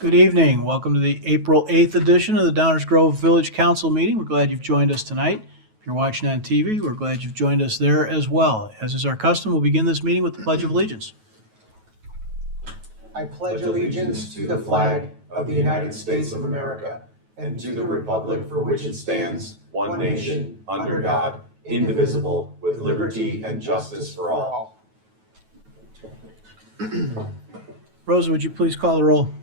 Good evening. Welcome to the April 8th edition of the Downers Grove Village Council meeting. We're glad you've joined us tonight. If you're watching on TV, we're glad you've joined us there as well. As is our custom, we'll begin this meeting with the Pledge of Allegiance. I pledge allegiance to the flag of the United States of America and to the republic for which it stands, one nation, under God, indivisible, with liberty and justice for all. Rosa, would you please call the roll?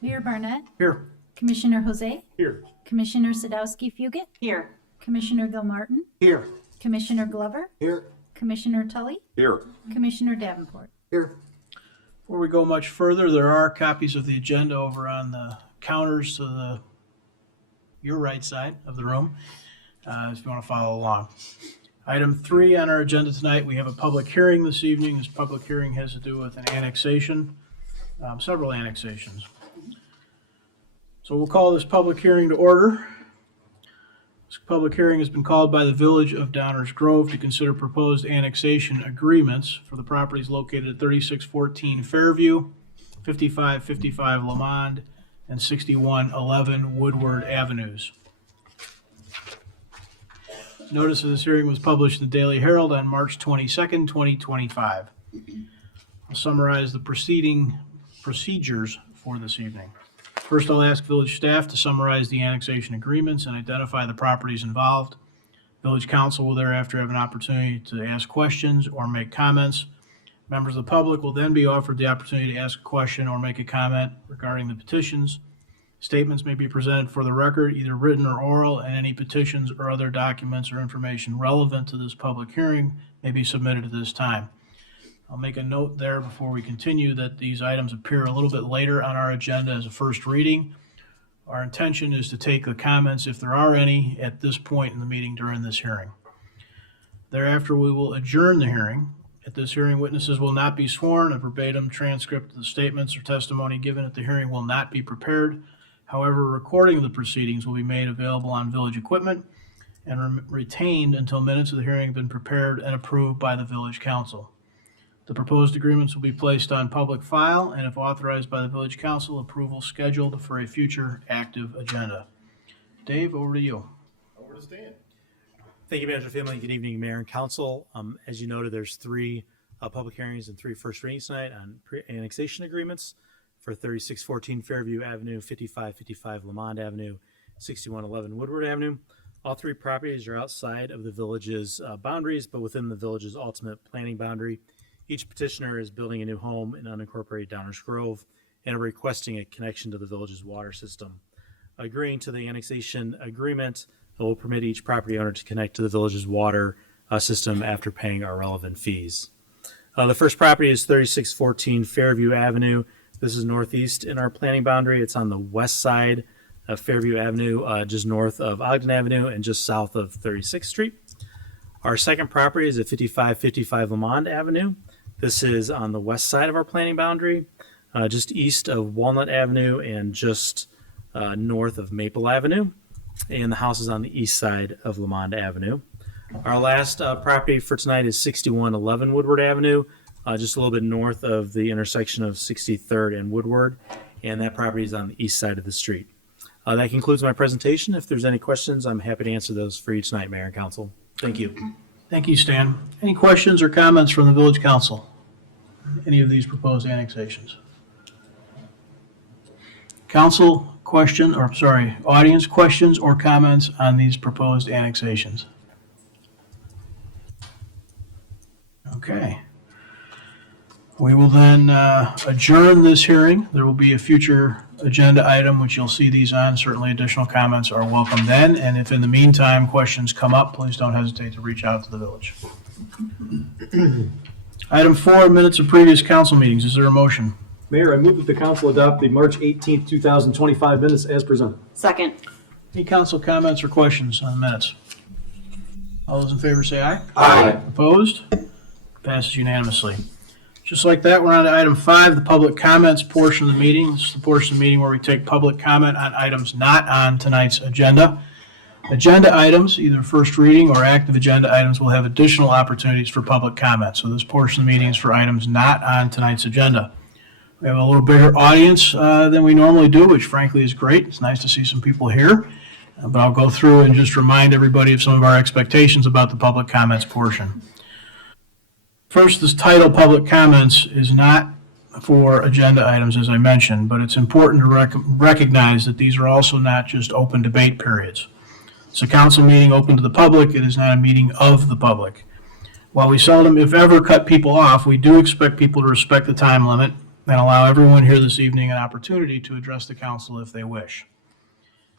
Mayor Barnett, Here. Commissioner Jose, Here. Commissioner Sadowski-Fugit, Here. Commissioner Gilmartin, Here. Commissioner Glover, Here. Commissioner Tully, Here. Commissioner Davenport. Here. Before we go much further, there are copies of the agenda over on the counters to your right side of the room, if you want to follow along. Item 3 on our agenda tonight, we have a public hearing this evening. This public hearing has to do with an annexation, several annexations. So we'll call this public hearing to order. This public hearing has been called by the Village of Downers Grove to consider proposed annexation agreements for the properties located at 3614 Fairview, 5555 Lamond, and 6111 Woodward Avenues. Notice of this hearing was published in the Daily Herald on March 22nd, 2025. I'll summarize the procedures for this evening. First, I'll ask village staff to summarize the annexation agreements and identify the properties involved. Village council will thereafter have an opportunity to ask questions or make comments. Members of the public will then be offered the opportunity to ask a question or make a comment regarding the petitions. Statements may be presented for the record, either written or oral, and any petitions or other documents or information relevant to this public hearing may be submitted at this time. I'll make a note there before we continue that these items appear a little bit later on our agenda as a first reading. Our intention is to take the comments, if there are any, at this point in the meeting during this hearing. Thereafter, we will adjourn the hearing. At this hearing, witnesses will not be sworn. A verbatim transcript of the statements or testimony given at the hearing will not be prepared. However, a recording of the proceedings will be made available on village equipment and retained until minutes of the hearing have been prepared and approved by the village council. The proposed agreements will be placed on public file, and if authorized by the village council, approval scheduled for a future active agenda. Dave, over to you. Over to Stan. Thank you, Manager Family. Good evening, Mayor and Council. As you noted, there's 3 public hearings and 3 first readings tonight on annexation agreements for 3614 Fairview Avenue, 5555 Lamond Avenue, 6111 Woodward Avenue. All 3 properties are outside of the village's boundaries, but within the village's ultimate planning boundary. Each petitioner is building a new home in unincorporated Downers Grove and are requesting a connection to the village's water system. Agreeing to the annexation agreement will permit each property owner to connect to the village's water system after paying our relevant fees. The first property is 3614 Fairview Avenue. This is northeast in our planning boundary. It's on the west side of Fairview Avenue, just north of Ogden Avenue and just south of 36th Street. Our second property is at 5555 Lamond Avenue. This is on the west side of our planning boundary, just east of Walnut Avenue and just north of Maple Avenue. And the house is on the east side of Lamond Avenue. Our last property for tonight is 6111 Woodward Avenue, just a little bit north of the intersection of 63rd and Woodward. And that property is on the east side of the street. That concludes my presentation. If there's any questions, I'm happy to answer those for you tonight, Mayor and Council. Thank you. Thank you, Stan. Any questions or comments from the village council? Any of these proposed annexations? Council question, or sorry, audience questions or comments on these proposed annexations? Okay. We will then adjourn this hearing. There will be a future agenda item which you'll see these on. Certainly additional comments are welcome then. And if in the meantime questions come up, please don't hesitate to reach out to the village. Item 4, minutes of previous council meetings. Is there a motion? Mayor, I move that the council adopt the March 18th, 2025 minutes as presented. Second. Any council comments or questions on the minutes? All those in favor say aye. Aye. Opposed? Passes unanimously. Just like that, we're on to item 5, the public comments portion of the meeting. This is the portion of the meeting where we take public comment on items not on tonight's agenda. Agenda items, either first reading or active agenda items, will have additional opportunities for public comment. So this portion of the meeting is for items not on tonight's agenda. We have a little bigger audience than we normally do, which frankly is great. It's nice to see some people here. But I'll go through and just remind everybody of some of our expectations about the public comments portion. First, this title, Public Comments, is not for agenda items, as I mentioned, but it's important to recognize that these are also not just open debate periods. It's a council meeting open to the public. It is not a meeting of the public. While we seldom, if ever, cut people off, we do expect people to respect the time limit and allow everyone here this evening an opportunity to address the council if they wish.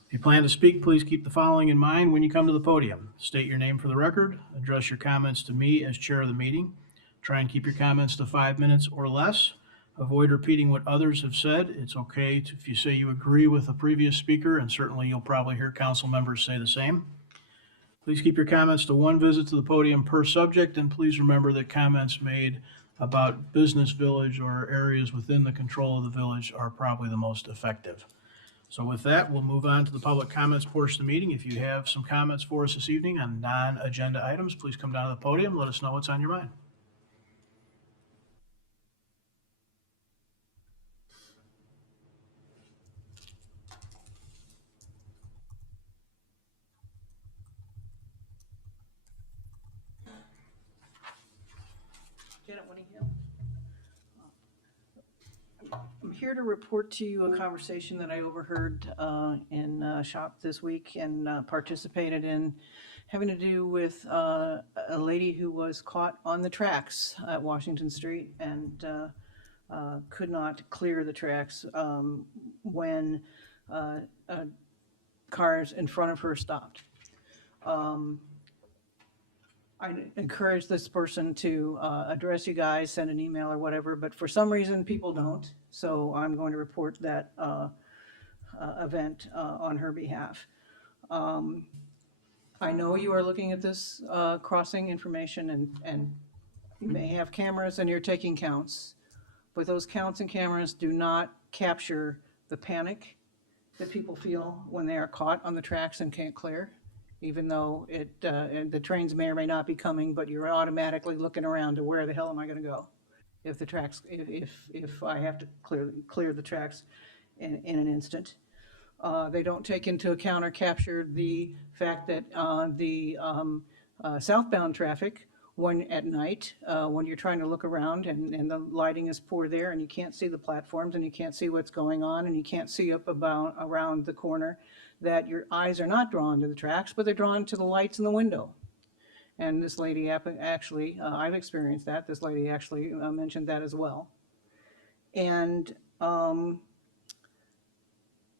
If you plan to speak, please keep the following in mind when you come to the podium. State your name for the record, address your comments to me as chair of the meeting. Try and keep your comments to 5 minutes or less. Avoid repeating what others have said. It's okay if you say you agree with the previous speaker, and certainly you'll probably hear council members say the same. Please keep your comments to one visit to the podium per subject, and please remember that comments made about Business Village or areas within the control of the village are probably the most effective. So with that, we'll move on to the public comments portion of the meeting. If you have some comments for us this evening on non-agenda items, please come down to the podium. Let us know what's on your mind. Janet Winningham. I'm here to report to you a conversation that I overheard in shop this week and participated in, having to do with a lady who was caught on the tracks at Washington Street and could not clear the tracks when cars in front of her stopped. I encourage this person to address you guys, send an email or whatever, but for some reason people don't. So I'm going to report that event on her behalf. I know you are looking at this crossing information and you may have cameras and you're taking counts, but those counts and cameras do not capture the panic that people feel when they are caught on the tracks and can't clear. Even though and the trains may or may not be coming, but you're automatically looking around to where the hell am I going to go if the tracks, if I have to clear the tracks in an instant. They don't take into account or capture the fact that the southbound traffic, when at night, when you're trying to look around and the lighting is poor there and you can't see the platforms and you can't see what's going on and you can't see up around the corner, that your eyes are not drawn to the tracks, but they're drawn to the lights in the window. And this lady actually, I've experienced that. This lady actually mentioned that as well. And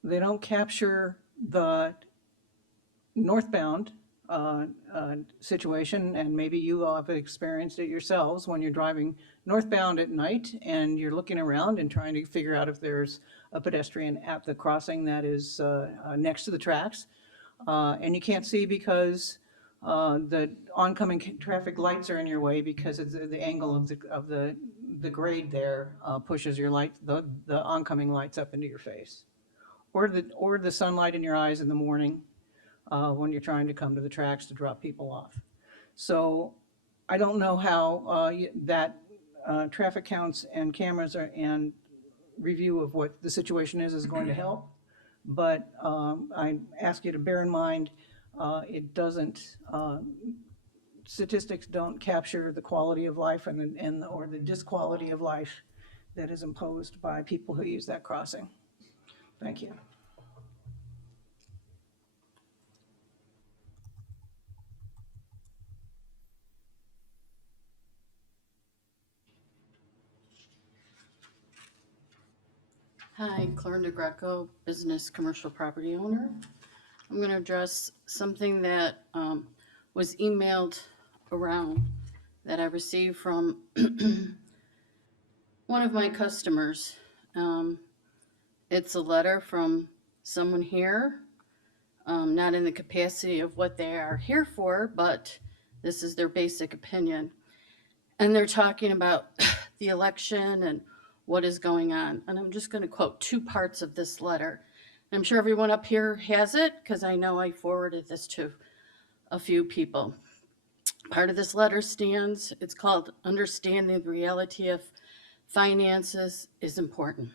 they don't capture the northbound situation, and maybe you all have experienced it yourselves when you're driving northbound at night and you're looking around and trying to figure out if there's a pedestrian at the crossing that is next to the tracks, and you can't see because the oncoming traffic lights are in your way because it's the angle of the grade there pushes your light, the oncoming lights up into your face, or the sunlight in your eyes in the morning when you're trying to come to the tracks to drop people off. So I don't know how that traffic counts and cameras and review of what the situation is going to help. But I ask you to bear in mind, it doesn't, statistics don't capture the quality of life or the disquality of life that is imposed by people who use that crossing. Thank you. Hi, Clarenda Greco, business commercial property owner. I'm going to address something that was emailed around that I received from one of my customers. It's a letter from someone here, not in the capacity of what they are here for, but this is their basic opinion. And they're talking about the election and what is going on. And I'm just going to quote two parts of this letter. I'm sure everyone up here has it because I know I forwarded this to a few people. Part of this letter stands, it's called Understanding the Reality of finances is important.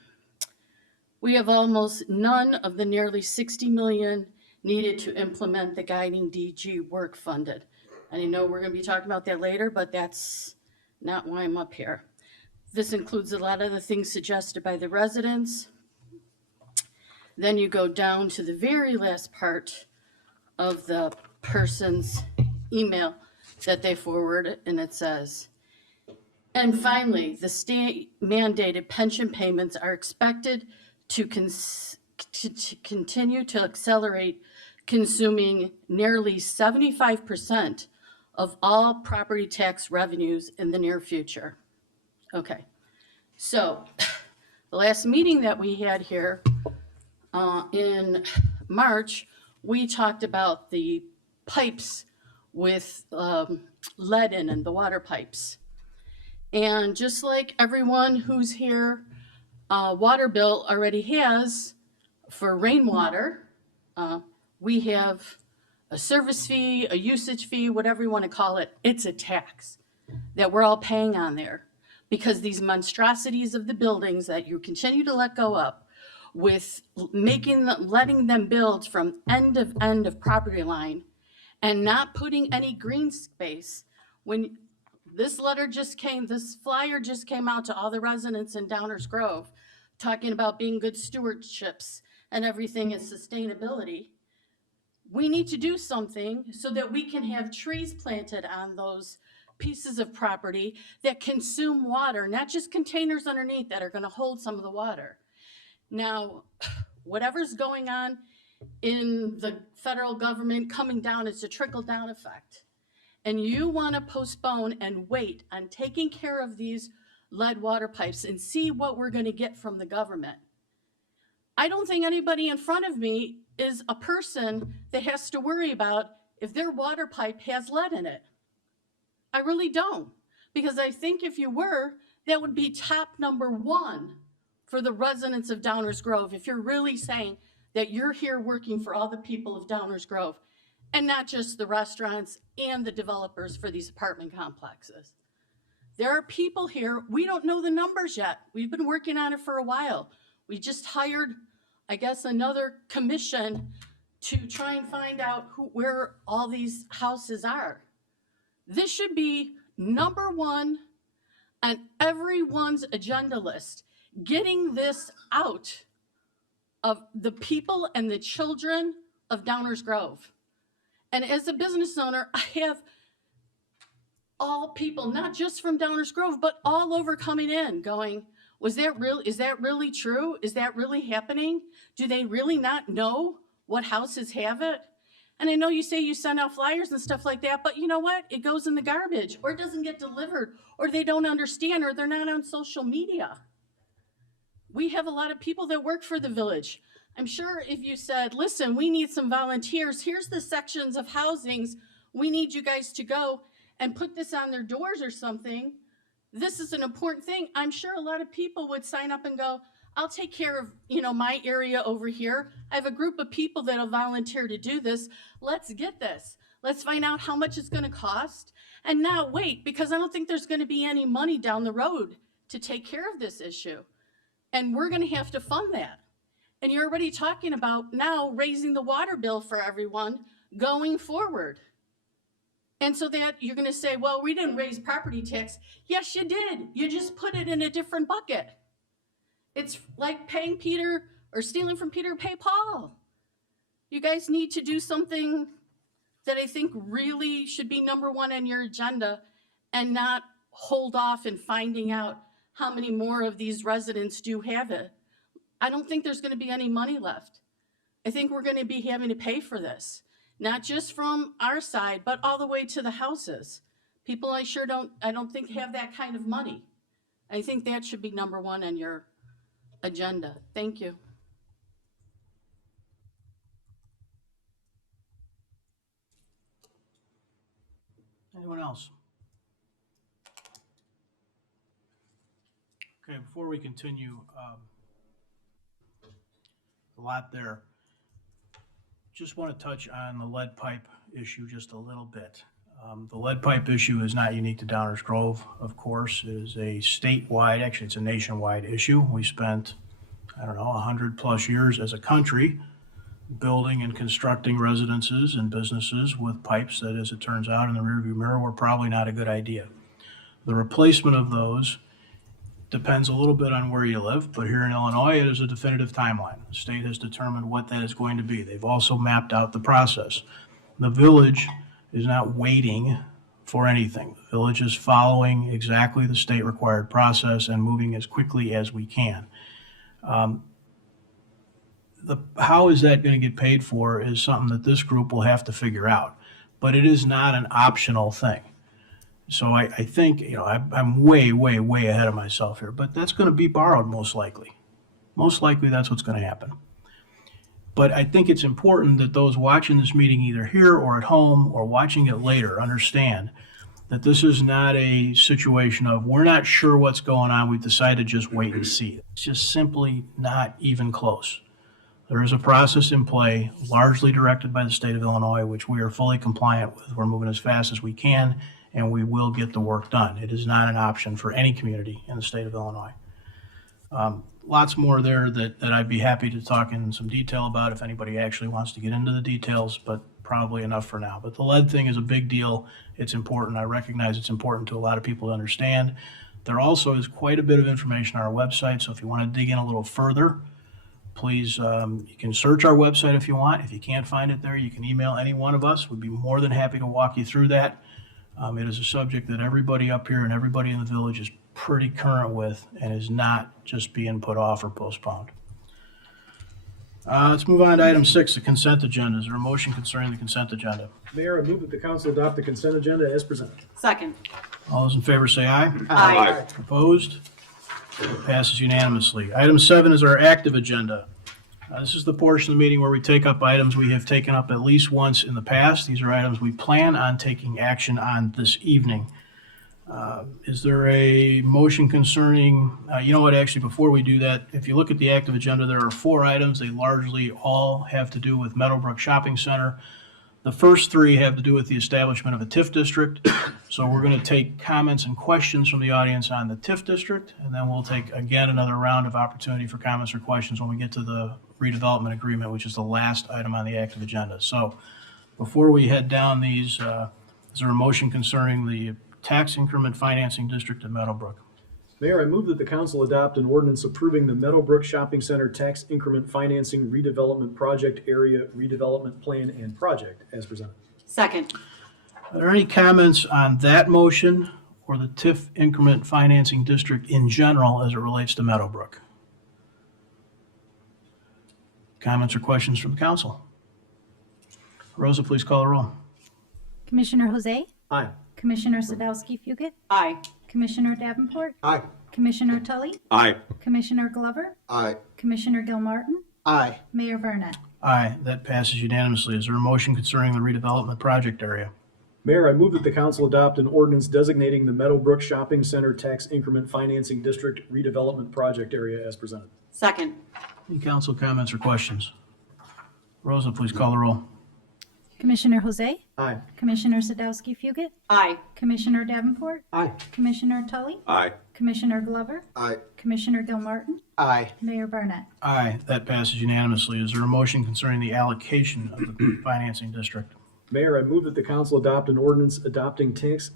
We have almost none of the nearly 60 million needed to implement the guiding DG work funded. And I know we're going to be talking about that later, but that's not why I'm up here. This includes a lot of the things suggested by the residents. Then you go down to the very last part of the person's email that they forwarded, and it says, and finally, the state mandated pension payments are expected to continue to accelerate, consuming nearly 75% of all property tax revenues in the near future. Okay, so the last meeting that we had here in March, we talked about the pipes with lead in the water pipes. And just like everyone who's here, water bill already has for rainwater, we have a service fee, a usage fee, whatever you want to call it. It's a tax that we're all paying on there because these monstrosities of the buildings that you continue to let go up with letting them build from end of property line and not putting any green space. When this flyer just came out to all the residents in Downers Grove, talking about being good stewardships and everything is sustainability. We need to do something so that we can have trees planted on those pieces of property that consume water, not just containers underneath that are going to hold some of the water. Now, whatever's going on in the federal government coming down, it's a trickle-down effect. And you want to postpone and wait on taking care of these lead water pipes and see what we're going to get from the government. I don't think anybody in front of me is a person that has to worry about if their water pipe has lead in it. I really don't, because I think if you were, that would be top number one for the residents of Downers Grove, if you're really saying that you're here working for all the people of Downers Grove and not just the restaurants and the developers for these apartment complexes. There are people here, we don't know the numbers yet. We've been working on it for a while. We just hired, I guess, another commission to try and find out where all these houses are. This should be number one on everyone's agenda list, getting this out of the people and the children of Downers Grove. And as a business owner, I have all people, not just from Downers Grove, but all over coming in going, is that really true? Is that really happening? Do they really not know what houses have it? And I know you say you send out flyers and stuff like that, but you know what? It goes in the garbage, or it doesn't get delivered, or they don't understand, or they're not on social media. We have a lot of people that work for the village. I'm sure if you said, listen, we need some volunteers, here's the sections of housings, we need you guys to go and put this on their doors or something. This is an important thing. I'm sure a lot of people would sign up and go, I'll take care of, my area over here. I have a group of people that'll volunteer to do this. Let's get this. Let's find out how much it's going to cost. And now wait, because I don't think there's going to be any money down the road to take care of this issue. And we're going to have to fund that. And you're already talking about now raising the water bill for everyone going forward. And so that you're going to say, well, we didn't raise property tax. Yes, you did. You just put it in a different bucket. It's like paying Peter or stealing from Peter to pay Paul. You guys need to do something that I think really should be number one on your agenda and not hold off in finding out how many more of these residents do have it. I don't think there's going to be any money left. I think we're going to be having to pay for this, not just from our side, but all the way to the houses. People I don't think have that kind of money. I think that should be number one on your agenda. Thank you. Anyone else? Okay, before we continue, a lot there. Just want to touch on the lead pipe issue just a little bit. The lead pipe issue is not unique to Downers Grove, of course. It is a statewide, actually, it's a nationwide issue. We spent, 100+ years as a country building and constructing residences and businesses with pipes that, as it turns out, in the rearview mirror were probably not a good idea. The replacement of those depends a little bit on where you live, but here in Illinois, it is a definitive timeline. The state has determined what that is going to be. They've also mapped out the process. The village is not waiting for anything. The village is following exactly the state-required process and moving as quickly as we can. How is that going to get paid for is something that this group will have to figure out, but it is not an optional thing. So I think, I'm way, way, way ahead of myself here, but that's going to be borrowed most likely. Most likely that's what's going to happen. But I think it's important that those watching this meeting either here or at home or watching it later understand that this is not a situation of we're not sure what's going on, we've decided to just wait and see. It's just simply not even close. There is a process in play, largely directed by the state of Illinois, which we are fully compliant with. We're moving as fast as we can, and we will get the work done. It is not an option for any community in the state of Illinois. Lots more there that I'd be happy to talk in some detail about if anybody actually wants to get into the details, but probably enough for now. But the lead thing is a big deal. It's important. I recognize it's important to a lot of people to understand. There also is quite a bit of information on our website, so if you want to dig in a little further, please, you can search our website if you want. If you can't find it there, you can email any one of us. We'd be more than happy to walk you through that. It is a subject that everybody up here and everybody in the village is pretty current with and is not just being put off or postponed. Let's move on to item 6, the consent agenda. Is there a motion concerning the consent agenda? Mayor, I move that the council adopt the consent agenda as presented. Second. All those in favor say aye. Aye. Opposed? It passes unanimously. Item 7 is our active agenda. This is the portion of the meeting where we take up items we have taken up at least once in the past. These are items we plan on taking action on this evening. Is there a motion concerning, actually, before we do that, if you look at the active agenda, there are 4 items. They largely all have to do with Meadowbrook Shopping Center. The first 3 have to do with the establishment of a TIF district. So we're going to take comments and questions from the audience on the TIF district, and then we'll take, again, another round of opportunity for comments or questions when we get to the redevelopment agreement, which is the last item on the active agenda. So before we head down these, is there a motion concerning the tax increment financing district of Meadowbrook? Mayor, I move that the council adopt an ordinance approving the Meadowbrook Shopping Center tax increment financing redevelopment project area redevelopment plan and project as presented. Second. Are there any comments on that motion or the TIF increment financing district in general as it relates to Meadowbrook? Comments or questions from the council? Rosa, please call the roll. Commissioner Jose? Aye. Commissioner Sadowski Fugit? Aye. Commissioner Davenport? Aye. Commissioner Tully? Aye. Commissioner Glover? Aye. Commissioner Gilmartin? Aye. Mayor Burnett? Aye, that passes unanimously. Is there a motion concerning the redevelopment project area? Mayor, I move that the council adopt an ordinance designating the Meadowbrook Shopping Center tax increment financing district redevelopment project area as presented. Second. Any council comments or questions? Rosa, please call the roll. Commissioner Jose? Aye. Commissioner Sadowski Fugit? Aye. Commissioner Davenport? Aye. Commissioner Tully? Aye. Commissioner Glover? Aye. Commissioner Gilmartin? Aye. Mayor Burnett? Aye, that passes unanimously. Is there a motion concerning the allocation of the financing district? Mayor, I move that the council adopt an ordinance adopting tax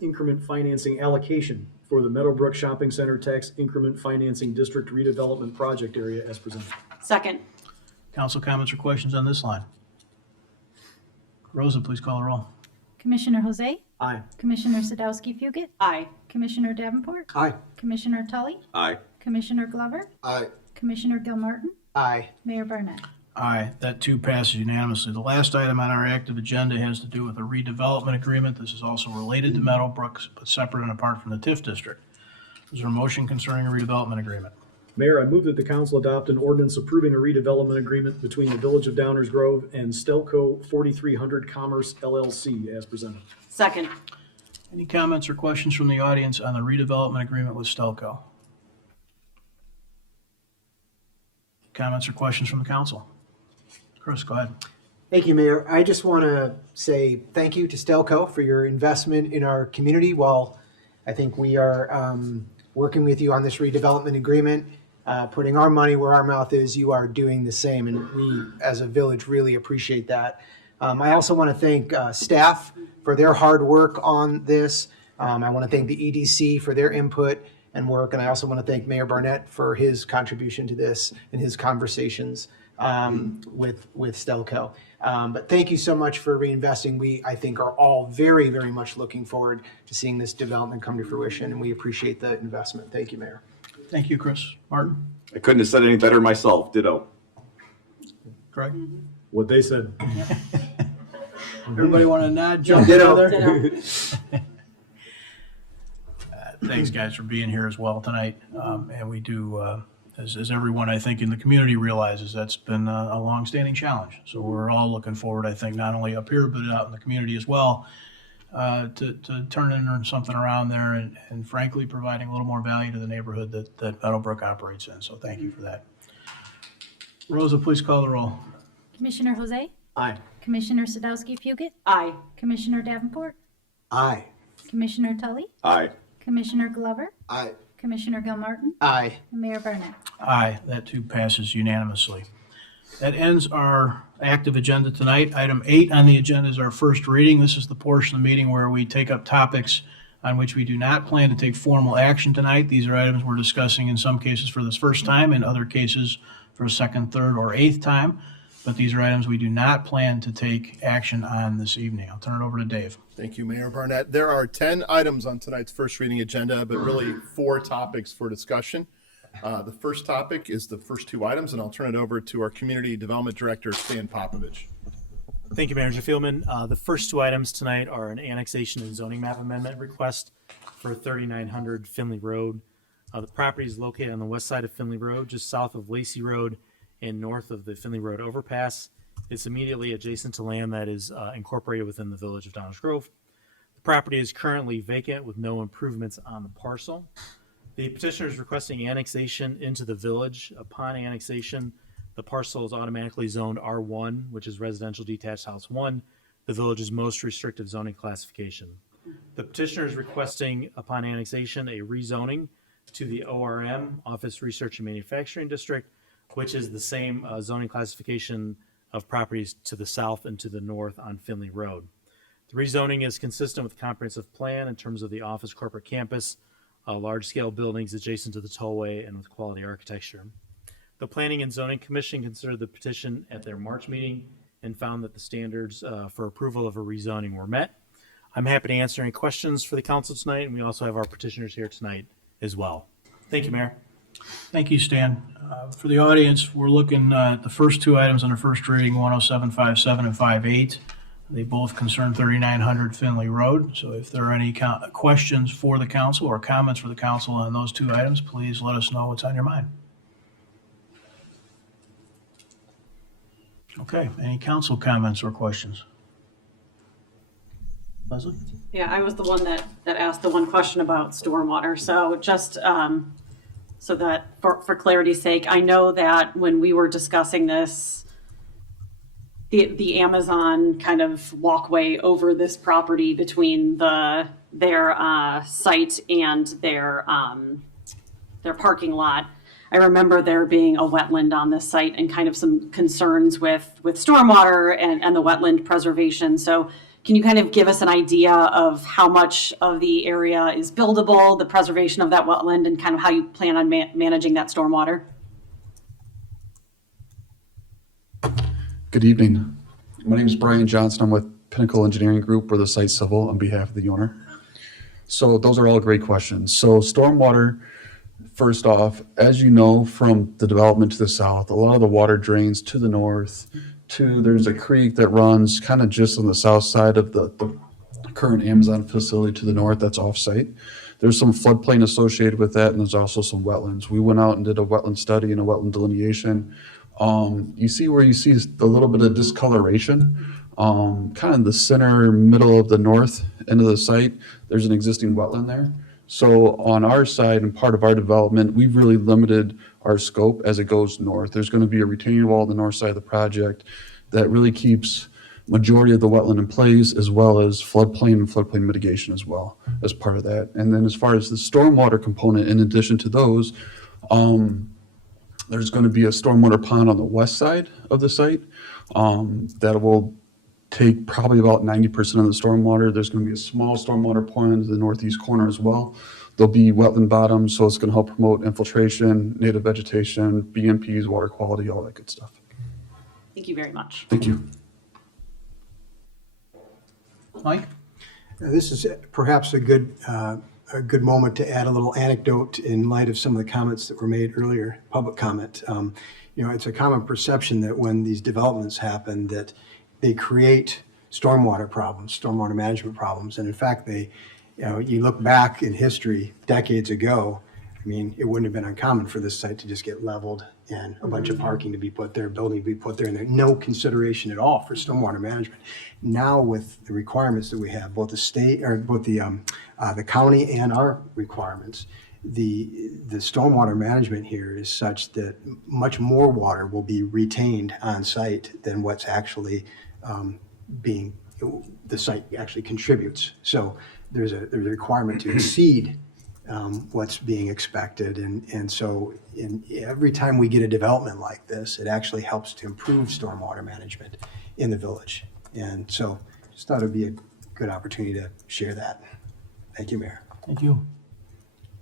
increment financing allocation for the Meadowbrook Shopping Center tax increment financing district redevelopment project area as presented. Second. Council comments or questions on this line? Rosa, please call the roll. Commissioner Jose? Aye. Commissioner Sadowski Fugit? Aye. Commissioner Davenport? Aye. Commissioner Tully? Aye. Commissioner Glover? Aye. Commissioner Gilmartin? Aye. Mayor Burnett? Aye, that too passes unanimously. The last item on our active agenda has to do with a redevelopment agreement. This is also related to Meadowbrook, but separate and apart from the TIF district. Is there a motion concerning a redevelopment agreement? Mayor, I move that the council adopt an ordinance approving a redevelopment agreement between the Village of Downers Grove and Stelco 4300 Commerce LLC as presented. Second. Any comments or questions from the audience on the redevelopment agreement with Stelco? Comments or questions from the council? Chris, go ahead. Thank you, Mayor. I just want to say thank you to Stelco for your investment in our community. While I think we are working with you on this redevelopment agreement, putting our money where our mouth is, you are doing the same, and we, as a village, really appreciate that. I also want to thank staff for their hard work on this. I want to thank the EDC for their input and work, and I also want to thank Mayor Barnett for his contribution to this and his conversations with Stelco. But thank you so much for reinvesting. We, I think, are all very, very much looking forward to seeing this development come to fruition, and we appreciate the investment. Thank you, Mayor. Thank you, Chris. Martin? I couldn't have said any better myself. Ditto. Greg? What they said. Everybody want to nod, jump Ditto. together? Thanks, guys, for being here as well tonight. And we do, as everyone, I think, in the community realizes, that's been a longstanding challenge. So we're all looking forward, I think, not only up here, but out in the community as well, to turning something around there and frankly, providing a little more value to the neighborhood that Meadowbrook operates in. So thank you for that. Rosa, please call the roll. Commissioner Jose? Aye. Commissioner Sadowski-Fugit? Aye. Commissioner Davenport? Aye. Commissioner Tully? Aye. Commissioner Glover? Aye. Commissioner Gilmartin? Aye. And Mayor Barnett. Aye, that too passes unanimously. That ends our active agenda tonight. Item 8 on the agenda is our first reading. This is the portion of the meeting where we take up topics on which we do not plan to take formal action tonight. These are items we're discussing in some cases for this first time, in other cases for a second, third, or eighth time. But these are items we do not plan to take action on this evening. I'll turn it over to Dave. Thank you, Mayor Barnett. There are 10 items on tonight's first reading agenda, but really 4 topics for discussion. The first topic is the first 2 items, and I'll turn it over to our Community Development Director, Stan Popovich. Thank you, Manager Fielman. The first 2 items tonight are an annexation and zoning map amendment request for 3900 Finley Road. The property is located on the west side of Finley Road, just south of Lacey Road and north of the Finley Road overpass. It's immediately adjacent to land that is incorporated within the village of Downers Grove. The property is currently vacant with no improvements on the parcel. The petitioner is requesting annexation into the village. Upon annexation, the parcel is automatically zoned R1, which is residential detached house 1, the village's most restrictive zoning classification. The petitioner is requesting, upon annexation, a rezoning to the ORM, Office Research and Manufacturing District, which is the same zoning classification of properties to the south and to the north on Finley Road. The rezoning is consistent with the comprehensive plan in terms of the office corporate campus, large-scale buildings adjacent to the tollway, and with quality architecture. The Planning and Zoning Commission considered the petition at their March meeting and found that the standards for approval of a rezoning were met. I'm happy to answer any questions for the council tonight, and we also have our petitioners here tonight as well. Thank you, Mayor. Thank you, Stan. For the audience, we're looking at the first 2 items on the first reading, 10757 and 58. They both concern 3900 Finley Road. So if there are any questions for the council or comments for the council on those 2 items, please let us know what's on your mind. Okay, any council comments or questions? Leslie? Yeah, I was the one that asked the one question about stormwater. So just so that for clarity's sake, I know that when we were discussing this, the Amazon kind of walkway over this property between their site and their parking lot, I remember there being a wetland on this site and kind of some concerns with stormwater and the wetland preservation. So can you kind of give us an idea of how much of the area is buildable, the preservation of that wetland, and kind of how you plan on managing that stormwater? Good evening. My name is Brian Johnson. I'm with Pinnacle Engineering Group. We're the site civil on behalf of the owner. So those are all great questions. So stormwater, first off, as you know from the development to the south, a lot of the water drains to the north. There's a creek that runs kind of just on the south side of the current Amazon facility to the north that's off-site. There's some floodplain associated with that, and there's also some wetlands. We went out and did a wetland study and a wetland delineation. You see where you see a little bit of discoloration, kind of the center middle of the north end of the site, there's an existing wetland there. So on our side and part of our development, we've really limited our scope as it goes north. There's going to be a retaining wall on the north side of the project. that really keeps majority of the wetland in place, as well as floodplain and floodplain mitigation as well as part of that. And then as far as the stormwater component, in addition to those, there's going to be a stormwater pond on the west side of the site that will take probably about 90% of the stormwater. There's going to be a small stormwater pond in the northeast corner as well. There'll be wetland bottoms, so it's going to help promote infiltration, native vegetation, BMPs, water quality, all that good stuff. Thank you very much. Thank you. Mike? This is perhaps a good moment to add a little anecdote in light of some of the comments that were made earlier, public comment. It's a common perception that when these developments happen, that they create stormwater problems, stormwater management problems. And in fact, you look back in history decades ago, it wouldn't have been uncommon for this site to just get leveled and a bunch of parking to be put there, building to be put there, and there's no consideration at all for stormwater management. Now with the requirements that we have, both the county and our requirements, the stormwater management here is such that much more water will be retained on site than what's actually the site actually contributes. So there's a requirement to exceed what's being expected. And so every time we get a development like this, it actually helps to improve stormwater management in the village. And so just thought it'd be a good opportunity to share that. Thank you, Mayor. Thank you.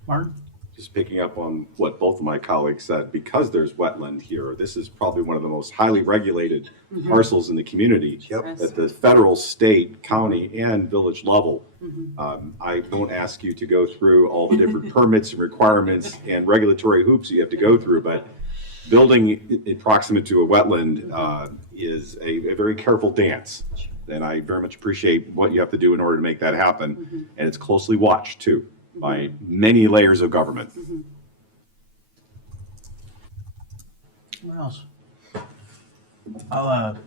Martin? Just picking up on what both of my colleagues said, because there's wetland here, this is probably one of the most highly regulated parcels in the community. Yep. At the federal, state, county, and village level. I don't ask you to go through all the different permits and requirements and regulatory hoops you have to go through, but building proximate to a wetland is a very careful dance. And I very much appreciate what you have to do in order to make that happen. And it's closely watched too, by many layers of government. What else? I'll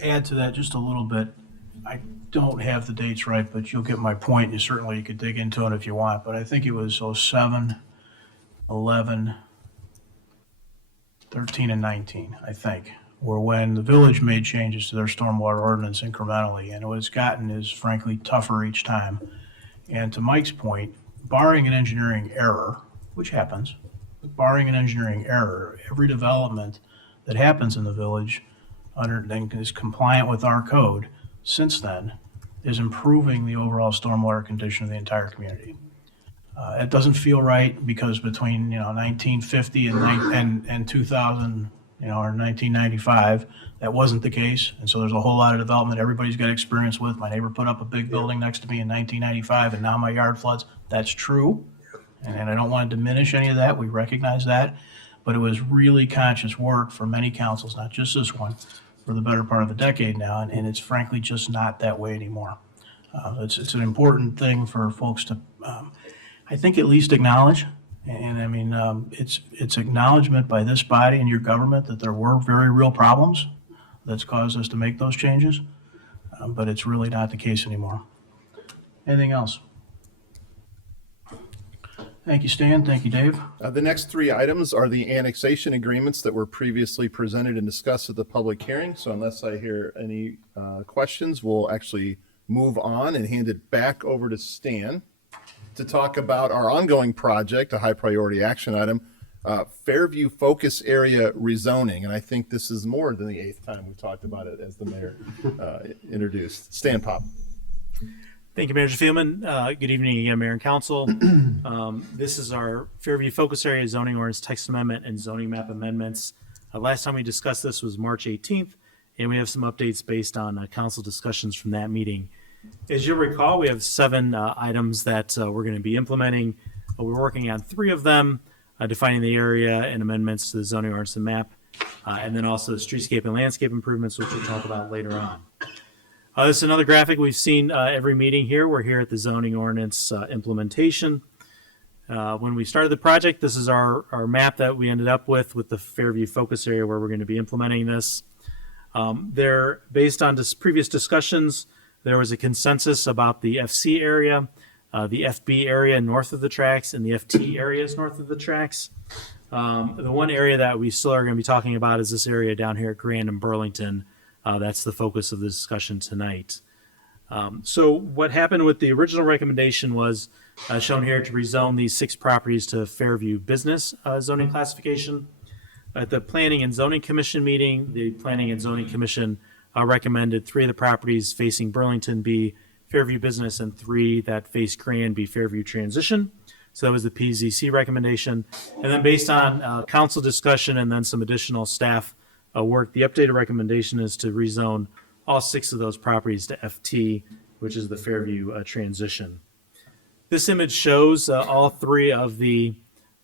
add to that just a little bit. I don't have the dates right, but you'll get my point. You could dig into it if you want, but I think it was 07, 11, 13, and 19, I think, were when the village made changes to their stormwater ordinance incrementally. And what it's gotten is frankly tougher each time. And to Mike's point, barring an engineering error, which happens, but barring an engineering error, every development that happens in the village is compliant with our code since then is improving the overall stormwater condition of the entire community. It doesn't feel right because between 1950 and 2000, or 1995, that wasn't the case. And so there's a whole lot of development everybody's got experience with. My neighbor put up a big building next to me in 1995, and now my yard floods. That's true. And I don't want to diminish any of that. We recognize that. But it was really conscious work for many councils, not just this one, for the better part of a decade now. And it's frankly just not that way anymore. It's an important thing for folks to, I think, at least acknowledge. And it's acknowledgement by this body and your government that there were very real problems that's caused us to make those changes, but it's really not the case anymore. Anything else? Thank you, Stan. Thank you, Dave. The next three items are the annexation agreements that were previously presented and discussed at the public hearing. So unless I hear any questions, we'll actually move on and hand it back over to Stan to talk about our ongoing project, a high priority action item, Fairview Focus Area rezoning. And I think this is more than the 8th time we've talked about it, as the mayor introduced. Stan Pop. Thank you, Manager Fielman. Good evening again, Mayor and Council. This is our Fairview Focus Area Zoning Ordinance Text Amendment and Zoning Map Amendments. Last time we discussed this was March 18th, and we have some updates based on council discussions from that meeting. As you'll recall, we have 7 items that we're going to be implementing. We're working on 3 of them, defining the area and amendments to the zoning ordinance and map, and then also streetscape and landscape improvements, which we'll talk about later on. This is another graphic we've seen every meeting here. We're here at the zoning ordinance implementation. When we started the project, this is our map that we ended up with the Fairview Focus Area where we're going to be implementing this. Based on previous discussions, there was a consensus about the FC area, the FB area north of the tracks, and the FT areas north of the tracks. The one area that we still are going to be talking about is this area down here at Grand and Burlington, That's the focus of the discussion tonight. So what happened with the original recommendation was shown here to rezone these 6 properties to Fairview Business zoning classification. At the Planning and Zoning Commission meeting, the Planning and Zoning Commission recommended 3 of the properties facing Burlington be Fairview Business and 3 that face Grand be Fairview Transition. So that was the PZC recommendation. And then based on council discussion and then some additional staff work, the updated recommendation is to rezone all 6 of those properties to FT, which is the Fairview Transition. This image shows all 3 of the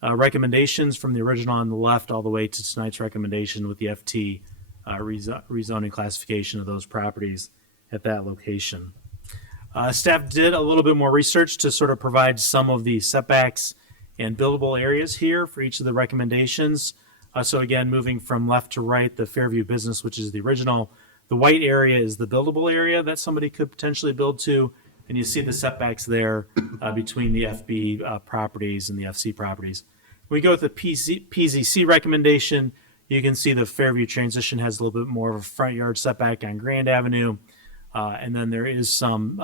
recommendations from the original on the left all the way to tonight's recommendation with the FT rezoning classification of those properties at that location. Staff did a little bit more research to sort of provide some of the setbacks and buildable areas here for each of the recommendations. So again, moving from left to right, the Fairview Business, which is the original, the white area is the buildable area that somebody could potentially build to, and you see the setbacks there between the FB properties and the FC properties. When we go with the PZC recommendation, you can see the Fairview Transition has a little bit more of a front yard setback on Grand Avenue. And then there is some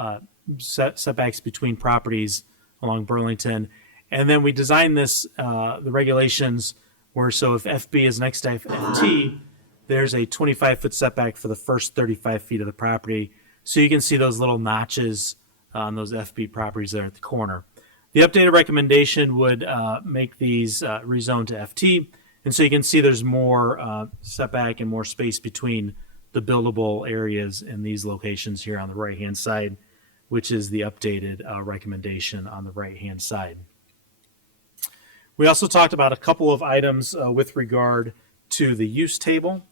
setbacks between properties along Burlington. And then we designed this, the regulations where so if FB is next to FT, there's a 25-foot setback for the first 35 feet of the property. So you can see those little notches on those FB properties there at the corner. The updated recommendation would make these rezoned to FT. And so you can see there's more setback and more space between the buildable areas in these locations here on the right-hand side, which is the updated recommendation on the right-hand side. We also talked about a couple of items with regard to the use table.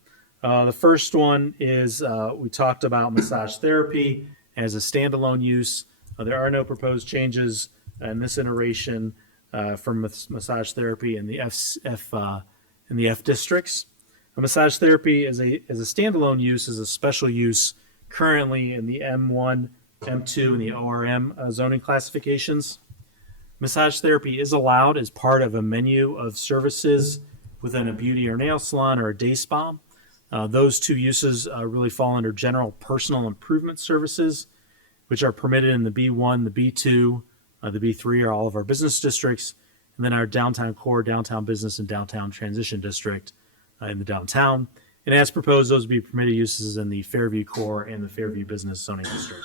The first one is we talked about massage therapy as a standalone use. There are no proposed changes in this iteration for massage therapy in the F districts. Massage therapy as a standalone use is a special use currently in the M1, M2, and the ORM zoning classifications. Massage therapy is allowed as part of a menu of services within a beauty or nail salon or a day spa. Those 2 uses really fall under general personal improvement services, which are permitted in the B1, the B2, the B3 are all of our business districts, and then our downtown core, downtown business, and downtown transition district in the downtown. And as proposed, those would be permitted uses in the Fairview core and the Fairview business zoning district.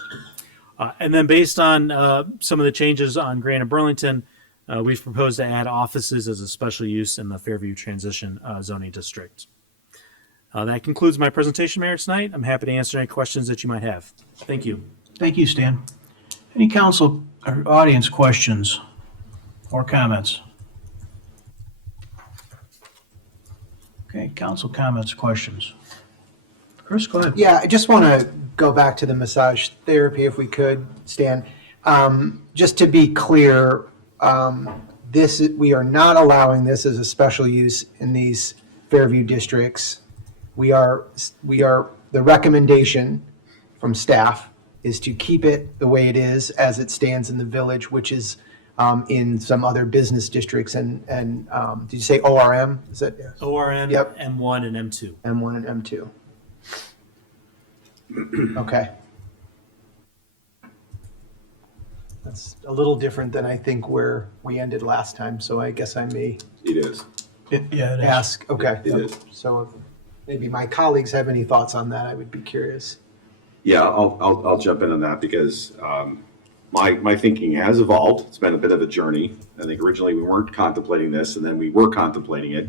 And then based on some of the changes on Grand and Burlington, we've proposed to add offices as a special use in the Fairview transition zoning district. That concludes my presentation, Mayor, tonight. I'm happy to answer any questions that you might have. Thank you. Thank you, Stan. Any council or audience questions or comments? Okay, council comments, questions. Chris, go ahead. Yeah, I just want to go back to the massage therapy if we could, Stan. Just to be clear, we are not allowing this as a special use in these Fairview districts. The recommendation from staff is to keep it the way it is as it stands in the village, which is in some other business districts and did you say ORM? Is that ORM, Yep. M1, and M2. M1 and M2? Okay. That's a little different than I think where we ended last time, so I guess I may It is. Yeah, it is. ask. Okay. It is. So if maybe my colleagues have any thoughts on that, I would be curious. Yeah, I'll jump in on that because my thinking has evolved. It's been a bit of a journey. I think originally we weren't contemplating this, and then we were contemplating it,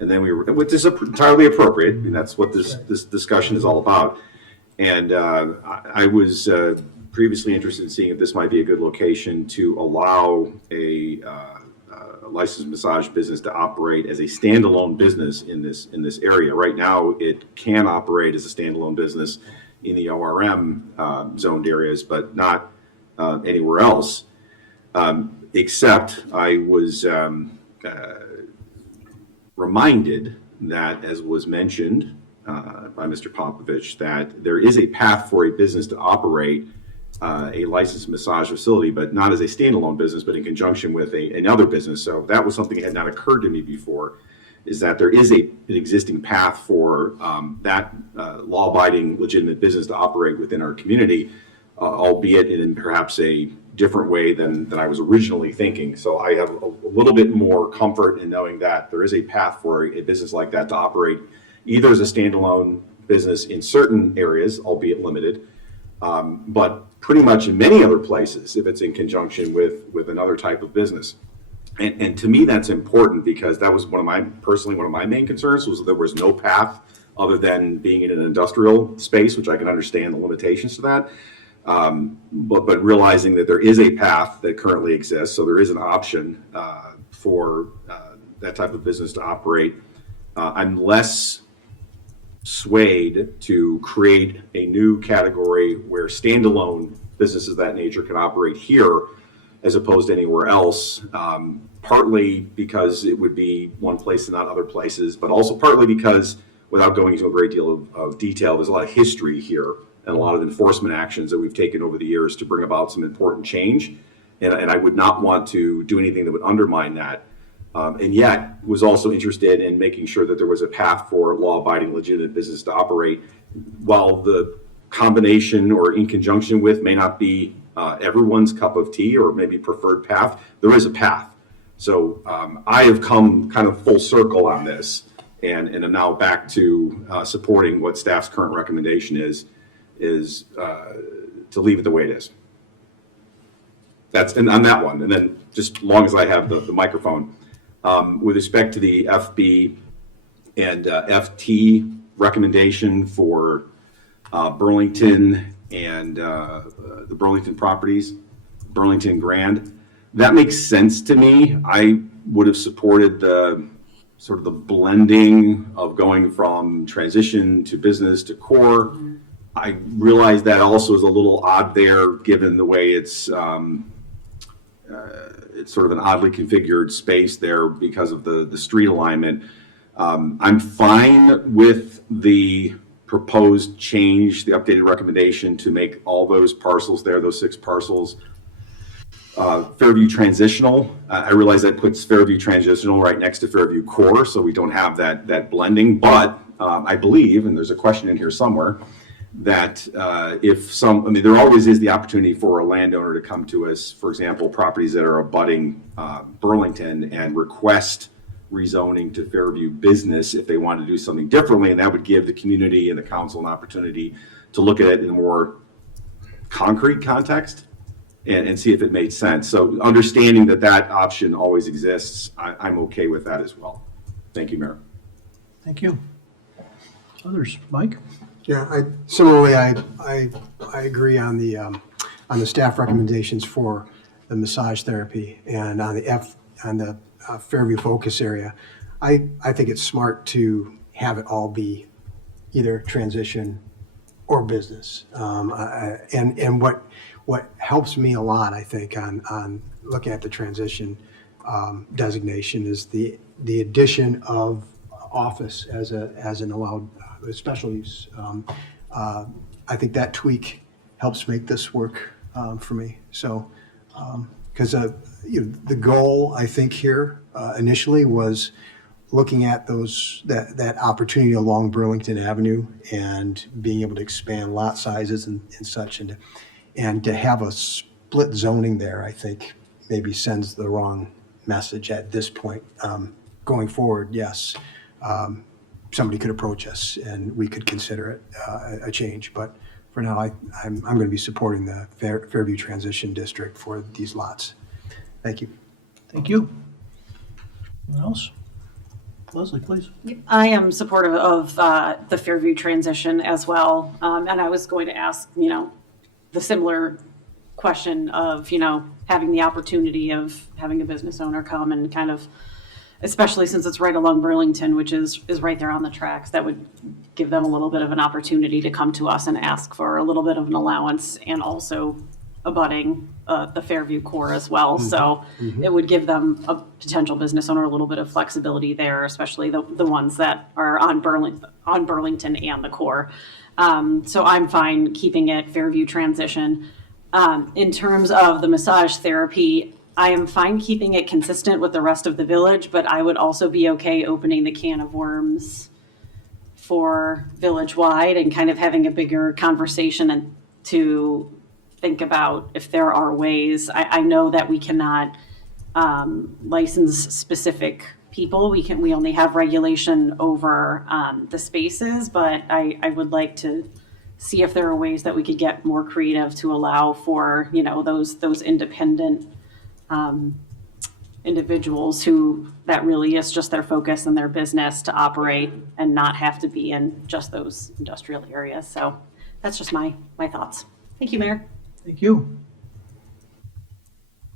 and then we were, which is entirely appropriate, and that's what this discussion is all about. And I was previously interested in seeing if this might be a good location to allow a licensed massage business to operate as a standalone business in this area. Right now, it can operate as a standalone business in the ORM zoned areas, but not anywhere else. Except I was reminded that, as was mentioned by Mr. Popovich, that there is a path for a business to operate a licensed massage facility, but not as a standalone business, but in conjunction with another business. So that was something that had not occurred to me before. is that there is an existing path for that law-abiding, legitimate business to operate within our community, albeit in perhaps a different way than I was originally thinking. So I have a little bit more comfort in knowing that there is a path for a business like that to operate either as a standalone business in certain areas, albeit limited, but pretty much in many other places if it's in conjunction with another type of business. And to me, that's important because that was personally one of my main concerns was that there was no path other than being in an industrial space, which I can understand the limitations to that. But realizing that there is a path that currently exists, so there is an option for that type of business to operate. I'm less swayed to create a new category where standalone businesses of that nature can operate here as opposed to anywhere else, partly because it would be one place and not other places, but also partly because, without going into a great deal of detail, there's a lot of history here and a lot of enforcement actions that we've taken over the years to bring about some important change. And I would not want to do anything that would undermine that. And yet was also interested in making sure that there was a path for law-abiding, legitimate business to operate. While the combination or in conjunction with may not be everyone's cup of tea or maybe preferred path, there is a path. So I have come kind of full circle on this and am now back to supporting what staff's current recommendation is to leave it the way it is. And on that one, and then just as long as I have the microphone, with respect to the FB and FT recommendation for Burlington and the Burlington properties, Burlington Grand, that makes sense to me. I would have supported the sort of the blending of going from transition to business to core. I realize that also is a little odd there, given the way it's sort of an oddly configured space there because of the street alignment. I'm fine with the proposed change, the updated recommendation to make all those parcels there, those 6 parcels, Fairview Transitional. I realize that puts Fairview Transitional right next to Fairview Core, so we don't have that blending, but I believe, and there's a question in here somewhere, that there always is the opportunity for a landowner to come to us, for example, properties that are abutting Burlington and request rezoning to Fairview Business if they want to do something differently, and that would give the community and the council an opportunity to look at it in a more concrete context and see if it made sense. So understanding that option always exists, I'm okay with that as well. Thank you, Mayor. Thank you. Others, Mike? Yeah, similarly, I agree on the staff recommendations for the massage therapy and on the Fairview focus area. I think it's smart to have it all be either transition or business. And what helps me a lot, I think, on looking at the transition designation is the addition of office as an allowed special use. I think that tweak helps make this work for me. So, because the goal I think here initially was looking at that opportunity along Burlington Avenue and being able to expand lot sizes and such, and to have a split zoning there, I think maybe sends the wrong message at this point. Going forward, yes. Somebody could approach us and we could consider it a change. But for now, I'm going to be supporting the Fairview Transition District for these lots. Thank you. Thank you. Anyone else? Leslie, please. I am supportive of the Fairview transition as well. And I was going to ask, the similar question of, having the opportunity of having a business owner come and kind of, especially since it's right along Burlington, which is right there on the tracks, that would give them a little bit of an opportunity to come to us and ask for a little bit of an allowance, and also abutting the Fairview core as well. So it would give them, a potential business owner, a little bit of flexibility there, especially the ones that are on Burlington and the core. So I'm fine keeping it Fairview transition. In terms of the massage therapy, I am fine keeping it consistent with the rest of the village, but I would also be okay opening the can of worms for village-wide and kind of having a bigger conversation and to think about if there are ways. I know that we cannot license specific people. We only have regulation over the spaces, but I would like to see if there are ways that we could get more creative to allow for, those independent individuals who that really is just their focus and their business to operate and not have to be in just those industrial areas. So that's just my thoughts. Thank you, Mayor. Thank you.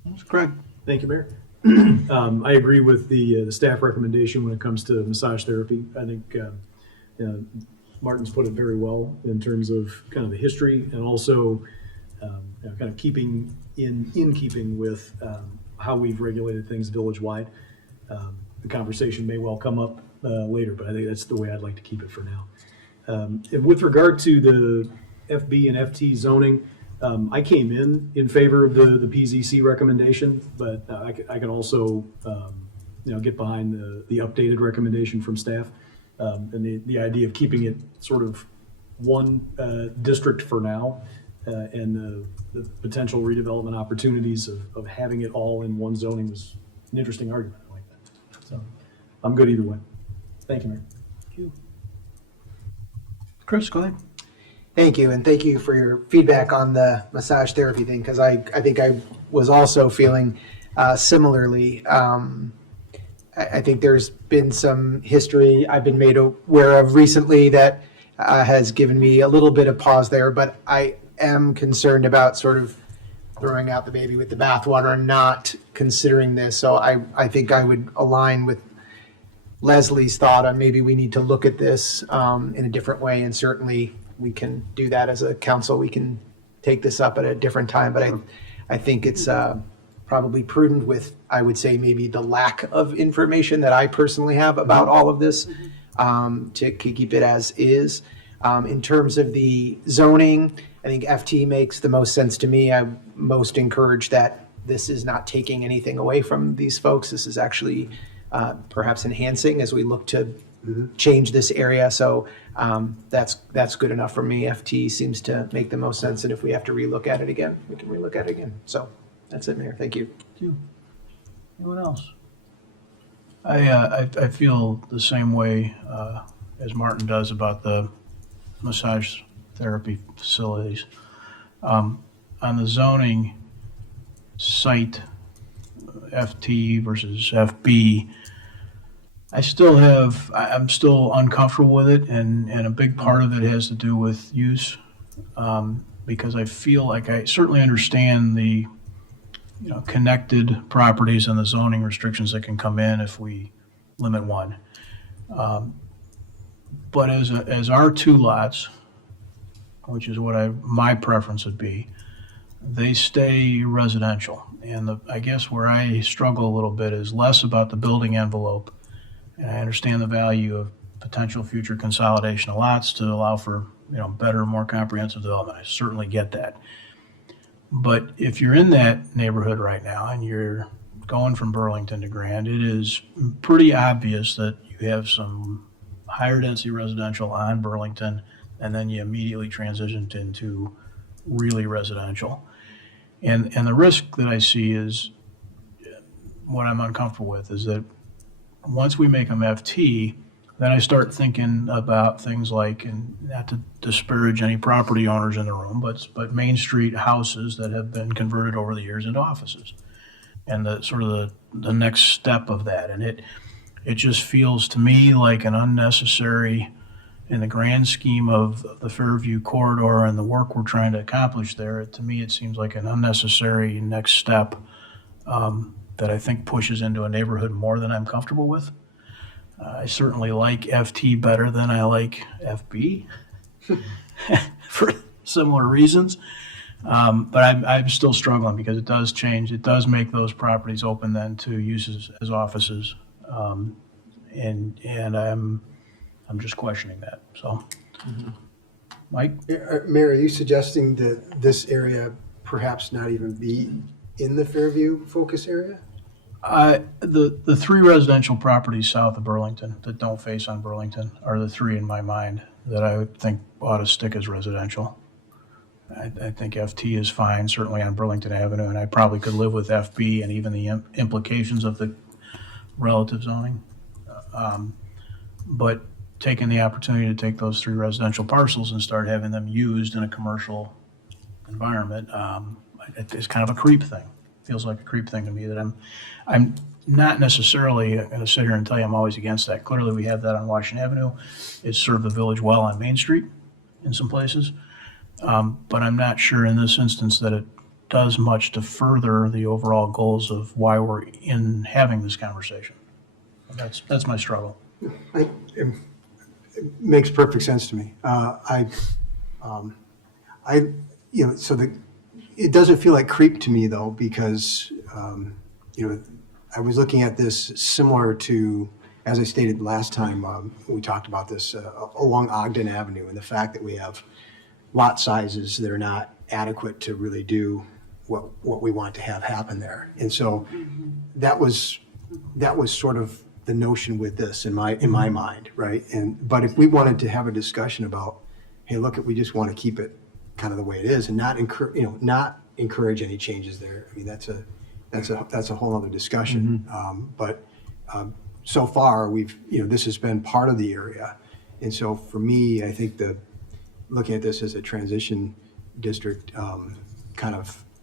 That's Craig. Thank you, Mayor. I agree with the staff recommendation when it comes to massage therapy. I think Martin's put it very well in terms of kind of the history and also kind of keeping with how we've regulated things village-wide. The conversation may well come up later, but I think that's the way I'd like to keep it for now. And with regard to the FB and FT zoning, I came in favor of the PZC recommendation, but I can also get behind the updated recommendation from staff, and the idea of keeping it sort of one district for now, and the potential redevelopment opportunities of having it all in one zoning was an interesting argument. I like that. So I'm good either way. Thank you, Mayor. Thank you. Chris, go ahead. Thank you, and thank you for your feedback on the massage therapy thing, because I think I was also feeling similarly. I think there's been some history I've been made aware of recently that has given me a little bit of pause there, but I am concerned about sort of throwing out the baby with the bathwater and not considering this. So I think I would align with Leslie's thought on maybe we need to look at this in a different way, and certainly we can do that as a council. We can take this up at a different time, but I think it's probably prudent with, I would say, maybe the lack of information that I personally have about all of this, to keep it as is. In terms of the zoning, I think FT makes the most sense to me. I'm most encouraged that this is not taking anything away from these folks. This is actually perhaps enhancing as we look to change this area. So that's good enough for me. FT seems to make the most sense, and if we have to relook at it again, we can relook at it again. So that's it, Mayor. Thank you. Thank you. Anyone else? I feel the same way as Martin does about the massage therapy facilities. On the zoning site, FT versus FB, I'm still uncomfortable with it, and a big part of it has to do with use, because I feel like I certainly understand the connected properties and the zoning restrictions that can come in if we limit one. But as R2 lots, which is what my preference would be, they stay residential. And I guess where I struggle a little bit is less about the building envelope. And I understand the value of potential future consolidation of lots to allow for better, more comprehensive development. I certainly get that. But if you're in that neighborhood right now and you're going from Burlington to Grand, it is pretty obvious that you have some higher density residential on Burlington, and then you immediately transitioned into really residential. And the risk that I see is, what I'm uncomfortable with is that once we make them FT, then I start thinking about things like, and not to disparage any property owners in the room, but Main Street houses that have been converted over the years into offices, and the sort of the next step of that. And it just feels to me like an unnecessary, in the grand scheme of the Fairview corridor and the work we're trying to accomplish there. To me, it seems like an unnecessary next step that I think pushes into a neighborhood more than I'm comfortable with. I certainly like FT better than I like FB for similar reasons. But I'm still struggling because it does change. It does make those properties open then to uses as offices. And I'm just questioning that. So, Mike? Mayor, are you suggesting that this area perhaps not even be in the Fairview focus area? The three residential properties south of Burlington that don't face on Burlington are the three in my mind that I would think ought to stick as residential. I think FT is fine, certainly on Burlington Avenue, and I probably could live with FB and even the implications of the relative zoning. But taking the opportunity to take those three residential parcels and start having them used in a commercial environment, it's kind of a creep thing. Feels like a creep thing to me that I'm not necessarily going to sit here and tell you I'm always against that. Clearly, we have that on Washington Avenue. It's served the village well on Main Street in some places. But I'm not sure in this instance that it does much to further the overall goals of why we're in having this conversation. That's my struggle. It makes perfect sense to me. It doesn't feel like creep to me though, because, I was looking at this similar to, as I stated last time, we talked about this, along Ogden Avenue and the fact that we have lot sizes that are not adequate to really do what we want to have happen there. And so that was sort of the notion with this in my mind, right? But if we wanted to have a discussion about, hey, look, we just want to keep it kind of the way it is and not encourage any changes there. I mean, that's a whole other discussion. But so far this has been part of the area. And so for me, I think looking at this as a transition district,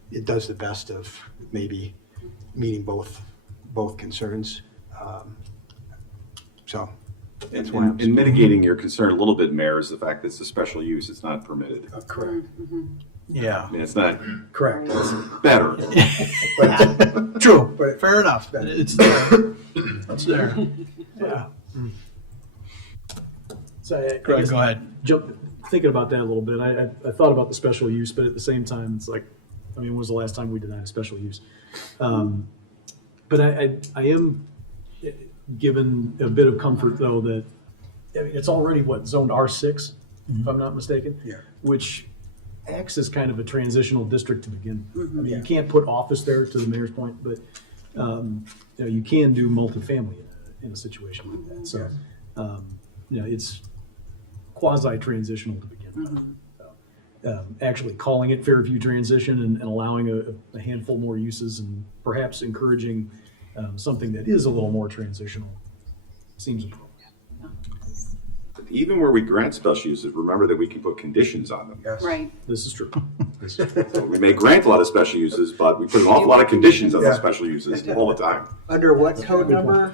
it does the best of maybe meeting both concerns. So that's why In mitigating your concern a little bit, Mayor, is the fact that it's a special use, it's not permitted. correct. Yeah. I mean, it's not Correct. better. True. But Fair enough. It's there. It's there. Yeah. So I Greg, guess go ahead. thinking about that a little bit, I thought about the special use, but at the same time, it's like, I mean, when was the last time we denied a special use? But I am given a bit of comfort though that, I mean, it's already zoned R6, if I'm not mistaken? Yeah. Which acts as kind of a transitional district to begin with. I mean, you can't put office there, to the mayor's point, but you can do multifamily in a situation like that. So, it's quasi-transitional to begin with. Actually calling it Fairview Transition and allowing a handful more uses and perhaps encouraging something that is a little more transitional seems appropriate. Even where we grant special uses, remember that we can put conditions on them. Yes. Right. This is true. So we may grant a lot of special uses, but we put an awful lot of conditions on Yeah. those special uses all the time. Under what code number?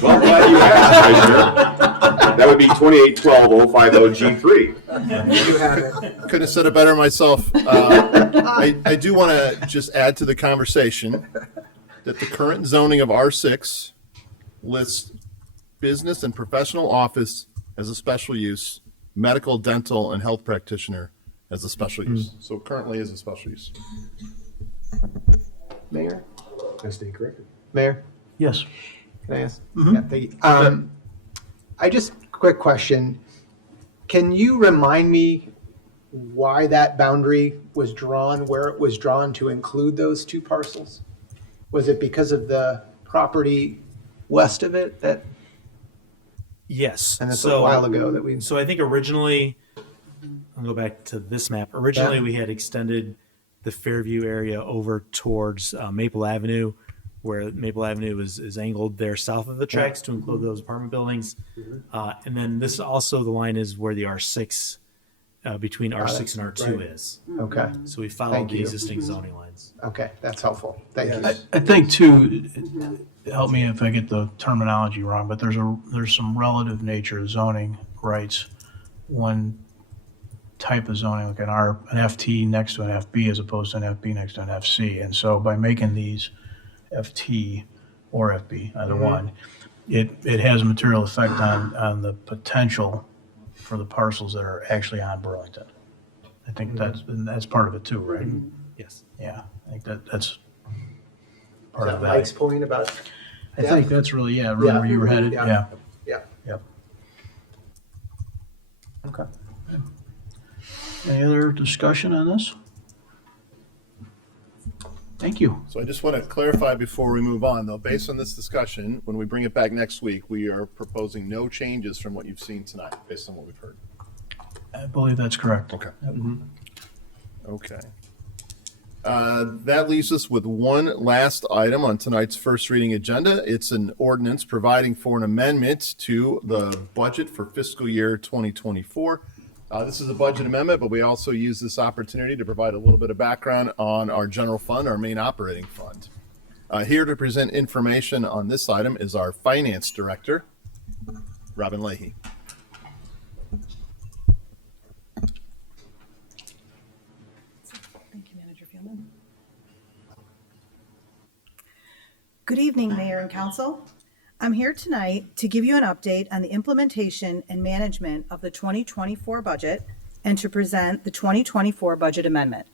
Well, glad you asked, Commissioner. That would be 2812-050G3. You have it. Couldn't have said it better myself. I do want to just add to the conversation that the current zoning of R6 lists business and professional office as a special use, medical, dental, and health practitioner as a special use. So currently is a special use. Mayor? I stand corrected. Mayor? Yes. Can I ask? Yeah, thank you. Quick question. Can you remind me why that boundary was drawn, where it was drawn to include those two parcels? Was it because of the property west of it that, Yes. and that's a while ago that we, So I think originally, I'll go back to this map. Originally, we had extended the Fairview area over towards Maple Avenue, where Maple Avenue is angled there south of the tracks to include those apartment buildings. And then this also, the line is where the R6, between R6 and R2 is. okay, So we followed Thank the you. existing zoning lines. okay, that's helpful. Thank you. I think too, help me if I get the terminology wrong, but there's some relative nature of zoning rights. One type of zoning, like an FT next to an FB as opposed to an FB next to an FC. And so by making these FT or FB, either one, it has a material effect on the potential for the parcels that are actually on Burlington. I think that's part of it too, right? Yes. Yeah, I think that's part Is of that that. Mike's point about, I think that's really, where you were headed, Yeah. yeah. yeah, Yep. okay. Any other discussion on this? Thank Thank you. So I just want to clarify before we move on, though, based on this discussion, when we bring it back next week, we are proposing no changes from what you've seen tonight, based on what we've heard. I believe that's correct. Okay. Okay. That leaves us with one last item on tonight's first reading agenda. It's an ordinance providing for an amendment to the budget for fiscal year 2024. This is a budget amendment, but we also use this opportunity to provide a little bit of background on our general fund, our main operating fund. Here to present information on this item is our finance director, Robin Leahy. Thank you, Manager Fieldman. Good evening, Mayor and Council. I'm here tonight to give you an update on the implementation and management of the 2024 budget and to present the 2024 budget amendment.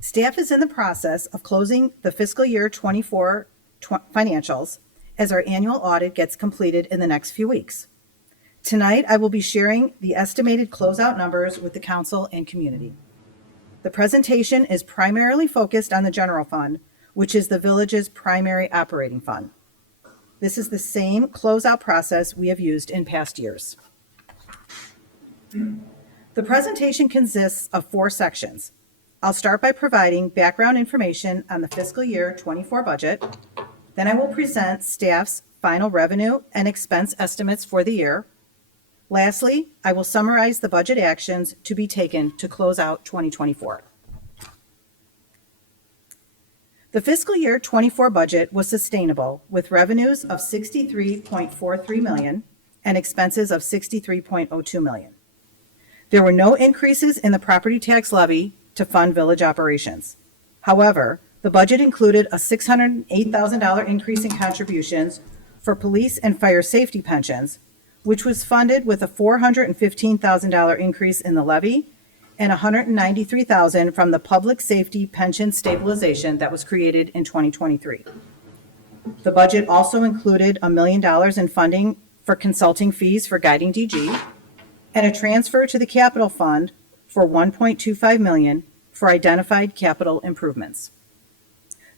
Staff is in the process of closing the fiscal year 24 financials as our annual audit gets completed in the next few weeks. Tonight, I will be sharing the estimated closeout numbers with the council and community. The presentation is primarily focused on the general fund, which is the village's primary operating fund. This is the same closeout process we have used in past years. The presentation consists of 4 sections. I'll start by providing background information on the fiscal year 24 budget. Then I will present staff's final revenue and expense estimates for the year. Lastly, I will summarize the budget actions to be taken to close out 2024. The fiscal year 24 budget was sustainable with revenues of $63.43 million and expenses of $63.02 million. There were no increases in the property tax levy to fund village operations. However, the budget included a $608,000 increase in contributions for police and fire safety pensions, which was funded with a $415,000 increase in the levy and $193,000 from the public safety pension stabilization that was created in 2023. The budget also included $1 million in funding for consulting fees for guiding DG and a transfer to the capital fund for $1.25 million for identified capital improvements.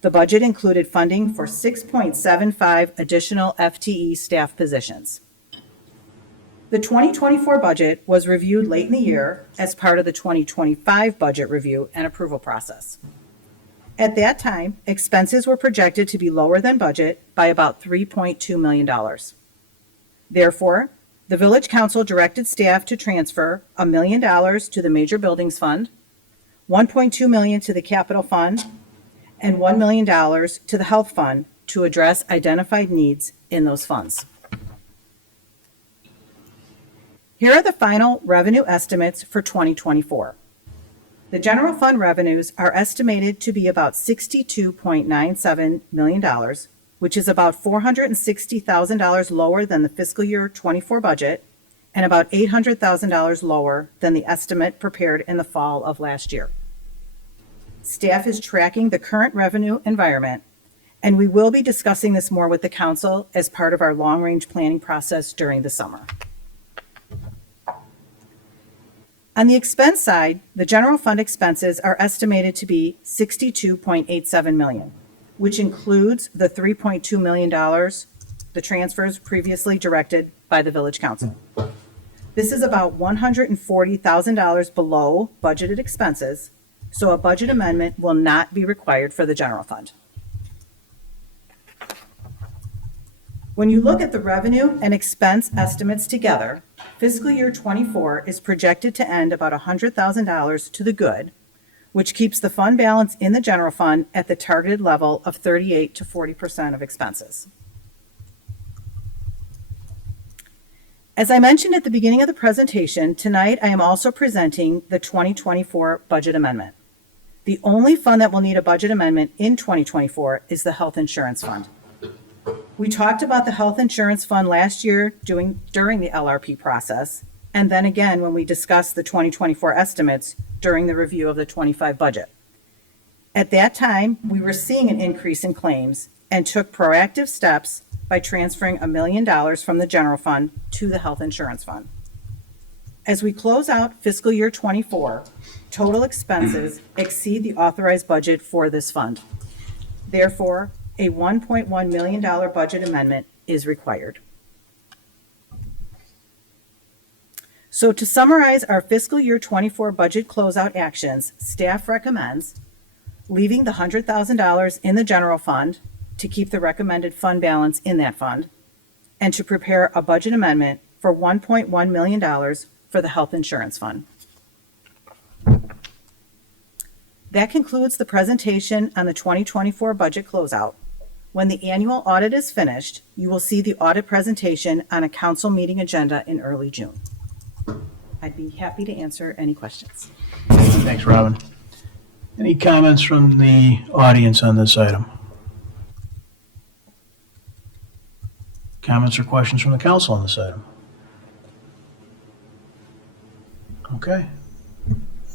The budget included funding for 6.75 additional FTE staff positions. The 2024 budget was reviewed late in the year as part of the 2025 budget review and approval process. At that time, expenses were projected to be lower than budget by about $3.2 million. Therefore, the Village Council directed staff to transfer $1 million to the Major Buildings Fund, $1.2 million to the Capital Fund, and $1 million to the Health Fund to address identified needs in those funds. Here are the final revenue estimates for 2024. The general fund revenues are estimated to be about $62.97 million, which is about $460,000 lower than the fiscal year 24 budget and about $800,000 lower than the estimate prepared in the fall of last year. Staff is tracking the current revenue environment, and we will be discussing this more with the council as part of our long-range planning process during the summer. On the expense side, the general fund expenses are estimated to be $62.87 million, which includes the $3.2 million, the transfers previously directed by the Village Council. This is about $140,000 below budgeted expenses, so a budget amendment will not be required for the general fund. When you look at the revenue and expense estimates together, fiscal year 24 is projected to end about $100,000 to the good, which keeps the fund balance in the general fund at the targeted level of 38 to 40% of expenses. As I mentioned at the beginning of the presentation, tonight I am also presenting the 2024 budget amendment. The only fund that will need a budget amendment in 2024 is the Health Insurance Fund. We talked about the Health Insurance Fund last year during the LRP process, and then again when we discussed the 2024 estimates during the review of the 25 budget. At that time, we were seeing an increase in claims and took proactive steps by transferring $1 million from the general fund to the Health Insurance Fund. As we close out fiscal year '24, total expenses exceed the authorized budget for this fund. Therefore, a $1.1 million budget amendment is required. So to summarize our fiscal year '24 budget closeout actions, staff recommends leaving the $100,000 in the general fund to keep the recommended fund balance in that fund, and to prepare a budget amendment for $1.1 million for the health insurance fund. That concludes the presentation on the 2024 budget closeout. When the annual audit is finished, you will see the audit presentation on a council meeting agenda in early June. I'd be happy to answer any questions. Thanks, Robin. Any comments from the audience on this item? Comments or questions from the council on this item? Okay.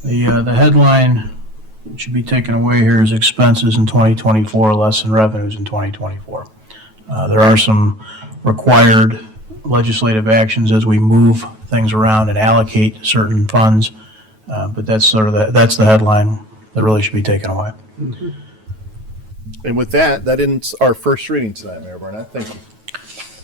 The headline that should be taken away here is expenses in 2024 less than revenues in 2024. There are some required legislative actions as we move things around and allocate certain funds, but that's sort of that's the headline that really should be taken away. And with that, that ends our first reading tonight, Mayor Barnett. Thank you.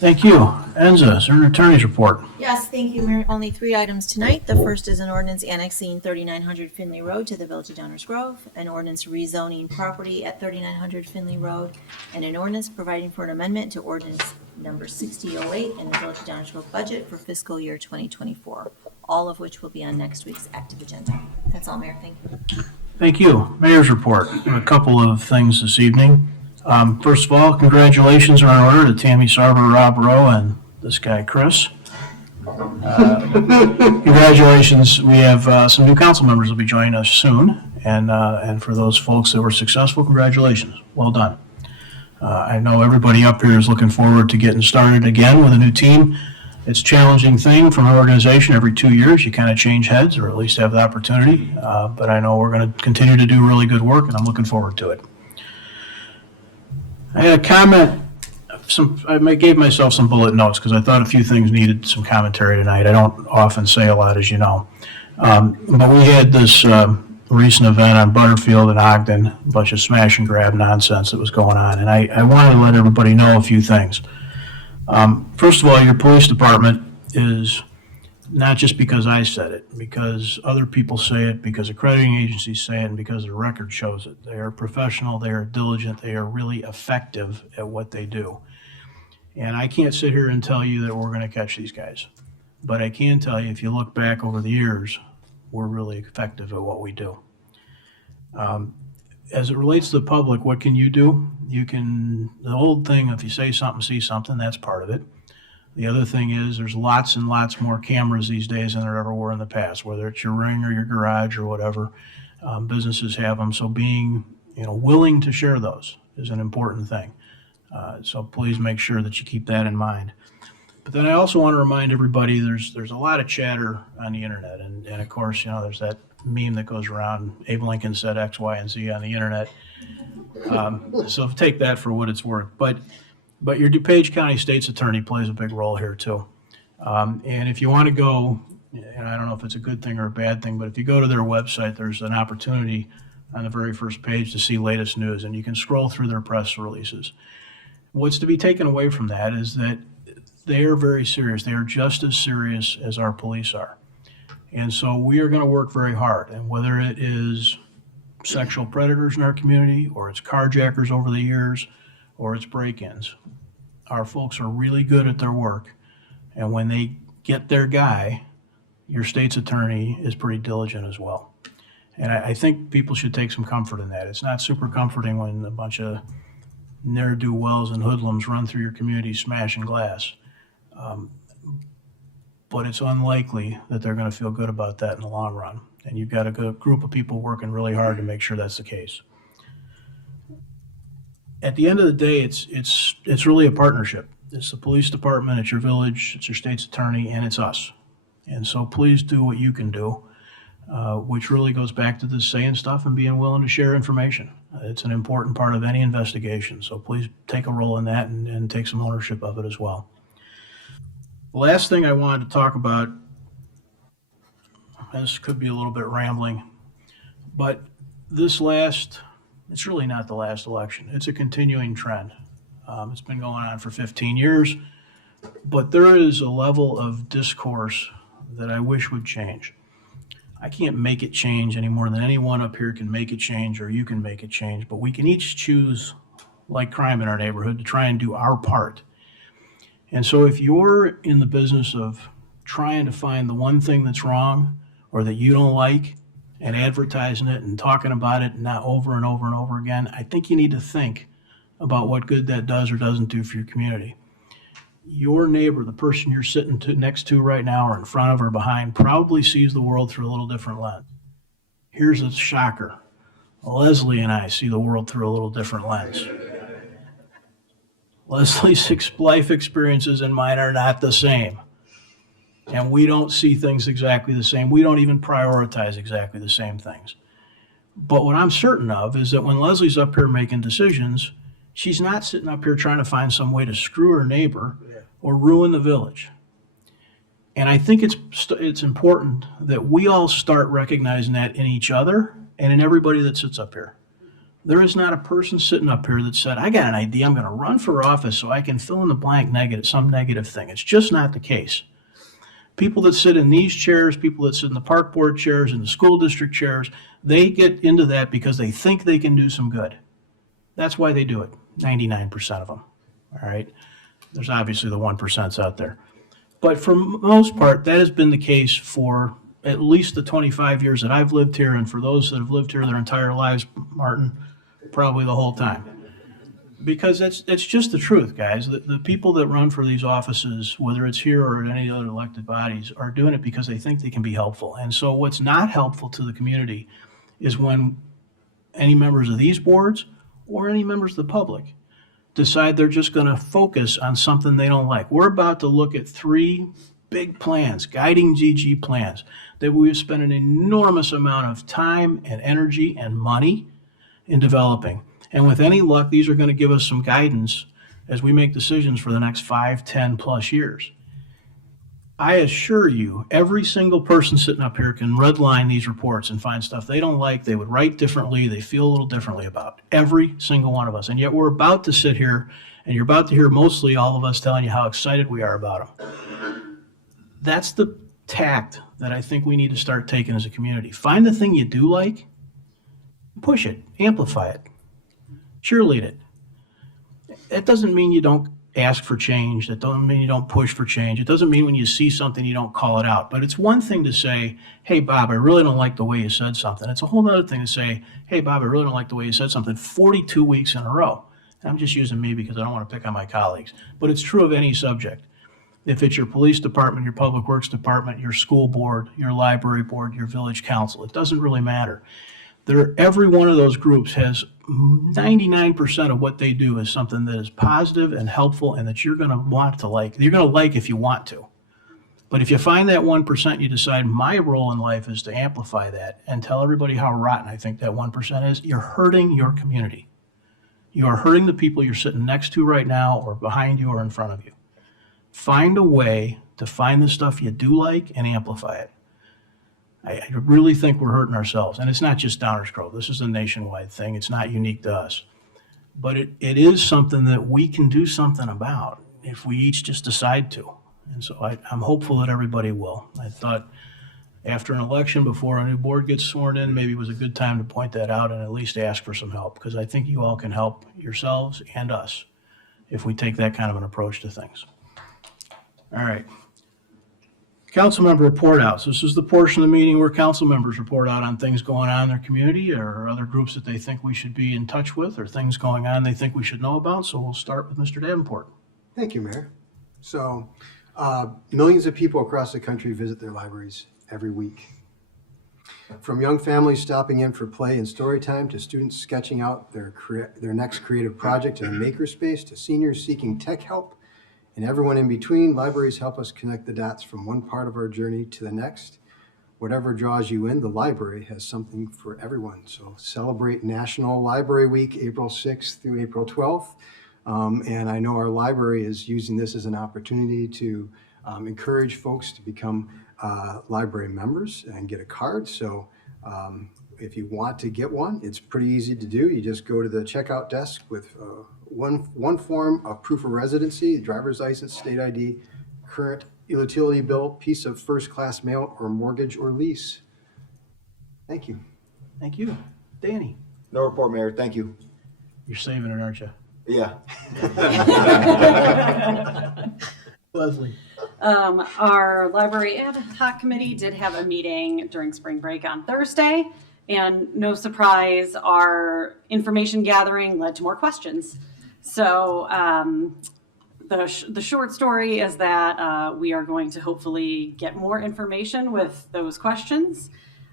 Thank you. Enza, is there an attorney's report? Yes, thank you, Mayor. Only 3 items tonight. The first is an ordinance annexing 3900 Finley Road to the Village of Downers Grove, an ordinance rezoning property at 3900 Finley Road, and an ordinance providing for an amendment to ordinance number 6008 in the Village of Downers Grove budget for fiscal year 2024, all of which will be on next week's active agenda. That's all, Mayor. Thank you. Thank you. Mayor's report. I have a couple of things this evening. First of all, congratulations are in order to Tammy Sarver, Rob Rowe, and this guy, Chris. Congratulations. We have some new council members will be joining us soon. And for those folks that were successful, congratulations. Well done. I know everybody up here is looking forward to getting started again with a new team. It's a challenging thing from an organization. Every 2 years, you kind of change heads, or at least have the opportunity. But I know we're going to continue to do really good work, and I'm looking forward to it. I had a comment. I gave myself some bullet notes because I thought a few things needed some commentary tonight. I don't often say a lot, as you know. But we had this recent event on Butterfield and Ogden, a bunch of smash and grab nonsense that was going on. And I wanted to let everybody know a few things. First of all, your police department is not just because I said it, because other people say it, because accrediting agencies say it, and because the record shows it. They are professional, they are diligent, they are really effective at what they do. And I can't sit here and tell you that we're going to catch these guys. But I can tell you, if you look back over the years, we're really effective at what we do. As it relates to the public, what can you do? You can, the old thing, if you say something, see something, that's part of it. The other thing is there's lots and lots more cameras these days than there ever were in the past, whether it's your ring or your garage or whatever. Businesses have them. So being willing to share those is an important thing. So please make sure that you keep that in mind. But then I also want to remind everybody there's a lot of chatter on the internet. And of course, there's that meme that goes around, Abe Lincoln said X, Y, and Z on the internet. So take that for what it's worth. But your DuPage County State's Attorney plays a big role here too. And if you want to go, and I don't know if it's a good thing or a bad thing, but if you go to their website, there's an opportunity on the very first page to see latest news, and you can scroll through their press releases. What's to be taken away from that is that they are very serious. They are just as serious as our police are. And so we are going to work very hard. And whether it is sexual predators in our community, or it's carjackers over the years, or it's break-ins, our folks are really good at their work. And when they get their guy, your state's attorney is pretty diligent as well. And I think people should take some comfort in that. It's not super comforting when a bunch of ne'er-do-wells and hoodlums run through your community smashing glass. But it's unlikely that they're going to feel good about that in the long run. And you've got a good group of people working really hard to make sure that's the case. At the end of the day, it's really a partnership. It's the police department, it's your village, it's your state's attorney, and it's us. And so please do what you can do, which really goes back to this saying stuff and being willing to share information. It's an important part of any investigation. So please take a role in that and take some ownership of it as well. The last thing I wanted to talk about This could be a little bit rambling, but it's really not the last election. It's a continuing trend. It's been going on for 15 years, but there is a level of discourse that I wish would change. I can't make it change any more than anyone up here can make it change, or you can make it change, but we can each choose, like crime in our neighborhood, to try and do our part. And so if you're in the business of trying to find the one thing that's wrong or that you don't like and advertising it and talking about it, not over and over and over again, I think you need to think about what good that does or doesn't do for your community. Your neighbor, the person you're sitting next to right now or in front of or behind, probably sees the world through a little different lens. Here's a shocker. Leslie and I see the world through a little different lens. Leslie's life experiences and mine are not the same. And we don't see things exactly the same. We don't even prioritize exactly the same things. But what I'm certain of is that when Leslie's up here making decisions, she's not sitting up here trying to find some way to screw her neighbor or ruin the village. And I think it's important that we all start recognizing that in each other and in everybody that sits up here. There is not a person sitting up here that said, I got an idea, I'm going to run for office so I can fill in the blank some negative thing. It's just not the case. People that sit in these chairs, people that sit in the park board chairs, in the school district chairs, they get into that because they think they can do some good. That's why they do it, 99% of them, all right? There's obviously the 1% out there. But for most part, that has been the case for at least the 25 years that I've lived here, and for those that have lived here their entire lives, Martin, probably the whole time. Because it's just the truth, guys. The people that run for these offices, whether it's here or at any other elected bodies, are doing it because they think they can be helpful. And so what's not helpful to the community is when any members of these boards or any members of the public decide they're just going to focus on something they don't like. We're about to look at 3 big plans, guiding GG plans, that we've spent an enormous amount of time and energy and money in developing. And with any luck, these are going to give us some guidance as we make decisions for the next 5, 10 plus years. I assure you, every single person sitting up here can redline these reports and find stuff they don't like, they would write differently, they feel a little differently about. Every single one of us. And yet we're about to sit here, and you're about to hear mostly all of us telling you how excited we are about them. That's the tact that I think we need to start taking as a community. Find the thing you do like, push it, amplify it, cheerlead it. That doesn't mean you don't ask for change. That doesn't mean you don't push for change. It doesn't mean when you see something you don't call it out. But it's one thing to say, hey, Bob, I really don't like the way you said something. It's a whole other thing to say, hey, Bob, I really don't like the way you said something 42 weeks in a row. And I'm just using me because I don't want to pick on my colleagues. But it's true of any subject. If it's your police department, your public works department, your school board, your library board, your village council, it doesn't really matter. Every one of those groups has 99% of what they do is something that is positive and helpful and that you're going to want to like. You're going to like if you want to. But if you find that 1%, you decide my role in life is to amplify that and tell everybody how rotten I think that 1% is, you're hurting your community. You are hurting the people you're sitting next to right now or behind you or in front of you. Find a way to find the stuff you do like and amplify it. I really think we're hurting ourselves. And it's not just Downers Grove. This is a nationwide thing. It's not unique to us. But it is something that we can do something about if we each just decide to. And so I'm hopeful that everybody will. I thought after an election, before a new board gets sworn in, maybe it was a good time to point that out and at least ask for some help, because I think you all can help yourselves and us if we take that kind of an approach to things. All right. Council member report outs. This is the portion of the meeting where council members report out on things going on in their community or other groups that they think we should be in touch with or things going on they think we should know about. So we'll start with Mr. Davenport. Thank you, Mayor. So millions of people across the country visit their libraries every week. From young families stopping in for play and story time to students sketching out their next creative project in a makerspace to seniors seeking tech help and everyone in between, libraries help us connect the dots from one part of our journey to the next. Whatever draws you in, the library has something for everyone. So celebrate National Library Week, April 6th through April 12th. And I know our library is using this as an opportunity to encourage folks to become library members and get a card. So if you want to get one, it's pretty easy to do. You just go to the checkout desk with one form of proof of residency, driver's license, state ID, current utility bill, piece of first-class mail, or mortgage or lease. Thank you. Thank you. Danny, No report, Mayor. Thank you. you're saving it, aren't you? Yeah. Leslie. Our library ad hoc committee did have a meeting during spring break on Thursday, and no surprise, our information gathering led to more questions. So the short story is that we are going to hopefully get more information with those questions.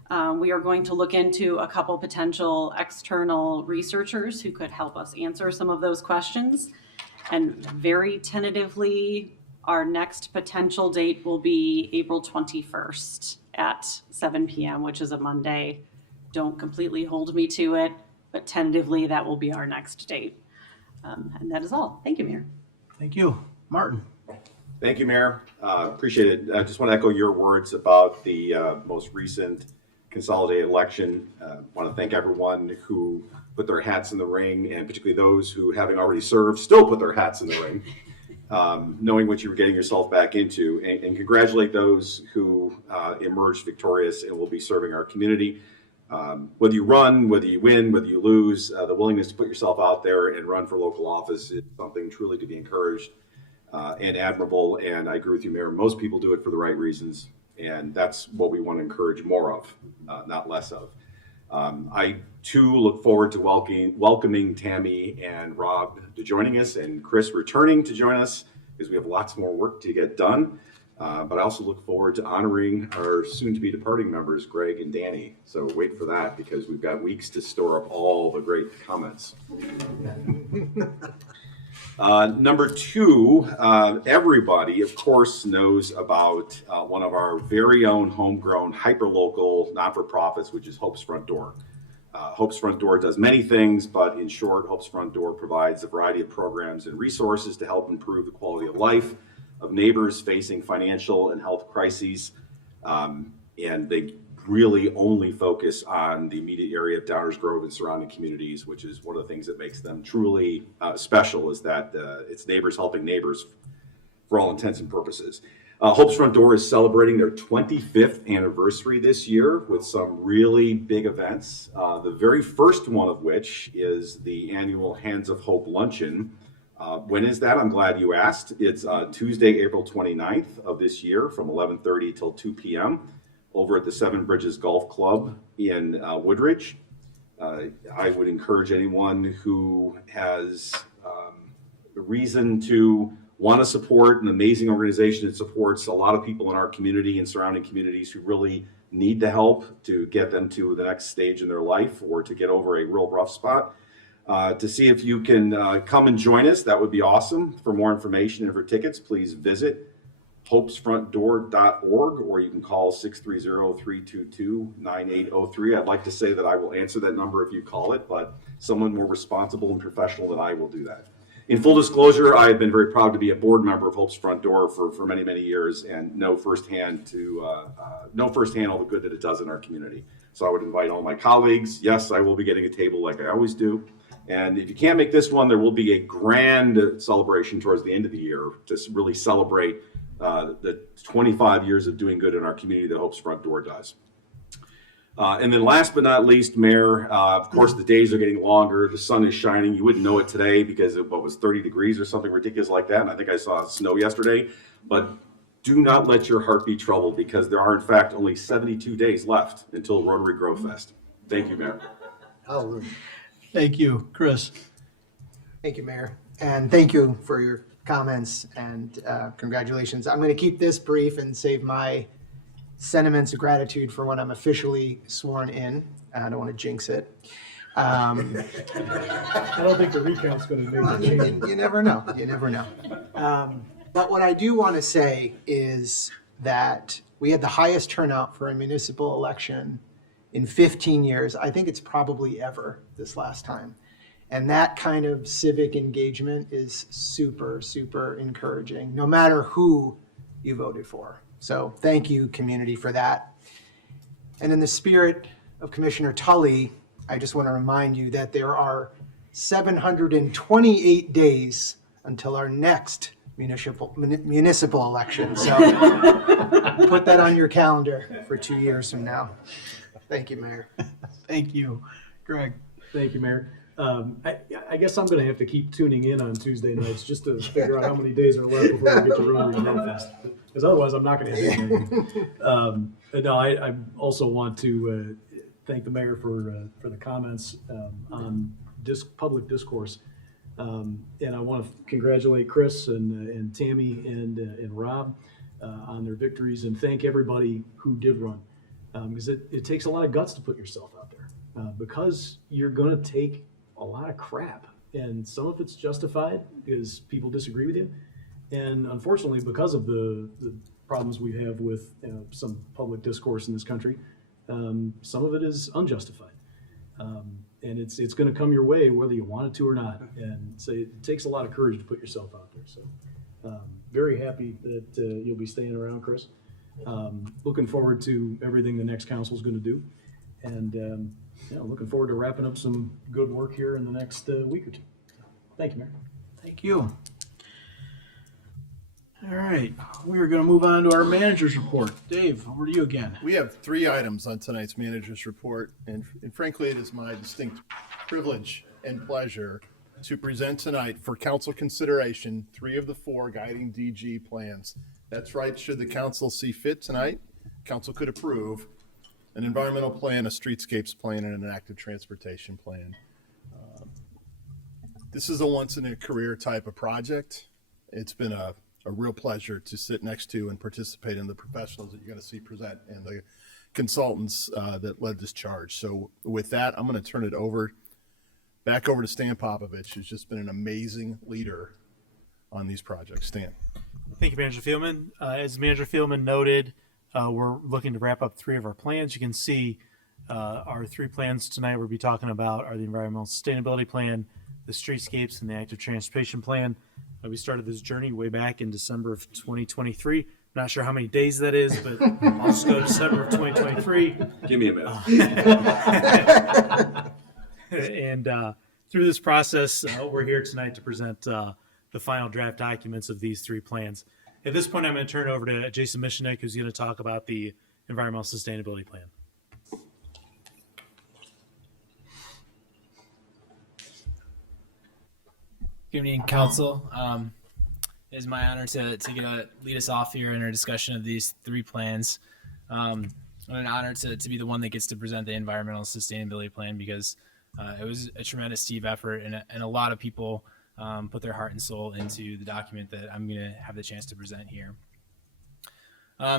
We are going to look into a couple potential external researchers who could help us answer some of those questions. And very tentatively, our next potential date will be April 21st at 7 p.m., which is a Monday. Don't completely hold me to it, but tentatively that will be our next date. And that is all. Thank you, Mayor. Thank you. Martin. Thank you, Mayor. Appreciate it. I just want to echo your words about the most recent consolidated election. Want to thank everyone who put their hats in the ring, and particularly those who, having already served, still put their hats in the ring, knowing what you were getting yourself back into, and congratulate those who emerged victorious and will be serving our community. Whether you run, whether you win, whether you lose, the willingness to put yourself out there and run for local office is something truly to be encouraged and admirable. And I agree with you, Mayor. Most people do it for the right reasons, and that's what we want to encourage more of, not less of. I, too, look forward to welcoming Tammy and Rob to joining us, and Chris returning to join us, because we have lots more work to get done. But I also look forward to honoring our soon-to-be departing members, Greg and Danny. So wait for that, because we've got weeks to store up all the great comments. Number two, everybody, of course, knows about one of our very own homegrown, hyperlocal not-for-profits, which is Hope's Front Door. Hope's Front Door does many things, but in short, Hope's Front Door provides a variety of programs and resources to help improve the quality of life of neighbors facing financial and health crises. And they really only focus on the immediate area of Downers Grove and surrounding communities, which is one of the things that makes them truly special, is that it's neighbors helping neighbors for all intents and purposes. Hope's Front Door is celebrating their 25th anniversary this year with some really big events. The very first one of which is the annual Hands of Hope Luncheon. When is that? I'm glad you asked. It's Tuesday, April 29th of this year from 11:30 till 2 p.m. over at the Seven Bridges Golf Club in Woodridge. I would encourage anyone who has a reason to want to support an amazing organization that supports a lot of people in our community and surrounding communities who really need the help to get them to the next stage in their life or to get over a real rough spot. To see if you can come and join us, that would be awesome. For more information and for tickets, please visit hopesfrontdoor.org, or you can call 630-322-9803. I'd like to say that I will answer that number if you call it, but someone more responsible and professional than I will do that. In full disclosure, I have been very proud to be a board member of Hope's Front Door for many, many years, and know firsthand all the good that it does in our community. So I would invite all my colleagues. Yes, I will be getting a table like I always do. And if you can't make this one, there will be a grand celebration towards the end of the year to really celebrate the 25 years of doing good in our community that Hope's Front Door does. And then last but not least, Mayor, of course, the days are getting longer. The sun is shining. You wouldn't know it today because it was 30 degrees or something ridiculous like that. And I think I saw snow yesterday. But do not let your heart be troubled, because there are, in fact, only 72 days left until Rotary Grove Fest. Thank you, Mayor. Hallelujah. Thank you. Chris. Thank you, Mayor. And thank you for your comments and congratulations. I'm going to keep this brief and save my sentiments of gratitude for when I'm officially sworn in. I don't want to jinx it. I don't think the recount's going to make a change. You never know. You never know. But what I do want to say is that we had the highest turnout for a municipal election in 15 years. I think it's probably ever this last time. And that kind of civic engagement is super, super encouraging, no matter who you voted for. So thank you, community, for that. And in the spirit of Commissioner Tully, I just want to remind you that there are 728 days until our next municipal election. So put that on your calendar for 2 years from now. Thank you, Mayor. Thank you. Greg? Thank you, Mayor. I guess I'm going to have to keep tuning in on Tuesday nights just to figure out how many days are left before we get to Rotary Manifest. Because otherwise, I'm not going to have anything. No, I also want to thank the mayor for the comments on public discourse. And I want to congratulate Chris and Tammy and Rob on their victories, and thank everybody who did run. Because it takes a lot of guts to put yourself out there, because you're going to take a lot of crap, and some of it's justified because people disagree with you, and unfortunately because of the problems we have with some public discourse in this country, some of it is unjustified, and it's going to come your way whether you want it to or not. And so it takes a lot of courage to put yourself out there. So very happy that you'll be staying around, Chris. Looking forward to everything the next council is going to do, and looking forward to wrapping up some good work here in the next week or two. Thank you, Mayor. Thank you. All right, we are going to move on to our manager's report. Dave, over to you again. We have 3 items on tonight's manager's report, and frankly, it is my distinct privilege and pleasure to present tonight for council consideration 3 of the 4 guiding DG plans. That's right, should the council see fit tonight, council could approve an environmental plan, a streetscapes plan, and an active transportation plan. This is a once-in-a-career type of project. It's been a real pleasure to sit next to and participate in the professionals that you're going to see present and the consultants that led this charge. So with that, I'm going to turn it back over to Stan Popovich, who's just been an amazing leader on these projects. Stan. Thank you, Manager Fieldman. As Manager Fieldman noted, we're looking to wrap up 3 of our plans. You can see our 3 plans tonight we'll be talking about are the Environmental Sustainability Plan, the Streetscapes, and the Active Transportation Plan. We started this journey way back in December of 2023. Not sure how many days that is, but I'll just go December of 2023. Give me a minute. And through this process, we're here tonight to present the final draft documents of these 3 plans. At this point, I'm going to turn it over to Jason Michenik, who's going to talk about the Environmental Sustainability Plan. Good evening, Council. It is my honor to lead us off here in our discussion of these 3 plans. And an honor to be the one that gets to present the Environmental Sustainability Plan, because it was a tremendous team effort, and a lot of people put their heart and soul into the document that I'm going to have the chance to present here.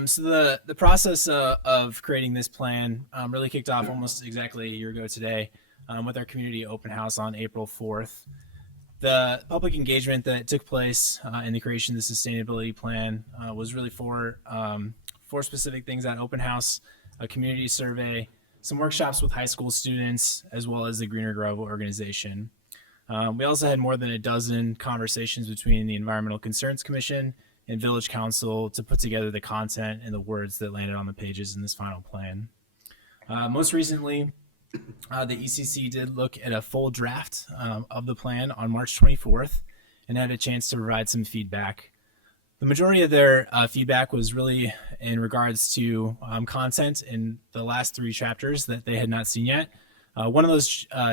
So the process of creating this plan really kicked off almost exactly a year ago today with our community open house on April 4th. The public engagement that took place in the creation of the sustainability plan was really for 4 specific things at open house: a community survey, some workshops with high school students, as well as the Greener Grove organization. We also had more than a dozen conversations between the Environmental Concerns Commission and Village Council to put together the content and the words that landed on the pages in this final plan. Most recently, the ECC did look at a full draft of the plan on March 24th and had a chance to provide some feedback. The majority of their feedback was really in regards to content in the last 3 chapters that they had not seen yet. One of those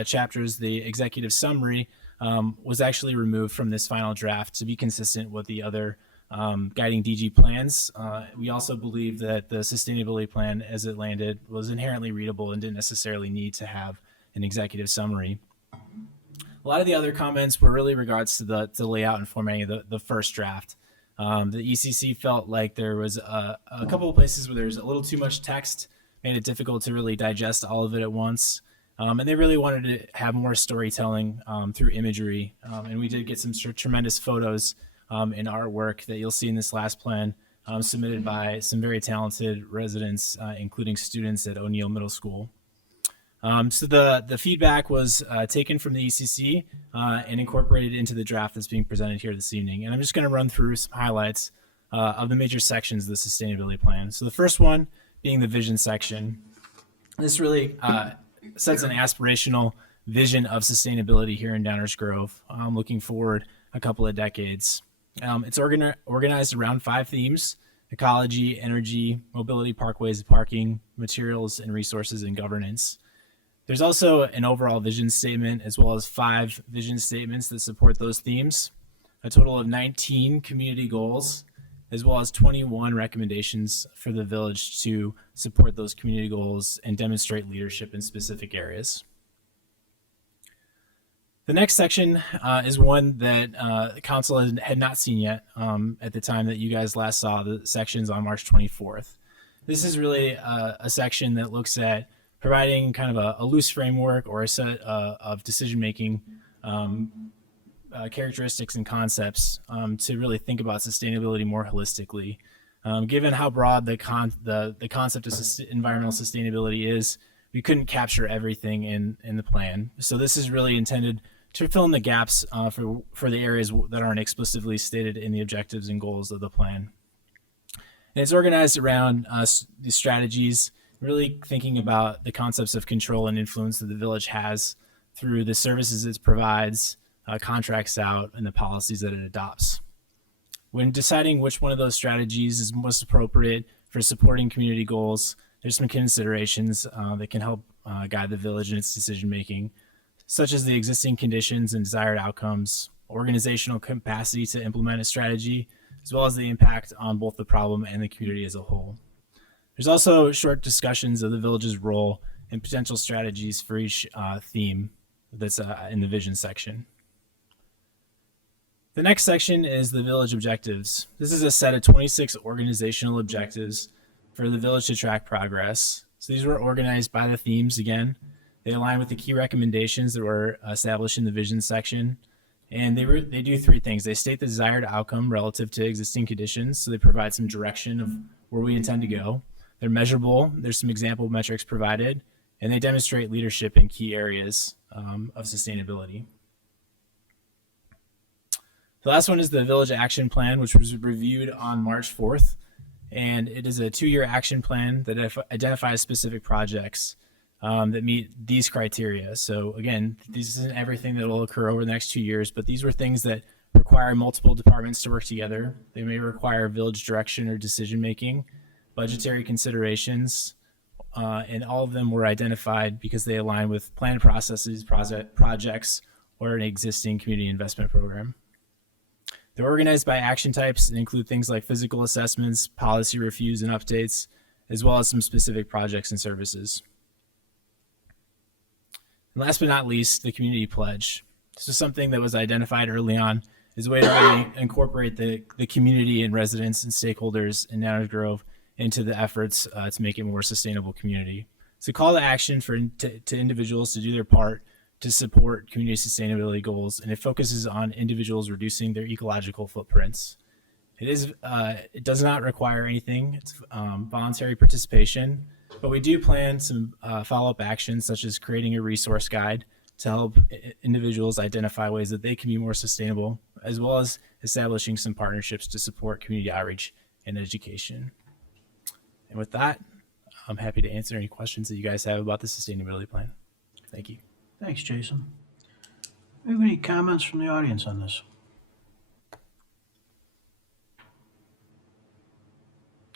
chapters, the executive summary, was actually removed from this final draft to be consistent with the other guiding DG plans. We also believe that the sustainability plan as it landed was inherently readable and didn't necessarily need to have an executive summary. A lot of the other comments were really regards to the layout and formatting of the first draft. The ECC felt like there was a couple of places where there was a little too much text, made it difficult to really digest all of it at once. And they really wanted to have more storytelling through imagery. And we did get some tremendous photos and artwork that you'll see in this last plan submitted by some very talented residents, including students at O'Neill Middle School. So the feedback was taken from the ECC and incorporated into the draft that's being presented here this evening. And I'm just going to run through some highlights of the major sections of the sustainability plan. So the first one being the vision section. This really sets an aspirational vision of sustainability here in Downers Grove, looking forward a couple of decades. It's organized around 5 themes: ecology, energy, mobility, parkways, parking, materials and resources, and governance. There's also an overall vision statement, as well as 5 vision statements that support those themes, a total of 19 community goals, as well as 21 recommendations for the village to support those community goals and demonstrate leadership in specific areas. The next section is one that the council had not seen yet at the time that you guys last saw the sections on March 24th. This is really a section that looks at providing kind of a loose framework or a set of decision-making characteristics and concepts to really think about sustainability more holistically. Given how broad the concept of environmental sustainability is, we couldn't capture everything in the plan. So this is really intended to fill in the gaps for the areas that aren't explicitly stated in the objectives and goals of the plan. And it's organized around the strategies, really thinking about the concepts of control and influence that the village has through the services it provides, contracts out, and the policies that it adopts. When deciding which one of those strategies is most appropriate for supporting community goals, there's some considerations that can help guide the village in its decision-making, such as the existing conditions and desired outcomes, organizational capacity to implement a strategy, as well as the impact on both the problem and the community as a whole. There's also short discussions of the village's role and potential strategies for each theme that's in the vision section. The next section is the village objectives. This is a set of 26 organizational objectives for the village to track progress. So these were organized by the themes again. They align with the key recommendations that were established in the vision section. And they do 3 things. They state the desired outcome relative to existing conditions. So they provide some direction of where we intend to go. They're measurable. There's some example metrics provided, and they demonstrate leadership in key areas of sustainability. The last one is the Village Action Plan, which was reviewed on March 4th. And it is a 2-year action plan that identifies specific projects that meet these criteria. So again, this isn't everything that will occur over the next 2 years, but these were things that require multiple departments to work together. They may require village direction or decision-making, budgetary considerations, and all of them were identified because they align with planned processes, projects, or an existing community investment program. They're organized by action types and include things like physical assessments, policy reviews and updates, as well as some specific projects and services. And last but not least, the community pledge. This is something that was identified early on as a way to really incorporate the community and residents and stakeholders in Downers Grove into the efforts to make it a more sustainable community. It's a call to action to individuals to do their part to support community sustainability goals, and it focuses on individuals reducing their ecological footprints. It does not require anything. It's voluntary participation, but we do plan some follow-up actions, such as creating a resource guide to help individuals identify ways that they can be more sustainable, as well as establishing some partnerships to support community outreach and education. And with that, I'm happy to answer any questions that you guys have about the sustainability plan. Thank you. Thanks, Jason. Do we have any comments from the audience on this?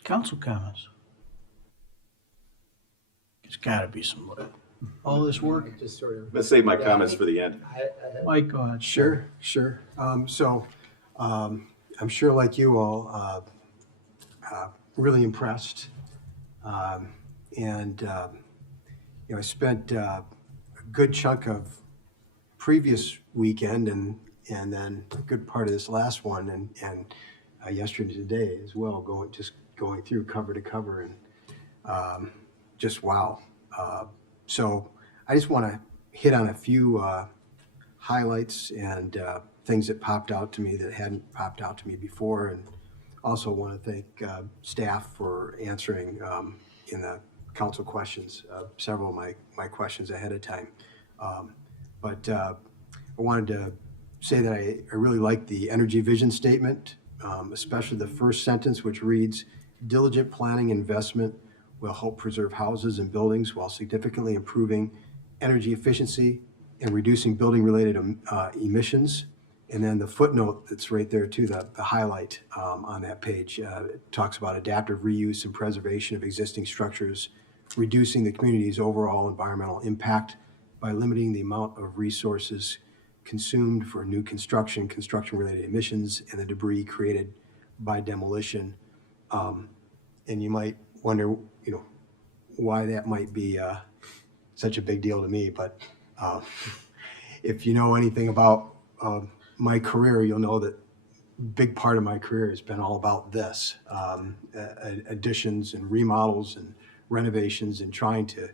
Council comments? There's got to be some, all this work. Just sort of. Let's save my comments for the end. Mike, go ahead. Sure. I'm sure like you all, really impressed. I spent a good chunk of previous weekend and then a good part of this last one and yesterday and today as well, going through cover to cover and just wow. So I just want to hit on a few highlights and things that popped out to me that hadn't popped out to me before, and also want to thank staff for answering in the council questions, several of my questions ahead of time. But I wanted to say that I really like the energy vision statement especially the first sentence, which reads, "Diligent planning investment will help preserve houses and buildings while significantly improving energy efficiency and reducing building-related emissions." And then the footnote that's right there too, the highlight on that page, it talks about adaptive reuse and preservation of existing structures, reducing the community's overall environmental impact by limiting the amount of resources consumed for new construction, construction-related emissions, and the debris created by demolition. And you might wonder, why that might be such a big deal to me, but if you know anything about my career, you'll know that a big part of my career has been all about this, additions and remodels and renovations and trying to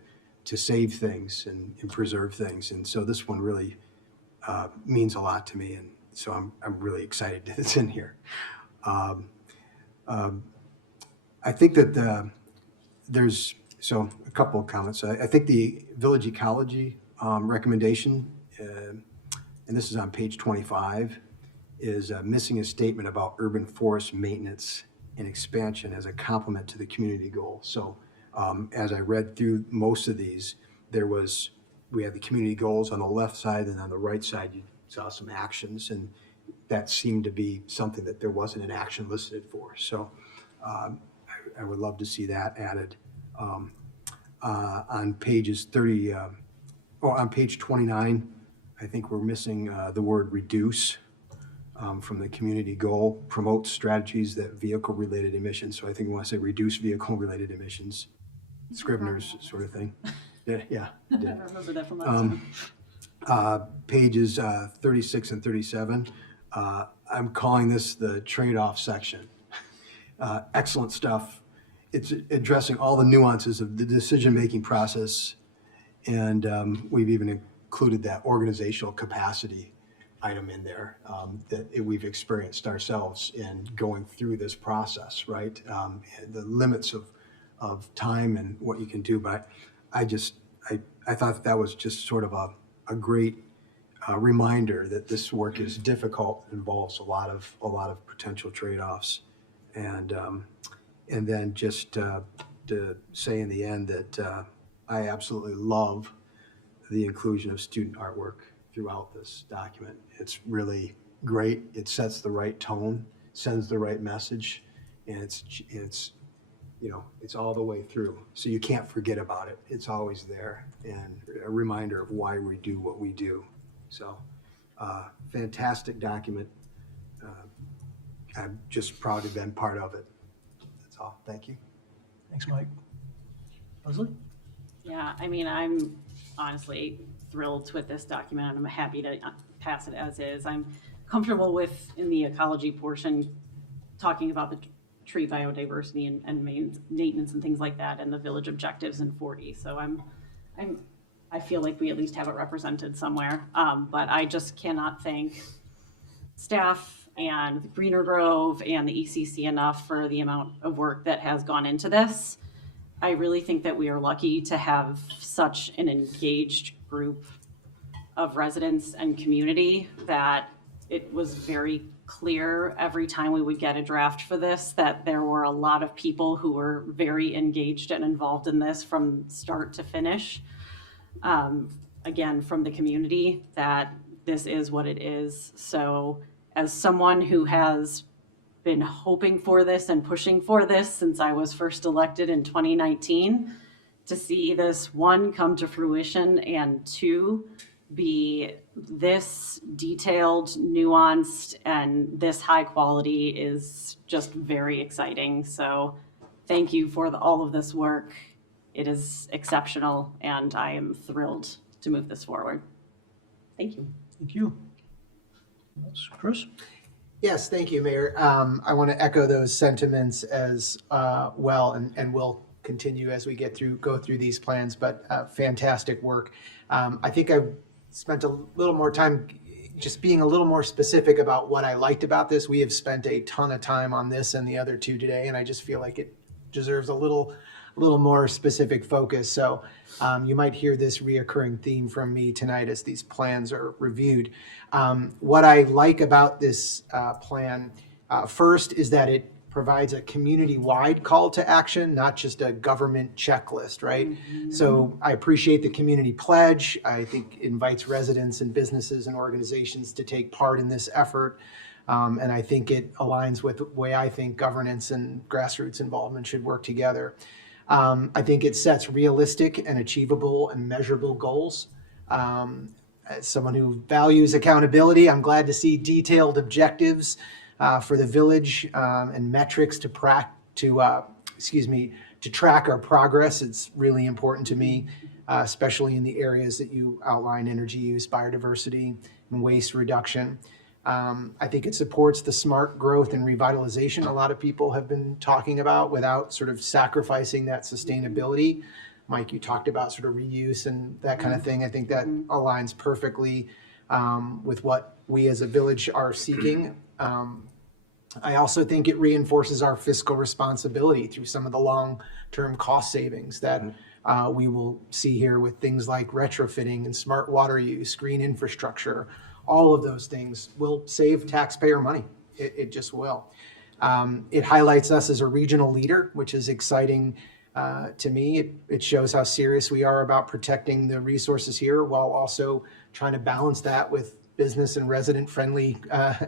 save things and preserve things. And so this one really means a lot to me, and so I'm really excited that it's in here. I think that there's a couple of comments. I think the village ecology recommendation, and this is on page 25, is missing a statement about urban forest maintenance and expansion as a complement to the community goal. So as I read through most of these, we had the community goals on the left side, and on the right side you saw some actions, and that seemed to be something that there wasn't an action listed for. So I would love to see that added. On pages 30, on page 29, I think we're missing the word reduce from the community goal, promote strategies that vehicle-related emissions. So I think we want to say reduce vehicle-related emissions, Scrivener's sort of thing. Yeah. I remember that from last time. Pages 36 and 37, I'm calling this the trade-off section. Excellent stuff. It's addressing all the nuances of the decision-making process, and we've even included that organizational capacity item in there that we've experienced ourselves in going through this process, right? The limits of time and what you can do, but I thought that was just sort of a great reminder that this work is difficult, involves a lot of potential trade-offs, and then just to say in the end that I absolutely love the inclusion of student artwork throughout this document. It's really great. It sets the right tone, sends the right message, and it's all the way through. So you can't forget about it. It's always there, and a reminder of why we do what we do. So fantastic document. I'm just proud to have been part of it. That's all. Thank you. Thanks, Mike. Leslie? Yeah, I mean, I'm honestly thrilled with this document. I'm happy to pass it as is. I'm comfortable with, in the ecology portion, talking about the tree biodiversity and maintenance and things like that, and the village objectives in 40. So I feel like we at least have it represented somewhere. But I just cannot thank staff and Greener Grove and the ECC enough for the amount of work that has gone into this. I really think that we are lucky to have such an engaged group of residents and community that it was very clear every time we would get a draft for this that there were a lot of people who were very engaged and involved in this from start to finish. Again, from the community, that this is what it is. So as someone who has been hoping for this and pushing for this since I was first elected in 2019, to see this, one, come to fruition, and two, be this detailed, nuanced, and this high quality is just very exciting. So thank you for all of this work. It is exceptional, and I am thrilled to move this forward. Thank you. Thank you. Chris? Yes, thank you, Mayor. I want to echo those sentiments as well, and we'll continue as we go through these plans, but fantastic work. I think I spent a little more time just being a little more specific about what I liked about this. We have spent a ton of time on this and the other two today, and I just feel like it deserves a little more specific focus. So you might hear this reoccurring theme from me tonight as these plans are reviewed. What I like about this plan, First is that it provides a community-wide call to action, not just a government checklist, right? So I appreciate the community pledge. I think it invites residents and businesses and organizations to take part in this effort. And I think it aligns with the way I think governance and grassroots involvement should work together. I think it sets realistic and achievable and measurable goals. As someone who values accountability, I'm glad to see detailed objectives for the village and metrics to track our progress. It's really important to me, especially in the areas that you outline: energy use, biodiversity, and waste reduction. I think it supports the smart growth and revitalization a lot of people have been talking about without sort of sacrificing that sustainability. Mike, you talked about sort of reuse and that kind of thing. I think that aligns perfectly with what we as a village are seeking. I also think it reinforces our fiscal responsibility through some of the long-term cost savings that we will see here with things like retrofitting and smart water use, green infrastructure. All of those things will save taxpayer money. It just will. It highlights us as a regional leader, which is exciting to me. It shows how serious we are about protecting the resources here while also trying to balance that with business and resident-friendly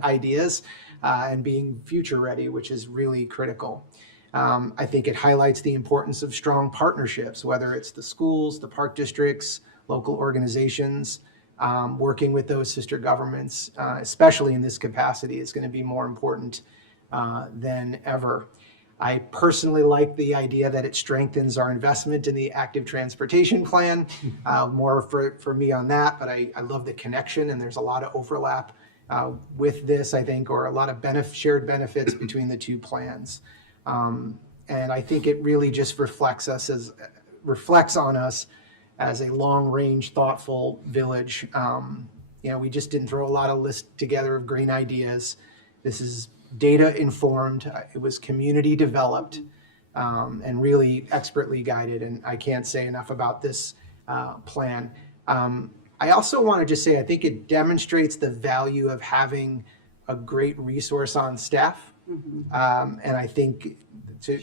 ideas and being future-ready, which is really critical. I think it highlights the importance of strong partnerships, whether it's the schools, the park districts, local organizations. Working with those sister governments, especially in this capacity, is going to be more important than ever. I personally like the idea that it strengthens our investment in the active transportation plan. More for me on that, but I love the connection, and there's a lot of overlap with this, I think, or a lot of shared benefits between the two plans. And I think it really just reflects on us as a long-range, thoughtful village. We just didn't throw a lot of lists together of green ideas. This is data-informed. It was community-developed and really expertly guided, and I can't say enough about this plan. I also want to just say I think it demonstrates the value of having a great resource on staff. And I think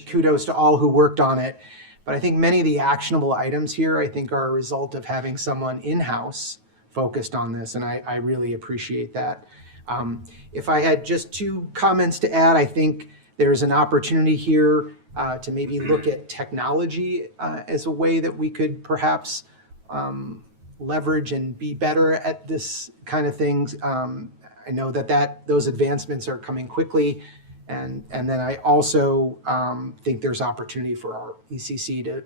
kudos to all who worked on it. But I think many of the actionable items here, I think, are a result of having someone in-house focused on this, and I really appreciate that. If I had just two comments to add, I think there's an opportunity here to maybe look at technology as a way that we could perhaps leverage and be better at this kind of things. I know that those advancements are coming quickly. And then I also think there's opportunity for our ECC to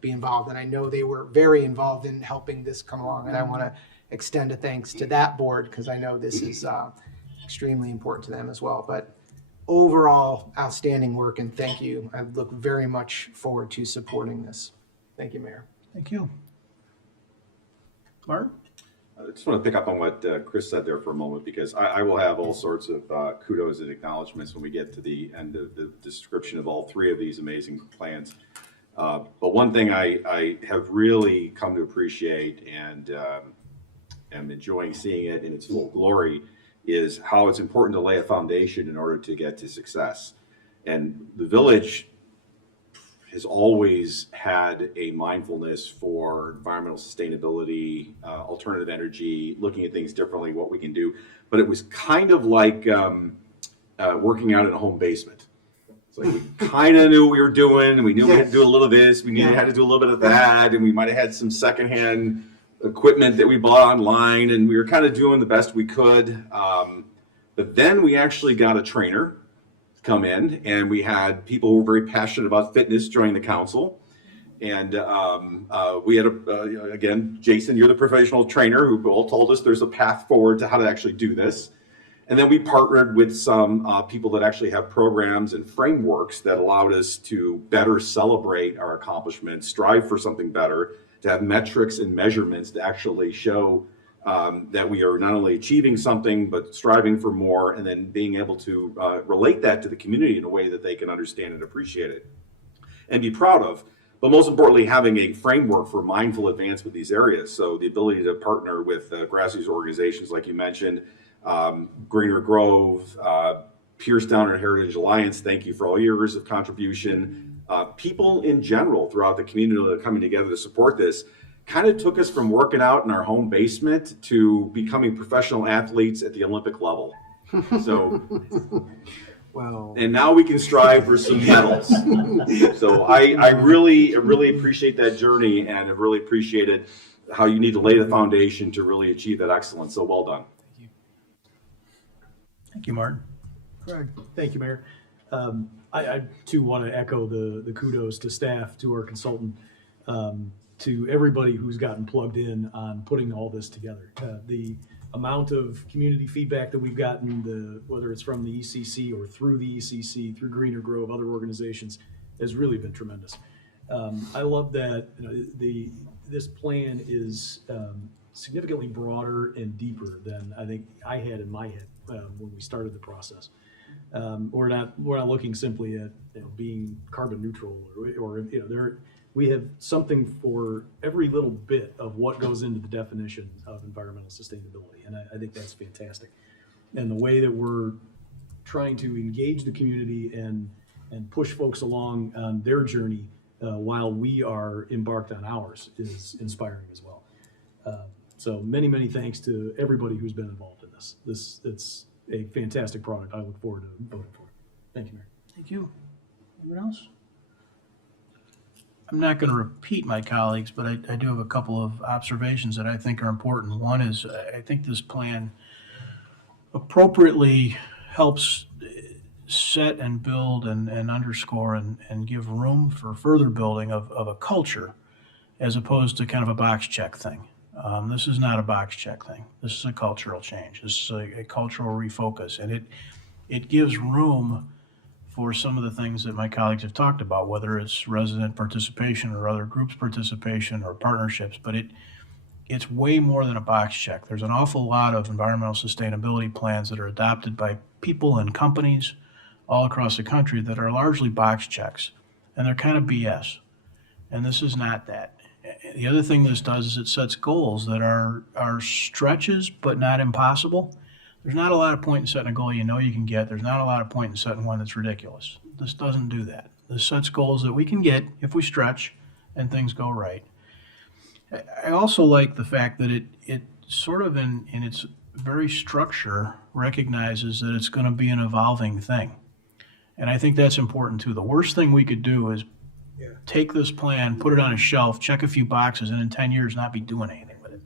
be involved. And I know they were very involved in helping this come along. And I want to extend a thanks to that board because I know this is extremely important to them as well. But overall, outstanding work, and thank you. I look very much forward to supporting this. Thank you, Mayor. Thank you. Martin? I just want to pick up on what Chris said there for a moment, because I will have all sorts of kudos and acknowledgments when we get to the end of the description of all three of these amazing plans. But one thing I have really come to appreciate and am enjoying seeing it in its full glory is how it's important to lay a foundation in order to get to success. And the village has always had a mindfulness for environmental sustainability, alternative energy, looking at things differently, what we can do. But it was kind of like working out in a home basement. It's like we kind of knew what we were doing, and we knew we had to do a little of this, we knew we had to do a little bit of that, and we might have had some secondhand equipment that we bought online, and we were kind of doing the best we could. But then we actually got a trainer come in, and we had people who were very passionate about fitness join the council. And we had, again, Jason, you're the professional trainer who all told us there's a path forward to how to actually do this. And then we partnered with some people that actually have programs and frameworks that allowed us to better celebrate our accomplishments, strive for something better, to have metrics and measurements to actually show that we are not only achieving something, but striving for more, and then being able to relate that to the community in a way that they can understand and appreciate it and be proud of. But most importantly, having a framework for mindful advance with these areas. So the ability to partner with grassroots organizations, like you mentioned, Greener Grove, Pierce Downer Heritage Alliance, thank you for all your years of contribution. People in general throughout the community that are coming together to support this kind of took us from working out in our home basement to becoming professional athletes at the Olympic level. So, Wow. and now we can strive for some medals. So I really appreciate that journey, and have really appreciated how you need to lay the foundation to really achieve that excellence. So well done. Thank you, Martin. Greg. Thank you, Mayor. I too want to echo the kudos to staff, to our consultant, to everybody who's gotten plugged in on putting all this together. The amount of community feedback that we've gotten, whether it's from the ECC or through the ECC, through Greener Grove, other organizations, has really been tremendous. I love that this plan is significantly broader and deeper than I think I had in my head when we started the process. We're not looking simply at being carbon neutral or we have something for every little bit of what goes into the definition of environmental sustainability, and I think that's fantastic. And the way that we're trying to engage the community and push folks along on their journey while we are embarked on ours is inspiring as well. So many thanks to everybody who's been involved in this. It's a fantastic product. I look forward to voting for it. Thank you, Mayor. Thank you. Anyone else? I'm not going to repeat my colleagues, but I do have a couple of observations that I think are important. One is I think this plan appropriately helps set and build and underscore and give room for further building of a culture as opposed to kind of a box check thing. This is not a box check thing. This is a cultural change. This is a cultural refocus, and it gives room for some of the things that my colleagues have talked about, whether it's resident participation or other groups' participation or partnerships, but it's way more than a box check. There's an awful lot of environmental sustainability plans that are adopted by people and companies all across the country that are largely box checks, and they're kind of BS. And this is not that. The other thing this does is it sets goals that are stretches but not impossible. There's not a lot of point in setting a goal you know you can get. There's not a lot of point in setting one that's ridiculous. This doesn't do that. This sets goals that we can get if we stretch and things go right. I also like the fact that it sort of in its very structure recognizes that it's going to be an evolving thing. And I think that's important too. The worst thing we could do is take this plan, put it on a shelf, check a few boxes, and in 10 years not be doing anything with it.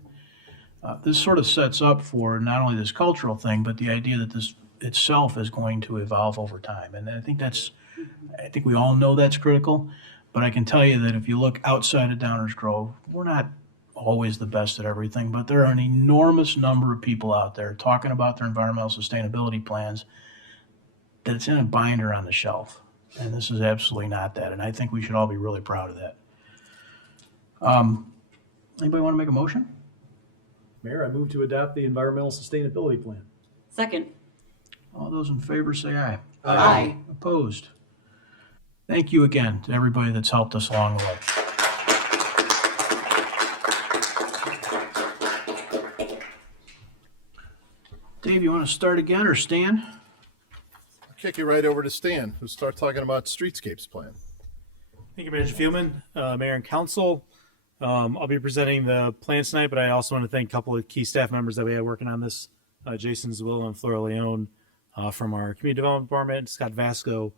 This sort of sets up for not only this cultural thing, but the idea that this itself is going to evolve over time. And I think we all know that's critical, but I can tell you that if you look outside of Downers Grove, we're not always the best at everything, but there are an enormous number of people out there talking about their environmental sustainability plans that it's in a binder on the shelf. And this is absolutely not that. And I think we should all be really proud of that. Anybody want to make a motion? Mayor, I move to adopt the environmental sustainability plan. Second. All those in favor say aye. Aye. Opposed? Thank you again to everybody that's helped us along the way. Dave, you want to start again or Stan? I'll kick you right over to Stan, who'll start talking about streetscapes plan. Thank you, Manager Fielman, Mayor and Council. I'll be presenting the plan tonight, but I also want to thank a couple of key staff members that we had working on this. Jason Zawilla and Flora Leone from our Community Development Department, Scott Vasco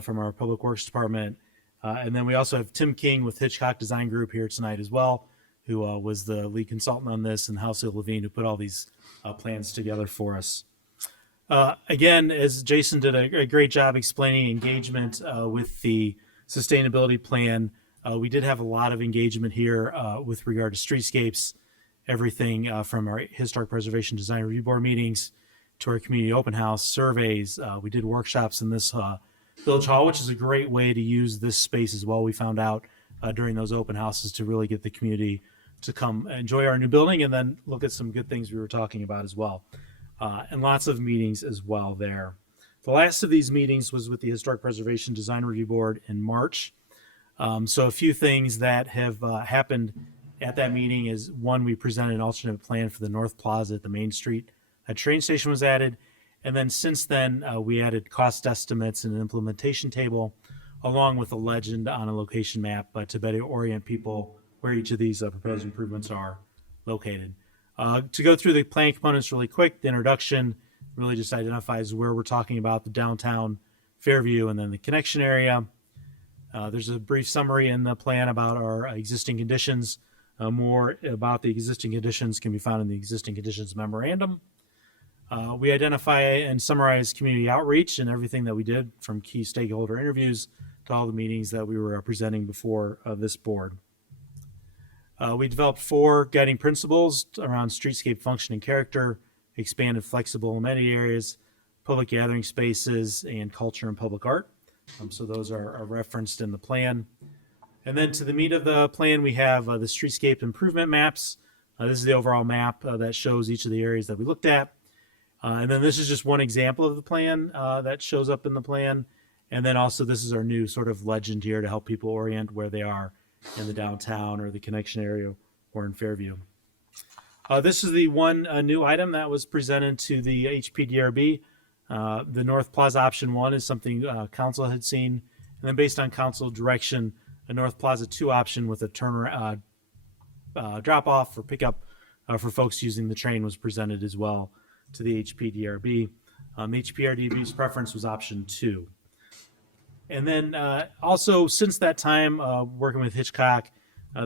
from our Public Works Department. And then we also have Tim King with Hitchcock Design Group here tonight as well, who was the lead consultant on this, and Halsey Levine, who put all these plans together for us. Again, as Jason did a great job explaining engagement with the sustainability plan, we did have a lot of engagement here with regard to streetscapes, everything from our Historic Preservation Design Review Board meetings to our community open house surveys. We did workshops in this Village Hall, which is a great way to use this space as well. We found out during those open houses to really get the community to come enjoy our new building and then look at some good things we were talking about as well. And lots of meetings as well there. The last of these meetings was with the Historic Preservation Design Review Board in March. So a few things that have happened at that meeting is, one, we presented an alternate plan for the North Plaza at the Main Street. A train station was added, And then since then, we added cost estimates and an implementation table, along with a legend on a location map to better orient people where each of these proposed improvements are located. To go through the plan components really quick, the introduction really just identifies where we're talking about, the downtown Fairview and then the connection area. There's a brief summary in the plan about our existing conditions. More about the existing conditions can be found in the existing conditions memorandum. We identify and summarize community outreach and everything that we did, from key stakeholder interviews to all the meetings that we were presenting before this board. We developed 4 guiding principles around streetscape function and character, expanded flexible amenity areas, public gathering spaces, and culture and public art. So those are referenced in the plan. And then to the meat of the plan, we have the streetscape improvement maps. This is the overall map that shows each of the areas that we looked at. And then this is just one example of the plan that shows up in the plan. And then also this is our new sort of legend here to help people orient where they are in the downtown or the connection area or in Fairview. This is the one new item that was presented to the HPDRB. The North Plaza option 1 is something council had seen. And then based on council direction, a North Plaza 2 option with a turn drop off or pickup for folks using the train was presented as well to the HPDRB. HPDRB's preference was option 2. And then also since that time, working with Hitchcock,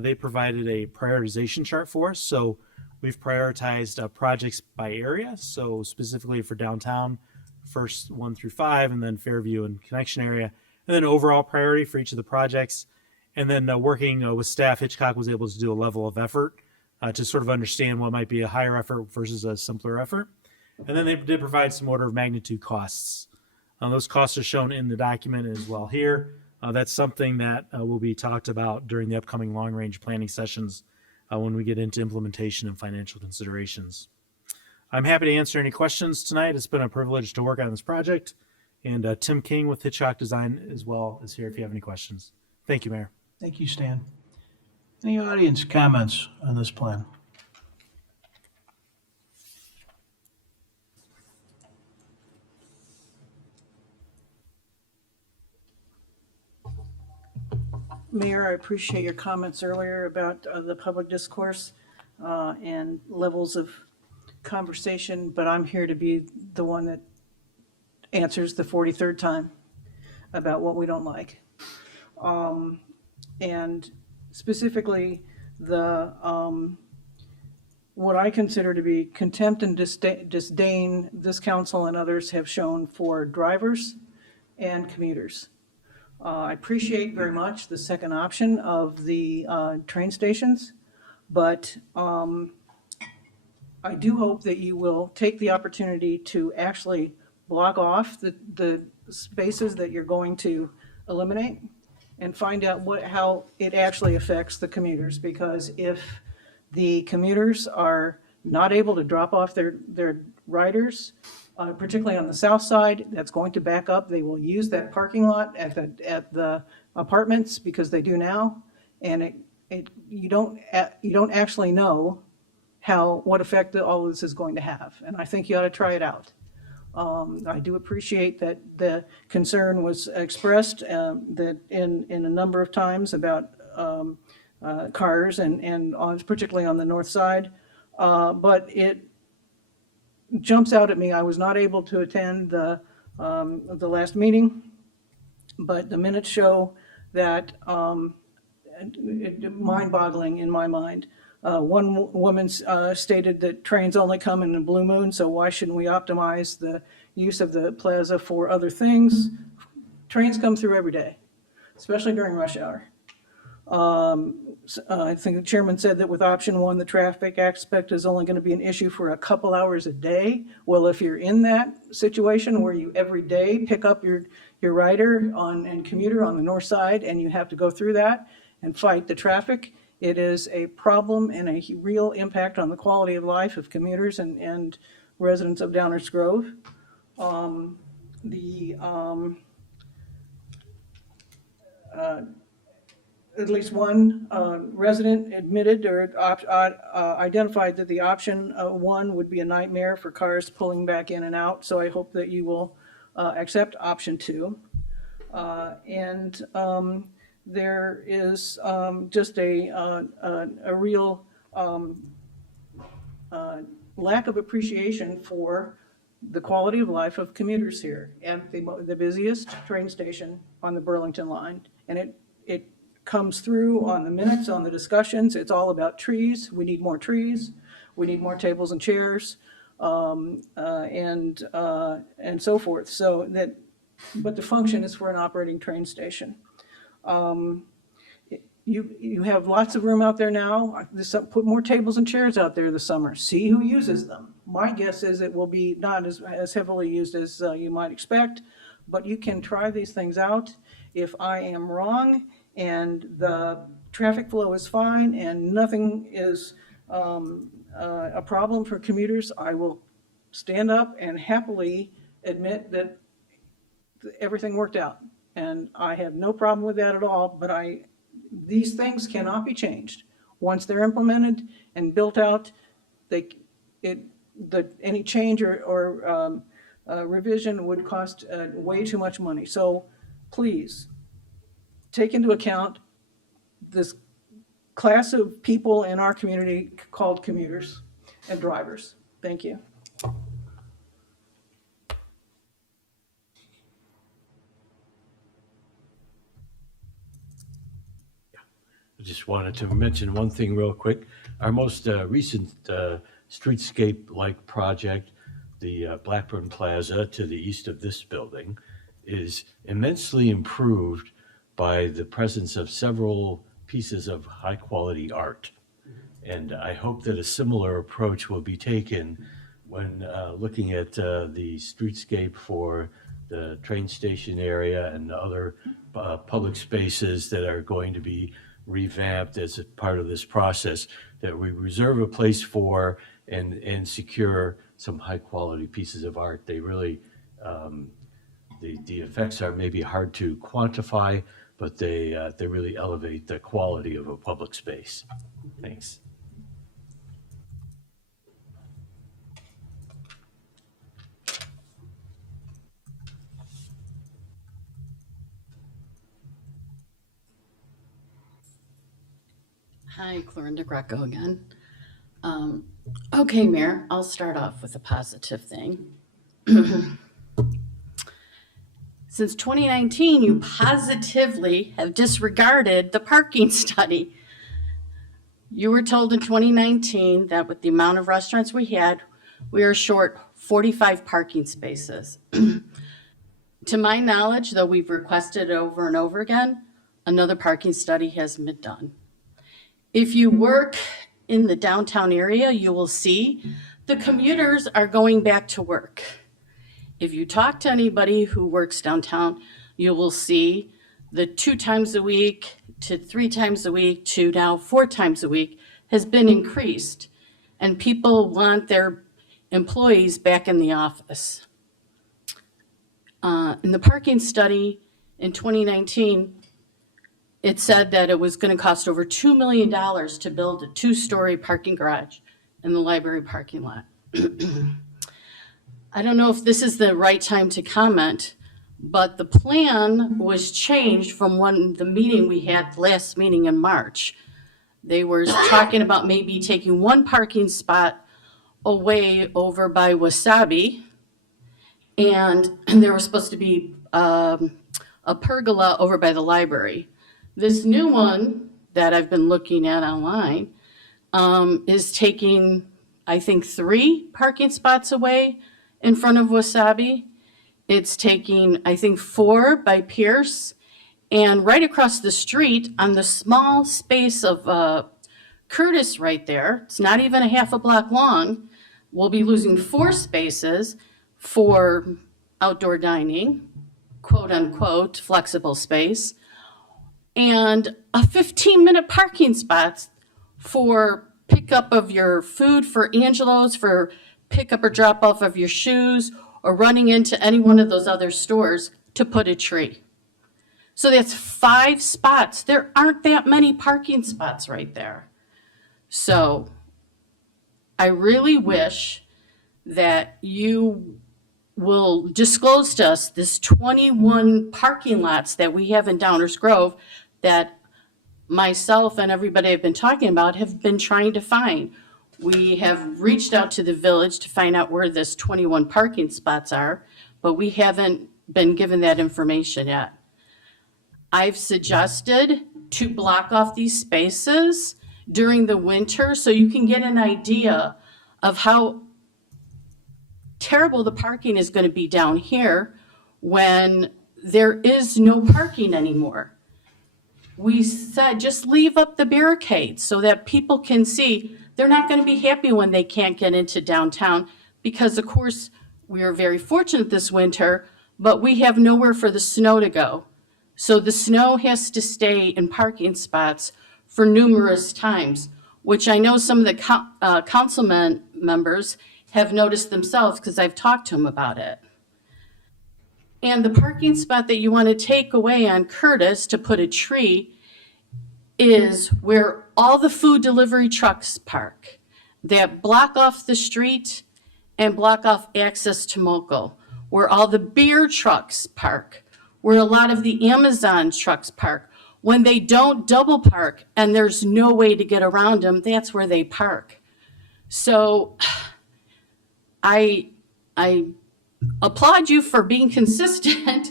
they provided a prioritization chart for us. So we've prioritized projects by area. So specifically for downtown, first 1 through 5, and then Fairview and connection area, and then overall priority for each of the projects. And then working with staff, Hitchcock was able to do a level of effort to sort of understand what might be a higher effort versus a simpler effort. And then they did provide some order of magnitude costs. Those costs are shown in the document as well here. That's something that will be talked about during the upcoming long-range planning sessions when we get into implementation and financial considerations. I'm happy to answer any questions tonight. It's been a privilege to work on this project. And Tim King with Hitchcock Design as well is here if you have any questions. Thank you, Mayor. Thank you, Stan. Any audience comments on this plan? Mayor, I appreciate your comments earlier about the public discourse and levels of conversation, but I'm here to be the one that answers the 43rd time about what we don't like. And specifically, the what I consider to be contempt and disdain this council and others have shown for drivers and commuters. I appreciate very much the second option of the train stations, but I do hope that you will take the opportunity to actually block off the spaces that you're going to eliminate and find out how it actually affects the commuters. Because if the commuters are not able to drop off their riders, particularly on the south side, that's going to back up. They will use that parking lot at the apartments because they do now, and you don't actually know what effect all this is going to have. And I think you ought to try it out. I do appreciate that the concern was expressed that in a number of times about cars and particularly on the north side, but it jumps out at me. I was not able to attend the last meeting, but the minutes show that mind-boggling in my mind. One woman stated that trains only come in a blue moon, so why shouldn't we optimize the use of the plaza for other things? Trains come through every day, especially during rush hour. I think the chairman said that with option 1, the traffic aspect is only going to be an issue for a couple hours a day. Well, if you're in that situation where you every day pick up your rider and commuter on the north side and you have to go through that and fight the traffic, it is a problem and a real impact on the quality of life of commuters and residents of Downers Grove. at least one resident admitted or identified that the option one would be a nightmare for cars pulling back in and out. So I hope that you will accept option two. And there is just a real lack of appreciation for the quality of life of commuters here at the busiest train station on the Burlington line. And it comes through on the minutes, on the discussions. It's all about trees. We need more trees. We need more tables and chairs, and so forth. So that, but the function is for an operating train station. You have lots of room out there now. Put more tables and chairs out there this summer. See who uses them. My guess is it will be not as heavily used as you might expect, but you can try these things out. If I am wrong and the traffic flow is fine and nothing is a problem for commuters, I will stand up and happily admit that everything worked out. And I have no problem with that at all, but these things cannot be changed. Once they're implemented and built out, any change or revision would cost way too much money. So please take into account this class of people in our community called commuters and drivers. Thank you. I just wanted to mention one thing real quick. Our most recent streetscape-like project, the Blackburn Plaza to the east of this building, is immensely improved by the presence of several pieces of high-quality art. And I hope that a similar approach will be taken when looking at the streetscape for the train station area and other public spaces that are going to be revamped as a part of this process, that we reserve a place for and secure some high quality pieces of art. They really, the effects are maybe hard to quantify, but they really elevate the quality of a public space. Thanks. Hi, Clorinda Greco again. Okay, Mayor, I'll start off with a positive thing. Since 2019, you positively have disregarded the parking study. You were told in 2019 that with the amount of restaurants we had, we are short 45 parking spaces. To my knowledge, though we've requested over and over again, another parking study hasn't been done. If you work in the downtown area, you will see the commuters are going back to work. If you talk to anybody who works downtown, you will see the 2 times a week to 3 times a week to now 4 times a week has been increased. And people want their employees back in the office. In the parking study in 2019, it said that it was going to cost over $2 million to build a 2-story parking garage in the library parking lot. I don't know if this is the right time to comment, but the plan was changed from the meeting we had last meeting in March. They were talking about maybe taking 1 parking spot away over by Wasabi, and there was supposed to be a pergola over by the library. This new one that I've been looking at online is taking, I think, 3 parking spots away in front of Wasabi. It's taking, I think, 4 by Pierce. And right across the street on the small space of Curtis right there, it's not even a half a block long, we'll be losing 4 spaces for outdoor dining, quote unquote, flexible space, and a 15-minute parking spots for pickup of your food for Angelo's, for pickup or drop off of your shoes, or running into any one of those other stores to put a tree. So that's 5 spots. There aren't that many parking spots right there. So I really wish that you will disclose to us this 21 parking lots that we have in Downers Grove that myself and everybody I've been talking about have been trying to find. We have reached out to the village to find out where this 21 parking spots are, but we haven't been given that information yet. I've suggested to block off these spaces during the winter so you can get an idea of how terrible the parking is going to be down here when there is no parking anymore. We said just leave up the barricades so that people can see. They're not going to be happy when they can't get into downtown because, of course, we are very fortunate this winter, but we have nowhere for the snow to go. So the snow has to stay in parking spots for numerous times, which I know some of the councilman members have noticed themselves because I've talked to them about it. And the parking spot that you want to take away on Curtis to put a tree is where all the food delivery trucks park, that block off the street and block off access to Moco, where all the beer trucks park, where a lot of the Amazon trucks park. When they don't double park and there's no way to get around them, that's where they park. So I applaud you for being consistent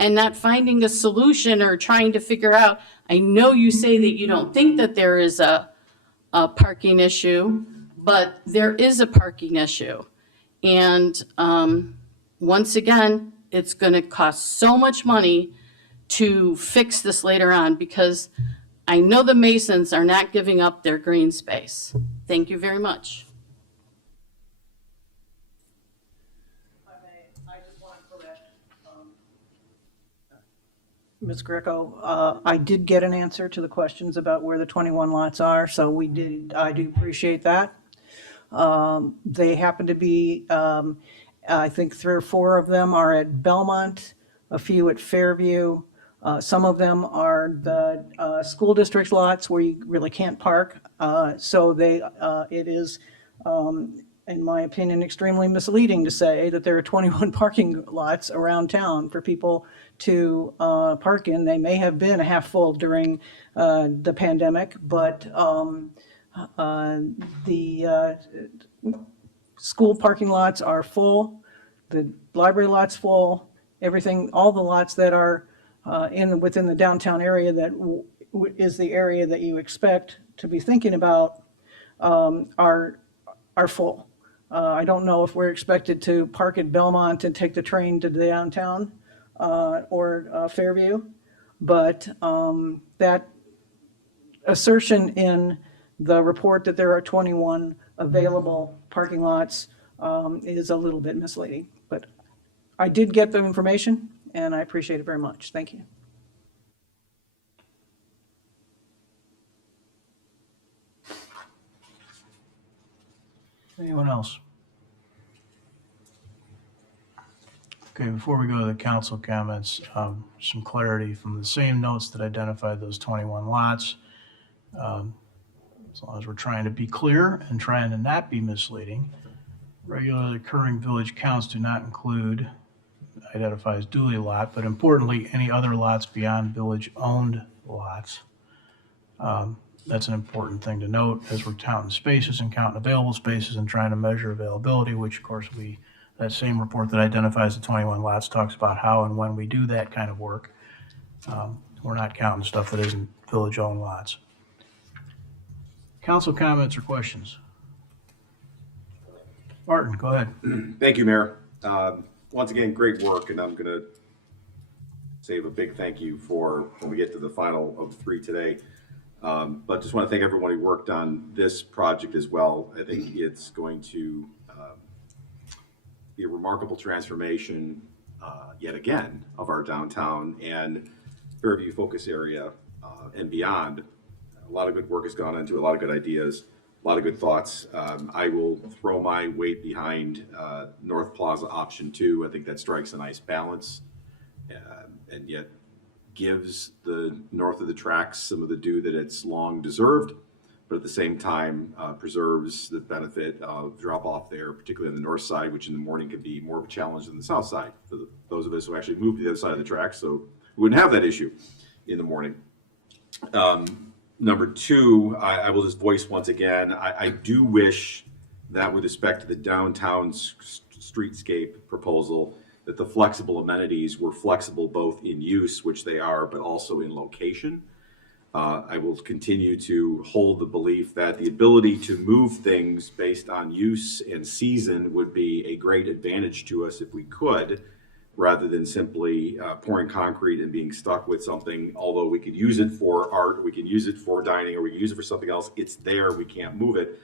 and not finding a solution or trying to figure out. I know you say that you don't think that there is a parking issue, but there is a parking issue. And once again, it's going to cost so much money to fix this later on because I know the Masons are not giving up their green space. Thank you very much. Ms. Greco, I did get an answer to the questions about where the 21 lots are, so I do appreciate that. They happen to be, I think 3 or 4 of them are at Belmont, a few at Fairview. Some of them are the school district lots where you really can't park. So it is, in my opinion, extremely misleading to say that there are 21 parking lots around town for people to park in. They may have been half full during the pandemic, but the school parking lots are full, the library lot's full, everything, all the lots that are within the downtown area that is the area that you expect to be thinking about are full. I don't know if we're expected to park at Belmont and take the train to the downtown or Fairview, but that assertion in the report that there are 21 available parking lots is a little bit misleading. But I did get the information, and I appreciate it very much. Thank you. Anyone else? Okay, before we go to the council comments, some clarity from the same notes that identified those 21 lots. As long as we're trying to be clear and trying to not be misleading, regularly occurring village counts do not include, identifies Dooley lot, but importantly, any other lots beyond village-owned lots. That's an important thing to note as we're counting spaces and counting available spaces and trying to measure availability, which of course that same report that identifies the 21 lots talks about how and when we do that kind of work. We're not counting stuff that isn't village-owned lots. Council comments or questions? Martin, go ahead. Thank you, Mayor. Once again, great work, and I'm going to save a big thank you for when we get to the final of 3 today. But just want to thank everyone who worked on this project as well. I think it's going to be a remarkable transformation yet again of our downtown and Fairview focus area and beyond. A lot of good work has gone into a lot of good ideas, a lot of good thoughts. I will throw my weight behind North Plaza option 2. I think that strikes a nice balance and yet gives the north of the tracks some of the due that it's long deserved, but at the same time preserves the benefit of drop off there, particularly on the north side, which in the morning could be more of a challenge than the south side for those of us who actually moved to the other side of the tracks, so we wouldn't have that issue in the morning. Number two, I will just voice once again, I do wish that with respect to the downtown streetscape proposal, that the flexible amenities were flexible both in use, which they are, but also in location. I will continue to hold the belief that the ability to move things based on use and season would be a great advantage to us if we could, rather than simply pouring concrete and being stuck with something. Although we could use it for art, we can use it for dining, or we can use it for something else, it's there, we can't move it.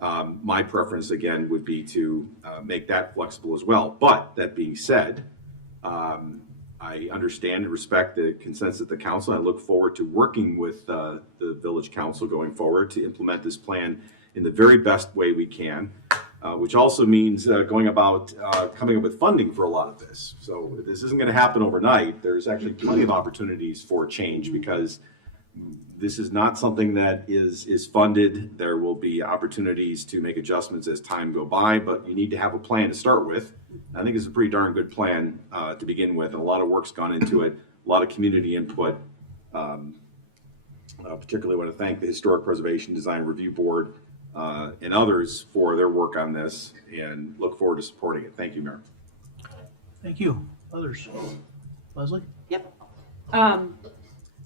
My preference, again, would be to make that flexible as well. But that being said, I understand and respect the consensus of the council. I look forward to working with the village council going forward to implement this plan in the very best way we can, which also means going about coming up with funding for a lot of this. So this isn't going to happen overnight. There's actually plenty of opportunities for change because this is not something that is funded. There will be opportunities to make adjustments as time go by, but you need to have a plan to start with. I think it's a pretty darn good plan to begin with, and a lot of work's gone into it, a lot of community input. Particularly want to thank the Historic Preservation Design Review Board and others for their work on this, and look forward to supporting it. Thank you, Mayor. Thank you. Others? Leslie? Yep.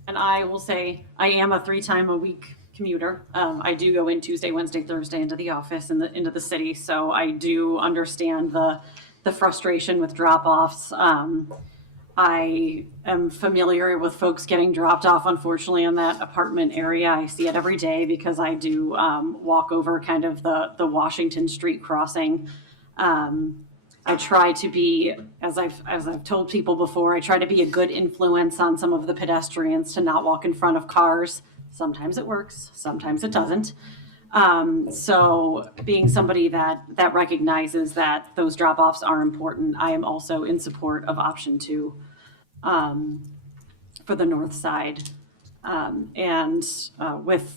And I will say, I am a 3-time-a-week commuter. I do go in Tuesday, Wednesday, Thursday into the office into the city, so I do understand the frustration with drop-offs. I am familiar with folks getting dropped off, unfortunately, in that apartment area. I see it every day because I do walk over kind of the Washington Street crossing. I try to be, as I've told people before, I try to be a good influence on some of the pedestrians to not walk in front of cars. Sometimes it works, sometimes it doesn't. So being somebody that recognizes that those drop-offs are important, I am also in support of option 2 for the north side. With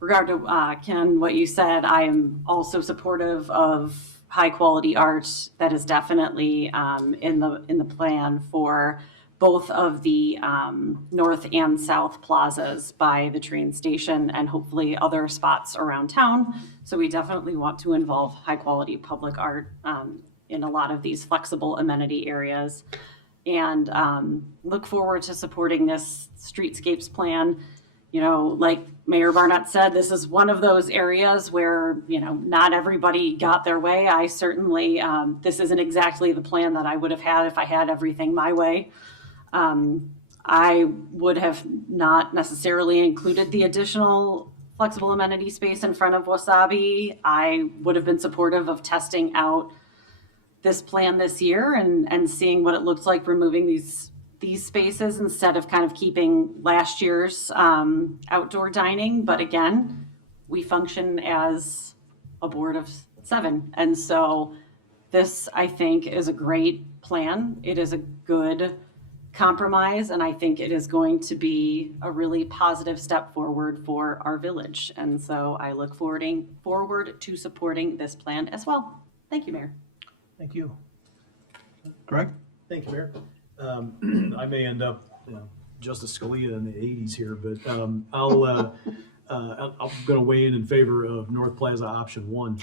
regard to Ken, what you said, I am also supportive of high quality art that is definitely in the plan for both of the north and south plazas by the train station and hopefully other spots around town. So we definitely want to involve high quality public art in a lot of these flexible amenity areas, and look forward to supporting this streetscapes plan. You know, like Mayor Barnett said, this is one of those areas where, you know, not everybody got their way. I certainly, this isn't exactly the plan that I would have had if I had everything my way. I would have not necessarily included the additional flexible amenity space in front of Wasabi. I would have been supportive of testing out this plan this year and seeing what it looks like removing these spaces instead of kind of keeping last year's outdoor dining. But again, we function as a board of 7. And so this, I think, is a great plan. It is a good compromise, and I think it is going to be a really positive step forward for our village. And so I look forward to supporting this plan as well. Thank you, Mayor. Thank you. Greg? Thank you, Mayor. I may end up, Justice Scalia in the 80s here, but I'm going to weigh in favor of North Plaza option 1.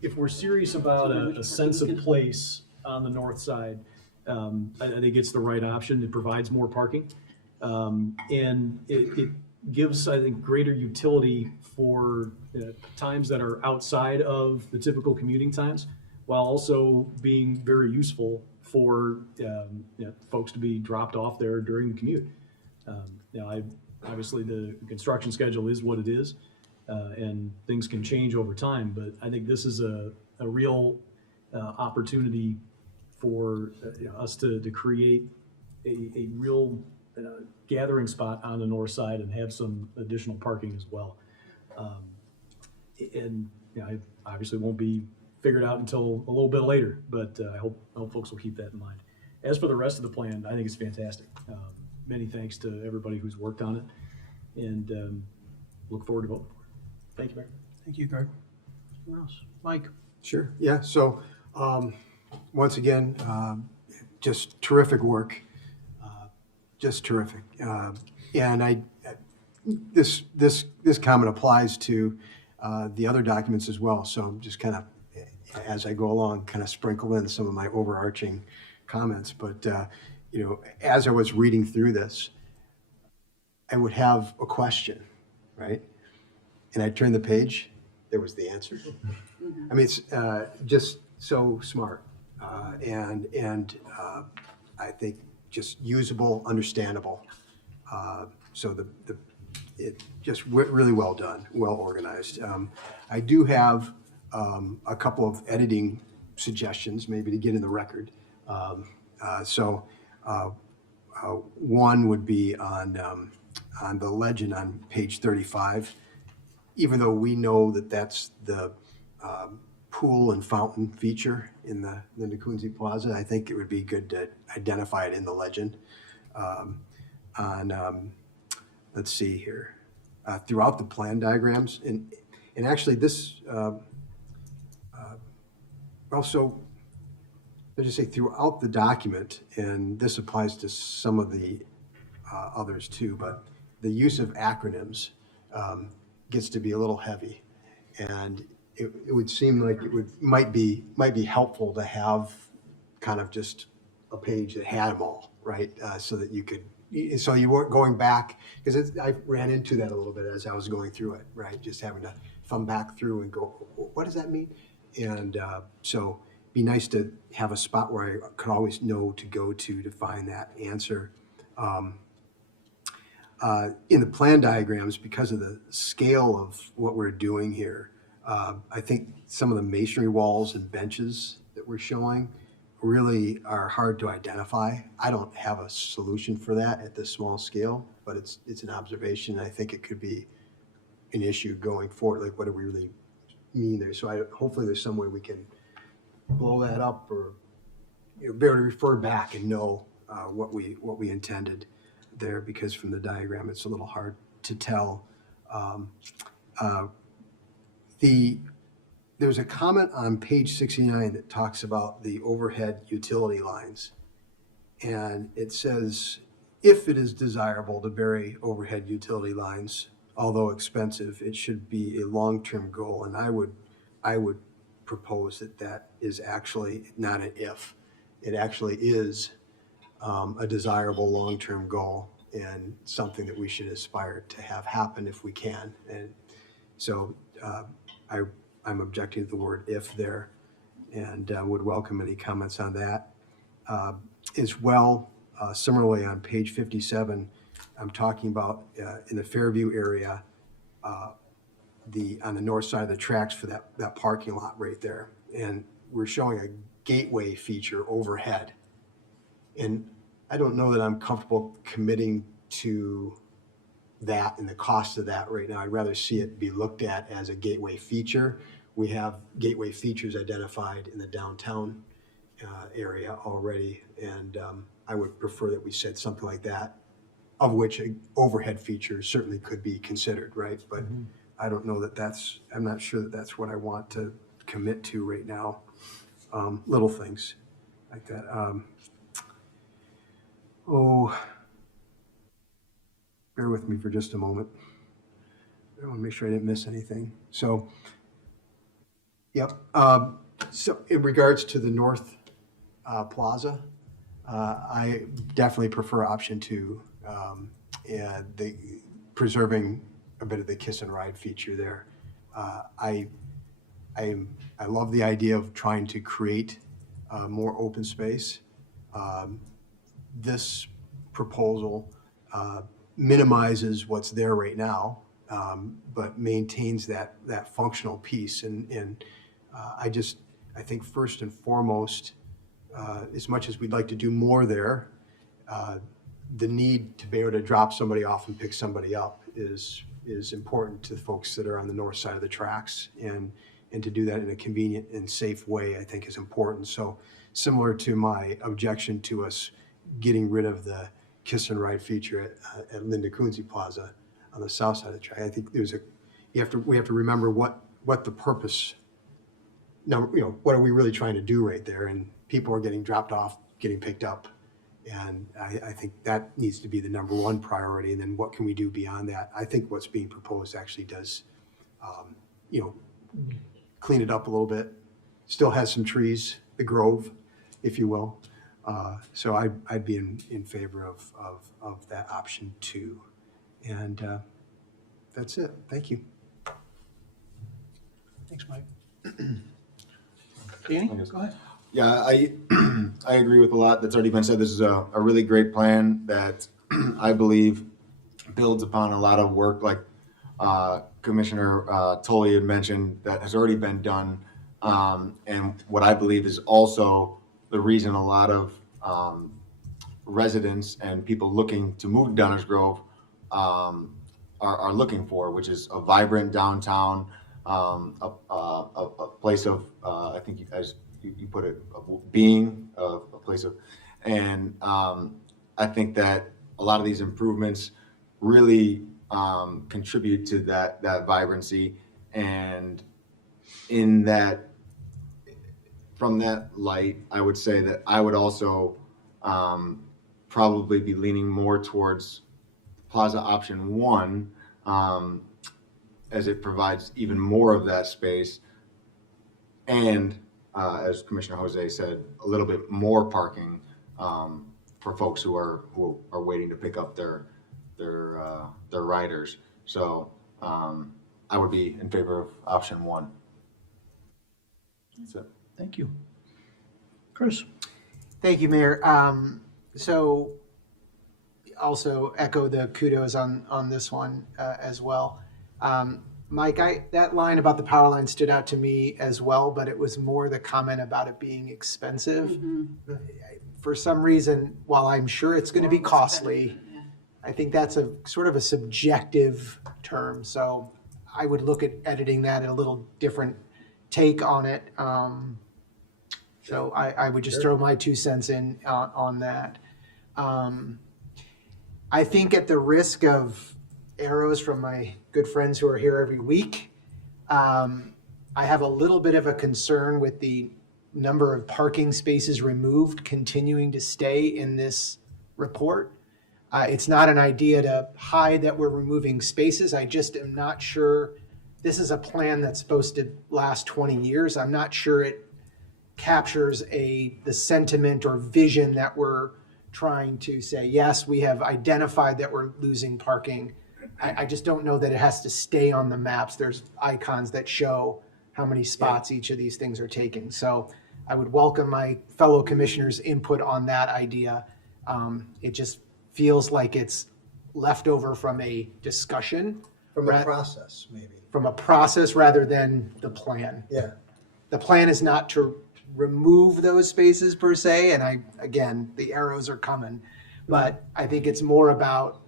If we're serious about a sense of place on the north side, I think it's the right option. It provides more parking, and it gives, I think, greater utility for times that are outside of the typical commuting times, while also being very useful for folks to be dropped off there during the commute. Obviously the construction schedule is what it is, and things can change over time, but I think this is a real opportunity for us to create a real gathering spot on the north side and have some additional parking as well. I obviously won't be figured out until a little bit later, but I hope folks will keep that in mind. As for the rest of the plan, I think it's fantastic. Many thanks to everybody who's worked on it, and look forward to voting for it. Thank you, Mayor. Thank you, Greg. Anyone else? Mike? Sure, yeah, so, once again, just terrific work, just terrific. And this comment applies to the other documents as well, so I'm just kind of, as I go along, kind of sprinkle in some of my overarching comments, but, as I was reading through this, I would have a question, right? And I'd turn the page, there was the answer. I mean, it's just so smart, and I think just usable, understandable. So it just really well done, well organized. I do have a couple of editing suggestions, maybe to get in the record. One would be on the legend on page 35. Even though we know that that's the pool and fountain feature in the Nakunzi Plaza, I think it would be good to identify it in the legend. Let's see here, throughout the plan diagrams, and actually this also, let's just say throughout the document, and this applies to some of the others too, but the use of acronyms gets to be a little heavy, and it would seem like might be helpful to have kind of just a page that had them all, right? So that you weren't going back, because I ran into that a little bit as I was going through it, right? Just having to thumb back through and go, what does that mean? And so it'd be nice to have a spot where I could always know to go to find that answer. In the plan diagrams, because of the scale of what we're doing here, I think some of the masonry walls and benches that we're showing really are hard to identify. I don't have a solution for that at this small scale, but it's an observation. I think it could be an issue going forward. Like, what do we really mean there? So hopefully there's some way we can blow that up, or be able to refer back and know what we intended there, because from the diagram it's a little hard to tell. There's a comment on page 69 that talks about the overhead utility lines, and it says, if it is desirable to bury overhead utility lines, although expensive, it should be a long-term goal. And I would propose that is actually not an if. It actually is a desirable long-term goal, and something that we should aspire to have happen if we can. And so I'm objecting to the word if there, and would welcome any comments on that. As well, similarly on page 57, I'm talking about in the Fairview area, on the north side of the tracks for that parking lot right there. And we're showing a gateway feature overhead. And I don't know that I'm comfortable committing to that and the cost of that right now. I'd rather see it be looked at as a gateway feature. We have gateway features identified in the downtown area already, and I would prefer that we said something like that, of which an overhead feature certainly could be considered, right? But I don't know I'm not sure that that's what I want to commit to right now. Little things like that. Bear with me for just a moment. I want to make sure I didn't miss anything. So, yep. So in regards to the North Plaza, I definitely prefer option 2, and preserving a bit of the kiss and ride feature there. I love the idea of trying to create more open space. This proposal minimizes what's there right now, but maintains that functional piece. And I think first and foremost, as much as we'd like to do more there, the need to be able to drop somebody off and pick somebody up is important to the folks that are on the north side of the tracks. And and to do that in a convenient and safe way, I think is important. So similar to my objection to us getting rid of the kiss and ride feature at Linda Coonsey Plaza on the south side of the track, I think we have to remember what the purpose, what are we really trying to do right there? And people are getting dropped off, getting picked up. And I think that needs to be the number one priority. And then what can we do beyond that? I think what's being proposed actually does, clean it up a little bit. Still has some trees, the grove, if you will. So I'd be in favor of that option too. And that's it. Thank you. Thanks, Mike. Danny, go ahead. Yeah, I agree with a lot that's already been said. This is a really great plan that I believe builds upon a lot of work like Commissioner Tully had mentioned that has already been done. And what I believe is also the reason a lot of residents and people looking to move to Downers Grove are looking for, which is a vibrant downtown, a place of, I think as you put it, being, a place of, and I think that a lot of these improvements really contribute to that vibrancy. And in that, from that light, I would say that I would also probably be leaning more towards Plaza Option 1, as it provides even more of that space. And as Commissioner Jose said, a little bit more parking for folks who are waiting to pick up their riders. So I would be in favor of Option 1. That's it. Thank you. Chris? Thank you, Mayor. So also echo the kudos on this one as well. Mike, that line about the power line stood out to me as well, but it was more the comment about it being expensive. Mm-hmm. For some reason, while I'm sure it's going to be costly, I think that's a sort of a subjective term. So I would look at editing that in a little different take on it. So I would just throw my 2 cents in on that. I think at the risk of arrows from my good friends who are here every week, I have a little bit of a concern with the number of parking spaces removed continuing to stay in this report. It's not an idea to hide that we're removing spaces. I just am not sure. This is a plan that's supposed to last 20 years. I'm not sure it captures the sentiment or vision that we're trying to say. Yes, we have identified that we're losing parking. I just don't know that it has to stay on the maps. There's icons that show how many spots each of these things are taking. So I would welcome my fellow commissioners' input on that idea. It just feels like it's left over from a discussion. From a process, maybe. From a process rather than the plan. Yeah. The plan is not to remove those spaces per se, and again, the arrows are coming, but I think it's more about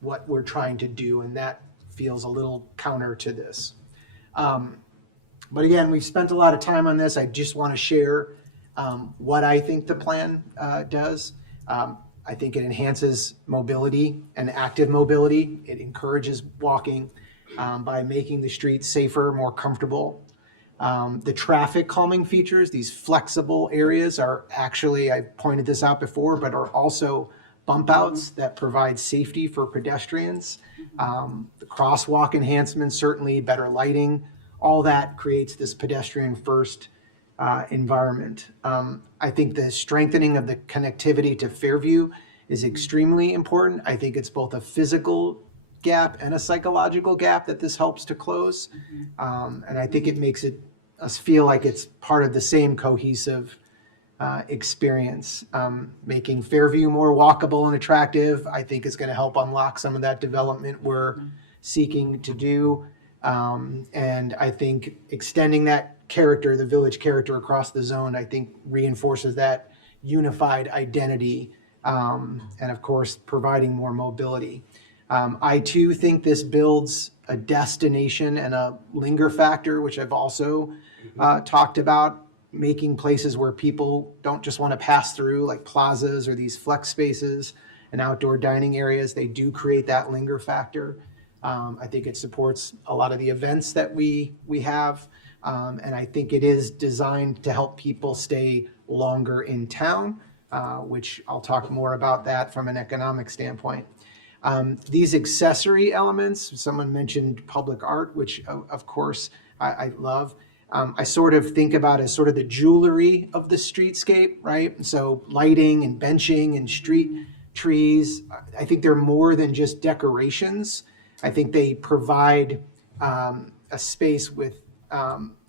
what we're trying to do, and that feels a little counter to this. But again, we've spent a lot of time on this. I just want to share what I think the plan does. I think it enhances mobility and active mobility. It encourages walking by making the streets safer, more comfortable. The traffic calming features, these flexible areas are actually, I pointed this out before, but are also bump outs that provide safety for pedestrians. The crosswalk enhancements, certainly better lighting, all that creates this pedestrian first environment. I think the strengthening of the connectivity to Fairview is extremely important. I think it's both a physical gap and a psychological gap that this helps to close. And I think it makes us feel like it's part of the same cohesive experience. Making Fairview more walkable and attractive, I think is going to help unlock some of that development we're seeking to do. And I think extending that character, the village character across the zone, I think reinforces that unified identity. And of course, providing more mobility. I too think this builds a destination and a linger factor, which I've also talked about, making places where people don't just want to pass through, like plazas or these flex spaces and outdoor dining areas. They do create that linger factor. I think it supports a lot of the events that we have. And I think it is designed to help people stay longer in town, which I'll talk more about that from an economic standpoint. These accessory elements, someone mentioned public art, which of course I love. I sort of think about as sort of the jewelry of the streetscape, right? So lighting and benching and street trees, I think they're more than just decorations. I think they provide a space with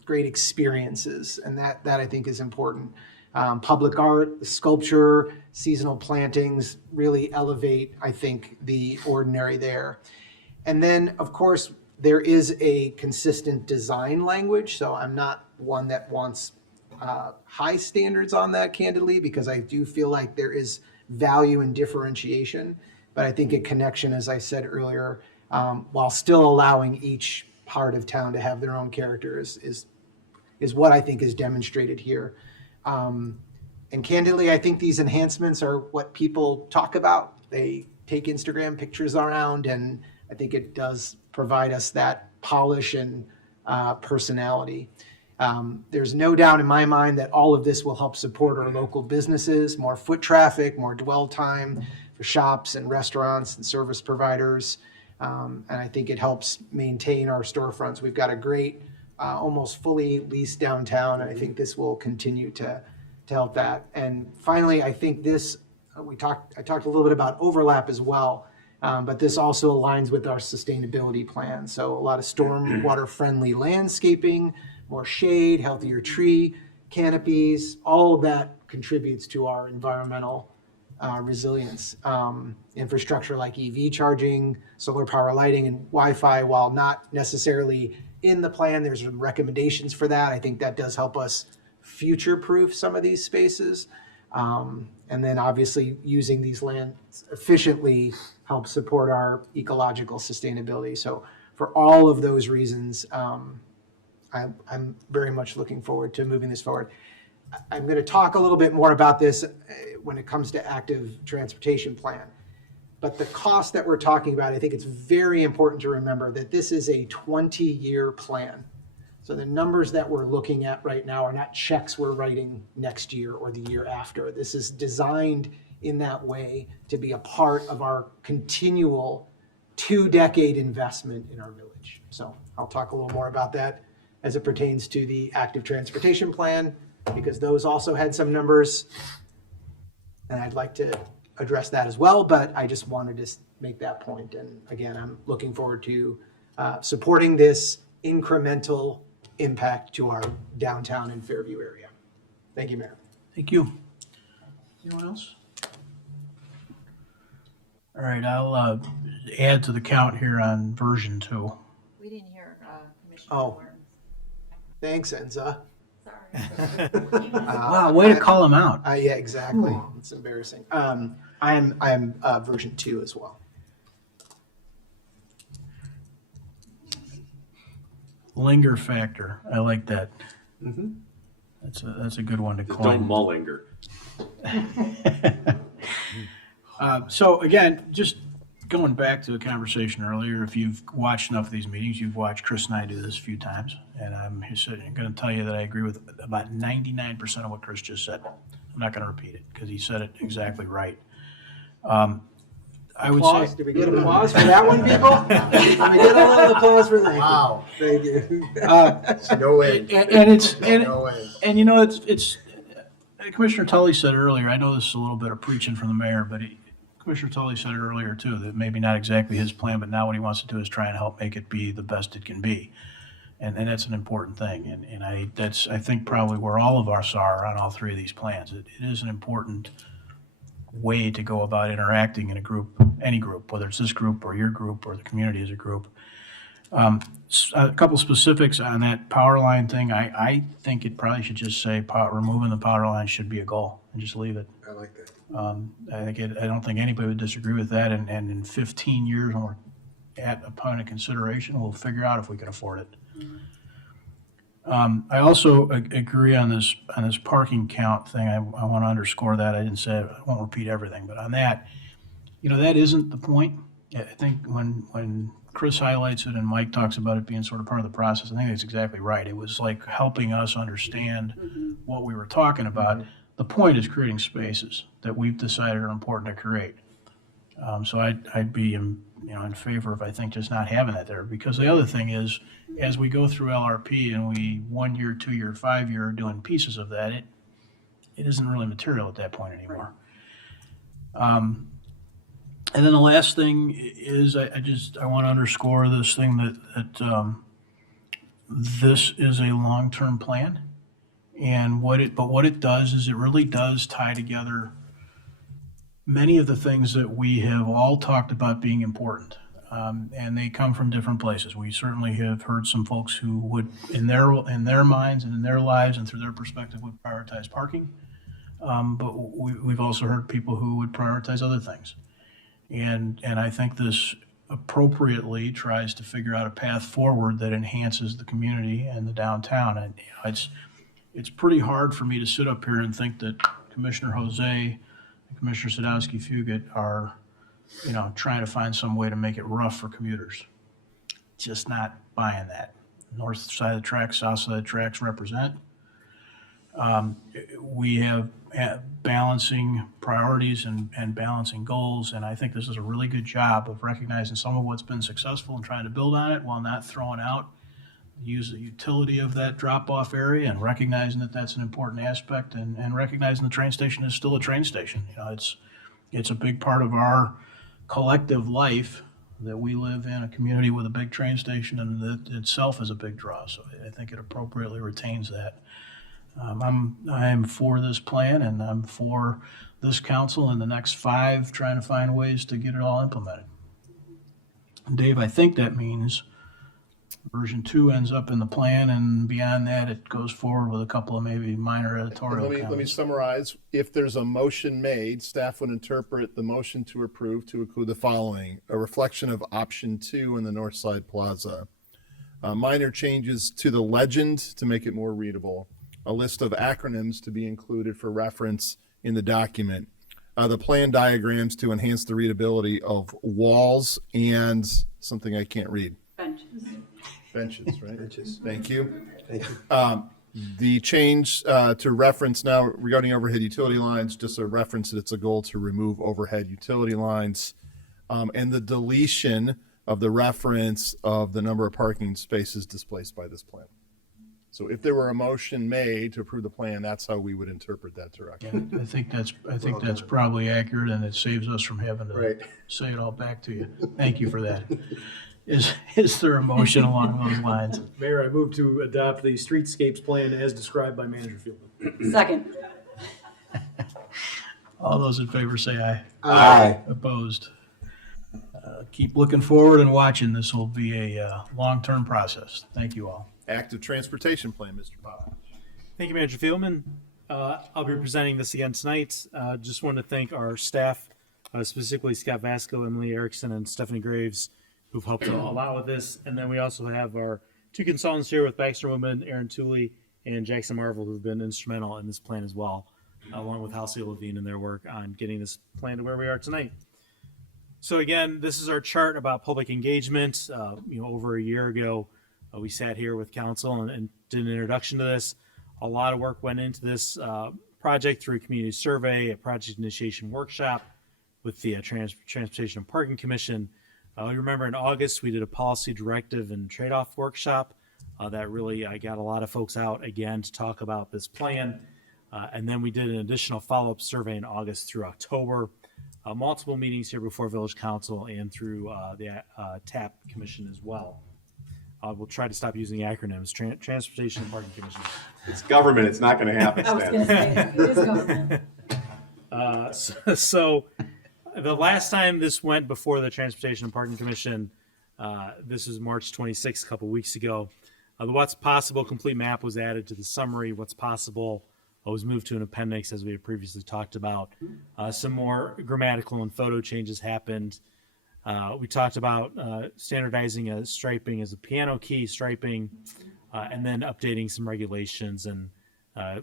great experiences, and that I think is important. Public art, sculpture, seasonal plantings really elevate, I think, the ordinary there. And then, of course, there is a consistent design language, so I'm not one that wants high standards on that, candidly, because I do feel like there is value in differentiation, but I think a connection, as I said earlier, while still allowing each part of town to have their own character is what I think is demonstrated here. And candidly, I think these enhancements are what people talk about. They take Instagram pictures around, and I think it does provide us that polish and personality. There's no doubt in my mind that all of this will help support our local businesses, more foot traffic, more dwell time for shops and restaurants and service providers. And I think it helps maintain our storefronts. We've got a great, almost fully leased downtown, and I think this will continue to help that. And finally, I think this, I talked a little bit about overlap as well, but this also aligns with our sustainability plan. So a lot of stormwater friendly landscaping, more shade, healthier tree canopies, all of that contributes to our environmental resilience. Infrastructure like EV charging, solar power lighting, and Wi-Fi, while not necessarily in the plan, there's some recommendations for that. I think that does help us future-proof some of these spaces. And then obviously using these lands efficiently helps support our ecological sustainability. So for all of those reasons, I'm very much looking forward to moving this forward. I'm going to talk a little bit more about this when it comes to active transportation plan. But the cost that we're talking about, I think it's very important to remember that this is a 20-year plan. So the numbers that we're looking at right now are not checks we're writing next year or the year after. This is designed in that way to be a part of our continual 2-decade investment in our village. So I'll talk a little more about that as it pertains to the active transportation plan, because those also had some numbers, and I'd like to address that as well, but I just wanted to make that point. And again, I'm looking forward to supporting this incremental impact to our downtown and Fairview area. Thank you, Mayor. Thank you. Anyone else? All right, I'll add to the count here on version 2. We didn't hear Commissioner Oh. Warren. Thanks, Enza. Wow, way to call him out. Yeah, exactly. It's embarrassing. I'm version 2 as well. Linger factor. I like that. Mm-hmm. That's a good one to Just coin. don't mullinger. So again, just going back to the conversation earlier, if you've watched enough of these meetings, you've watched Chris and I do this a few times, and I'm going to tell you that I agree with about 99% of what Chris just said. I'm not going to repeat it because he said it exactly right. I would Applause? say. Did we get applause for that one, people? Did we get a little applause for that? Wow. Thank you. No way. No way. And you know, it's Commissioner Tully said earlier, I know this is a little bit of preaching from the mayor, but Commissioner Tully said it earlier too, that maybe not exactly his plan, but now what he wants to do is try and help make it be the best it can be. And that's an important thing. And I think probably where all of us are on all 3 of these plans. It is an important way to go about interacting in a group, any group, whether it's this group or your group or the community as a group. A couple specifics on that power line thing. I think it probably should just say removing the power line should be a goal and just leave it. I like that. I don't think anybody would disagree with that. And in 15 years, when we're at a point of consideration, we'll figure out if we can afford it. I also agree on this parking count thing. I want to underscore that. I didn't say, I won't repeat everything, but on that, that isn't the point. I think when Chris highlights it and Mike talks about it being sort of part of the process, I think that's exactly right. It was like helping us understand what we were talking about. The point is creating spaces that we've decided are important to create. So I'd be in favor of, I think, just not having that there, because the other thing is, as we go through LRP and we 1 year, 2 year, 5 year doing pieces of that, it isn't really material at that point anymore. And then the last thing is, I want to underscore this thing that this is a long-term plan, and what it does is it really does tie together many of the things that we have all talked about being important, and they come from different places. We certainly have heard some folks who would, in their minds and in their lives and through their perspective, would prioritize parking, but we've also heard people who would prioritize other things. And I think this appropriately tries to figure out a path forward that enhances the community and the downtown. And it's pretty hard for me to sit up here and think that Commissioner Jose and Commissioner Sadowski-Fugit are, trying to find some way to make it rough for commuters. Just not buying that. North side of the tracks, south side of the tracks represent. We have balancing priorities and balancing goals, and I think this is a really good job of recognizing some of what's been successful and trying to build on it while not throwing out the utility of that drop-off area, and recognizing that that's an important aspect, and recognizing the train station is still a train station. It's a big part of our collective life that we live in a community with a big train station, and that itself is a big draw. So I think it appropriately retains that. I am for this plan, and I'm for this council and the next 5 trying to find ways to get it all implemented. Dave, I think that means version 2 ends up in the plan, and beyond that, it goes forward with a couple of maybe minor editorial Let me comments. summarize. If there's a motion made, staff would interpret the motion to approve to include the following: a reflection of option 2 in the Northside Plaza, minor changes to the legend to make it more readable, a list of acronyms to be included for reference in the document, the plan diagrams to enhance the readability of walls, and something I can't read. Benches, right? Benches. Thank you. Thank you. The change to reference now regarding overhead utility lines, just a reference that it's a goal to remove overhead utility lines, and the deletion of the reference of the number of parking spaces displaced by this plan. So if there were a motion made to approve the plan, that's how we would interpret that direction. I think that's probably accurate, and it saves us from having to Right. say it all back to you. Thank you for that. Is there a motion along those lines? Mayor, I move to adopt the streetscapes plan as described by Manager Fieldman. Second. All those in favor say aye. Aye. Opposed? Keep looking forward and watching. This will be a long-term process. Thank you all. Active transportation plan, Mr. Pop. Thank you, Manager Fieldman. I'll be presenting this again tonight. Just want to thank our staff, specifically Scott Vasco, Emily Erickson, and Stephanie Graves, who've helped a lot with this. And then we also have our 2 consultants here with Baxter Woodman, Aaron Tooley, and Jackson Marvel, who've been instrumental in this plan as well, along with Halsey Levine and their work on getting this plan to where we are tonight. So again, this is our chart about public engagement. Over a year ago, we sat here with council and did an introduction to this. A lot of work went into this project through community survey, a project initiation workshop with the Transportation and Parking Commission. You remember in August, we did a policy directive and trade-off workshop that really got a lot of folks out again to talk about this plan. And then we did an additional follow-up survey in August through October. Multiple meetings here before Village Council and through the TAP Commission as well. We'll try to stop using the acronyms, Transportation and Parking Commission. It's government, it's not gonna happen, I was Stan. going to say, it is government. So the last time this went before the Transportation and Parking Commission, This was March 26th, a couple weeks ago. The What's Possible complete map was added to the summary. What's Possible was moved to an appendix, as we had previously talked about. Some more grammatical and photo changes happened. We talked about standardizing striping as a piano key striping, and then updating some regulations and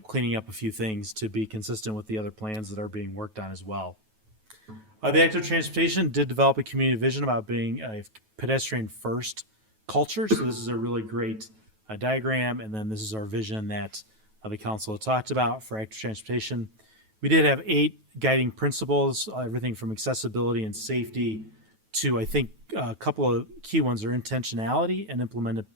cleaning up a few things to be consistent with the other plans that are being worked on as well. The Active Transportation did develop a community vision about being a pedestrian-first culture. So this is a really great diagram, and then this is our vision that the council had talked about for active transportation. We did have 8 guiding principles, everything from accessibility and safety to, I think, a couple of key ones are intentionality and I'm going to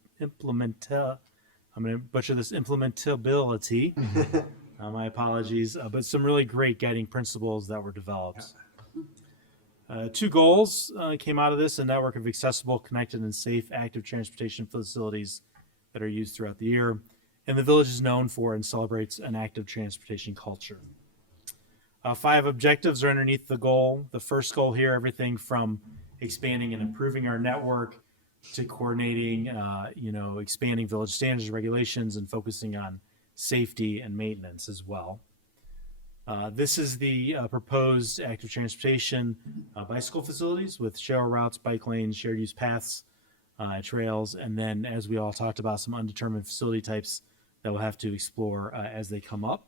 butcher this, implementability. My apologies, but some really great guiding principles that were developed. 2 goals came out of this: a network of accessible, connected, and safe active transportation facilities that are used throughout the year. And the village is known for and celebrates an active transportation culture. 5 objectives are underneath the goal. The first goal here, everything from expanding and improving our network to coordinating, expanding village standards and regulations and focusing on safety and maintenance as well. This is the proposed active transportation bicycle facilities with share routes, bike lanes, shared use paths, trails, and then, as we all talked about, some undetermined facility types that we'll have to explore as they come up.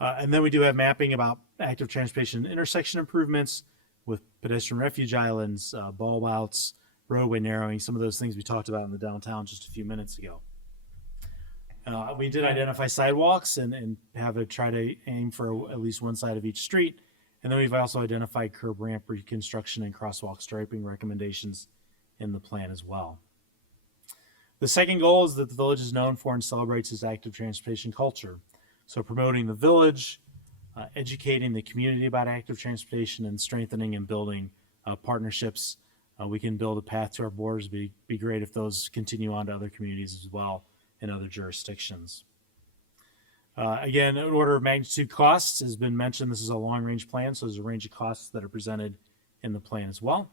And then we do have mapping about active transportation intersection improvements with pedestrian refuge islands, bulb outs, roadway narrowing, some of those things we talked about in the downtown just a few minutes ago. We did identify sidewalks and try to aim for at least one side of each street. And then we've also identified curb ramp reconstruction and crosswalk striping recommendations in the plan as well. The second goal is that the village is known for and celebrates its active transportation culture. So promoting the village, educating the community about active transportation, and strengthening and building partnerships. We can build a path to our borders. Be great if those continue on to other communities as well in other jurisdictions. Again, in order of magnitude costs has been mentioned. This is a long-range plan, so there's a range of costs that are presented in the plan as well.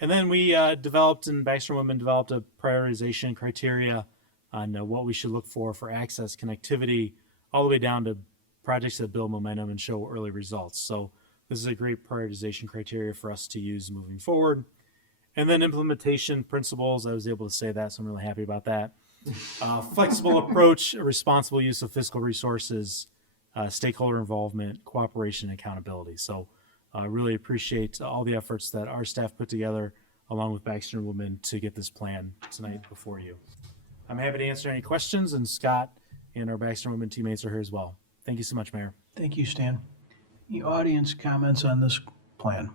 And then we developed, and Baxter Women developed, a prioritization criteria on what we should look for access, connectivity, all the way down to projects that build momentum and show early results. So this is a great prioritization criteria for us to use moving forward. And then implementation principles, I was able to say that, so I'm really happy about that. Flexible approach, responsible use of fiscal resources, stakeholder involvement, cooperation, and accountability. So I really appreciate all the efforts that our staff put together along with Baxter Women to get this plan tonight before you. I'm happy to answer any questions, and Scott and our Baxter Women teammates are here as well. Thank you so much, Mayor. Thank you, Stan. Any audience comments on this plan?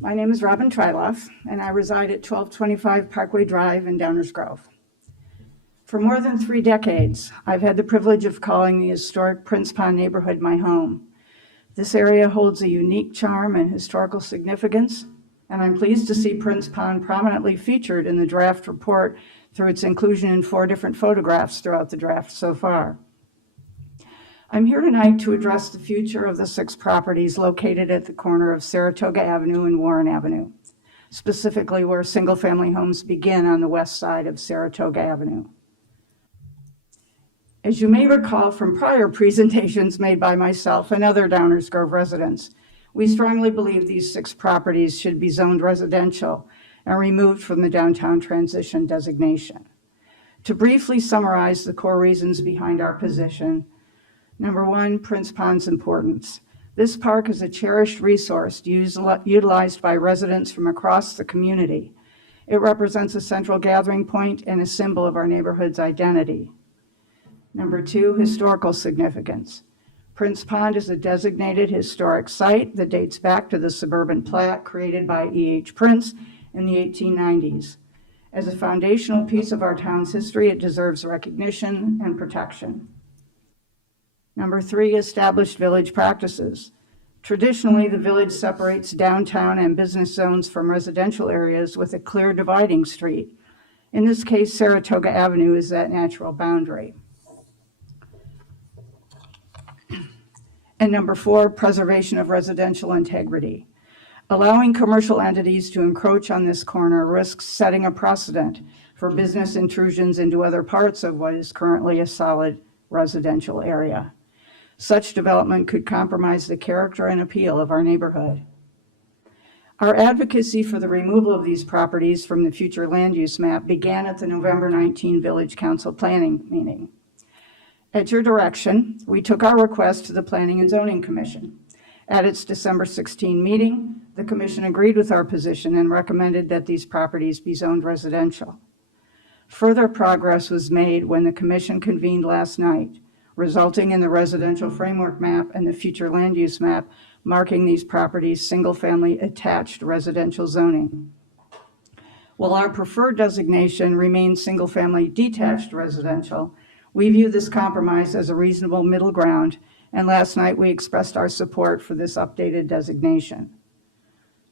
My name is Robin Tryloff, and I reside at 1225 Parkway Drive in Downers Grove. For more than 3 decades, I've had the privilege of calling the historic Prince Pond neighborhood my home. This area holds a unique charm and historical significance, and I'm pleased to see Prince Pond prominently featured in the draft report through its inclusion in 4 different photographs throughout the draft so far. I'm here tonight to address the future of the 6 properties located at the corner of Saratoga Avenue and Warren Avenue, specifically where single-family homes begin on the west side of Saratoga Avenue. As you may recall from prior presentations made by myself and other Downers Grove residents, we strongly believe these 6 properties should be zoned residential and removed from the downtown transition designation. To briefly summarize the core reasons behind our position: number 1, Prince Pond's importance. This park is a cherished resource utilized by residents from across the community. It represents a central gathering point and a symbol of our neighborhood's identity. Number 2, historical significance. Prince Pond is a designated historic site that dates back to the suburban plat created by E.H. Prince in the 1890s. As a foundational piece of our town's history, it deserves recognition and protection. Number 3, established village practices. Traditionally, the village separates downtown and business zones from residential areas with a clear dividing street. In this case, Saratoga Avenue is that natural boundary. And number 4, preservation of residential integrity. Allowing commercial entities to encroach on this corner risks setting a precedent for business intrusions into other parts of what is currently a solid residential area. Such development could compromise the character and appeal of our neighborhood. Our advocacy for the removal of these properties from the future land use map began at the November 19 Village Council Planning meeting. At your direction, we took our request to the Planning and Zoning Commission. At its December 16 meeting, the commission agreed with our position and recommended that these properties be zoned residential. Further progress was made when the commission convened last night, resulting in the residential framework map and the future land use map marking these properties single-family attached residential zoning. While our preferred designation remains single-family detached residential, we view this compromise as a reasonable middle ground, and last night we expressed our support for this updated designation.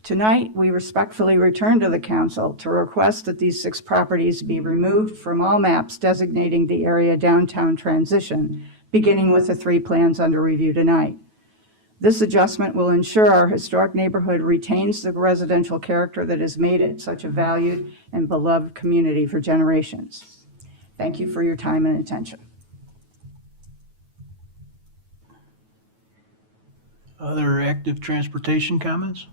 Tonight, we respectfully return to the council to request that these 6 properties be removed from all maps designating the area downtown transition, beginning with the 3 plans under review tonight. This adjustment will ensure our historic neighborhood retains the residential character that has made it such a valued and beloved community for generations. Thank you for your time and attention. Other active transportation comments?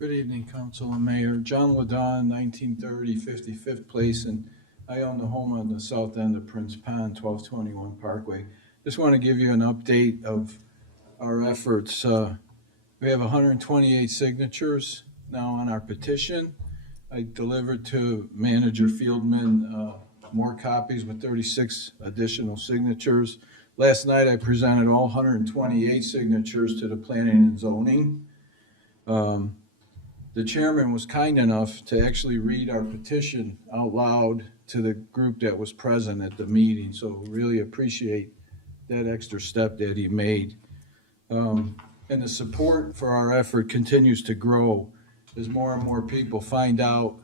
Good evening, Council and Mayor. John Ladon, 1930 55th Place, and I own the home on the south end of Prince Pond, 1221 Parkway. Just want to give you an update of our efforts. We have 128 signatures now on our petition. I delivered to Manager Fieldman more copies with 36 additional signatures. Last night, I presented all 128 signatures to the Planning and Zoning. The chairman was kind enough to actually read our petition out loud to the group that was present at the meeting, so really appreciate that extra step that he made. And the support for our effort continues to grow as more and more people find out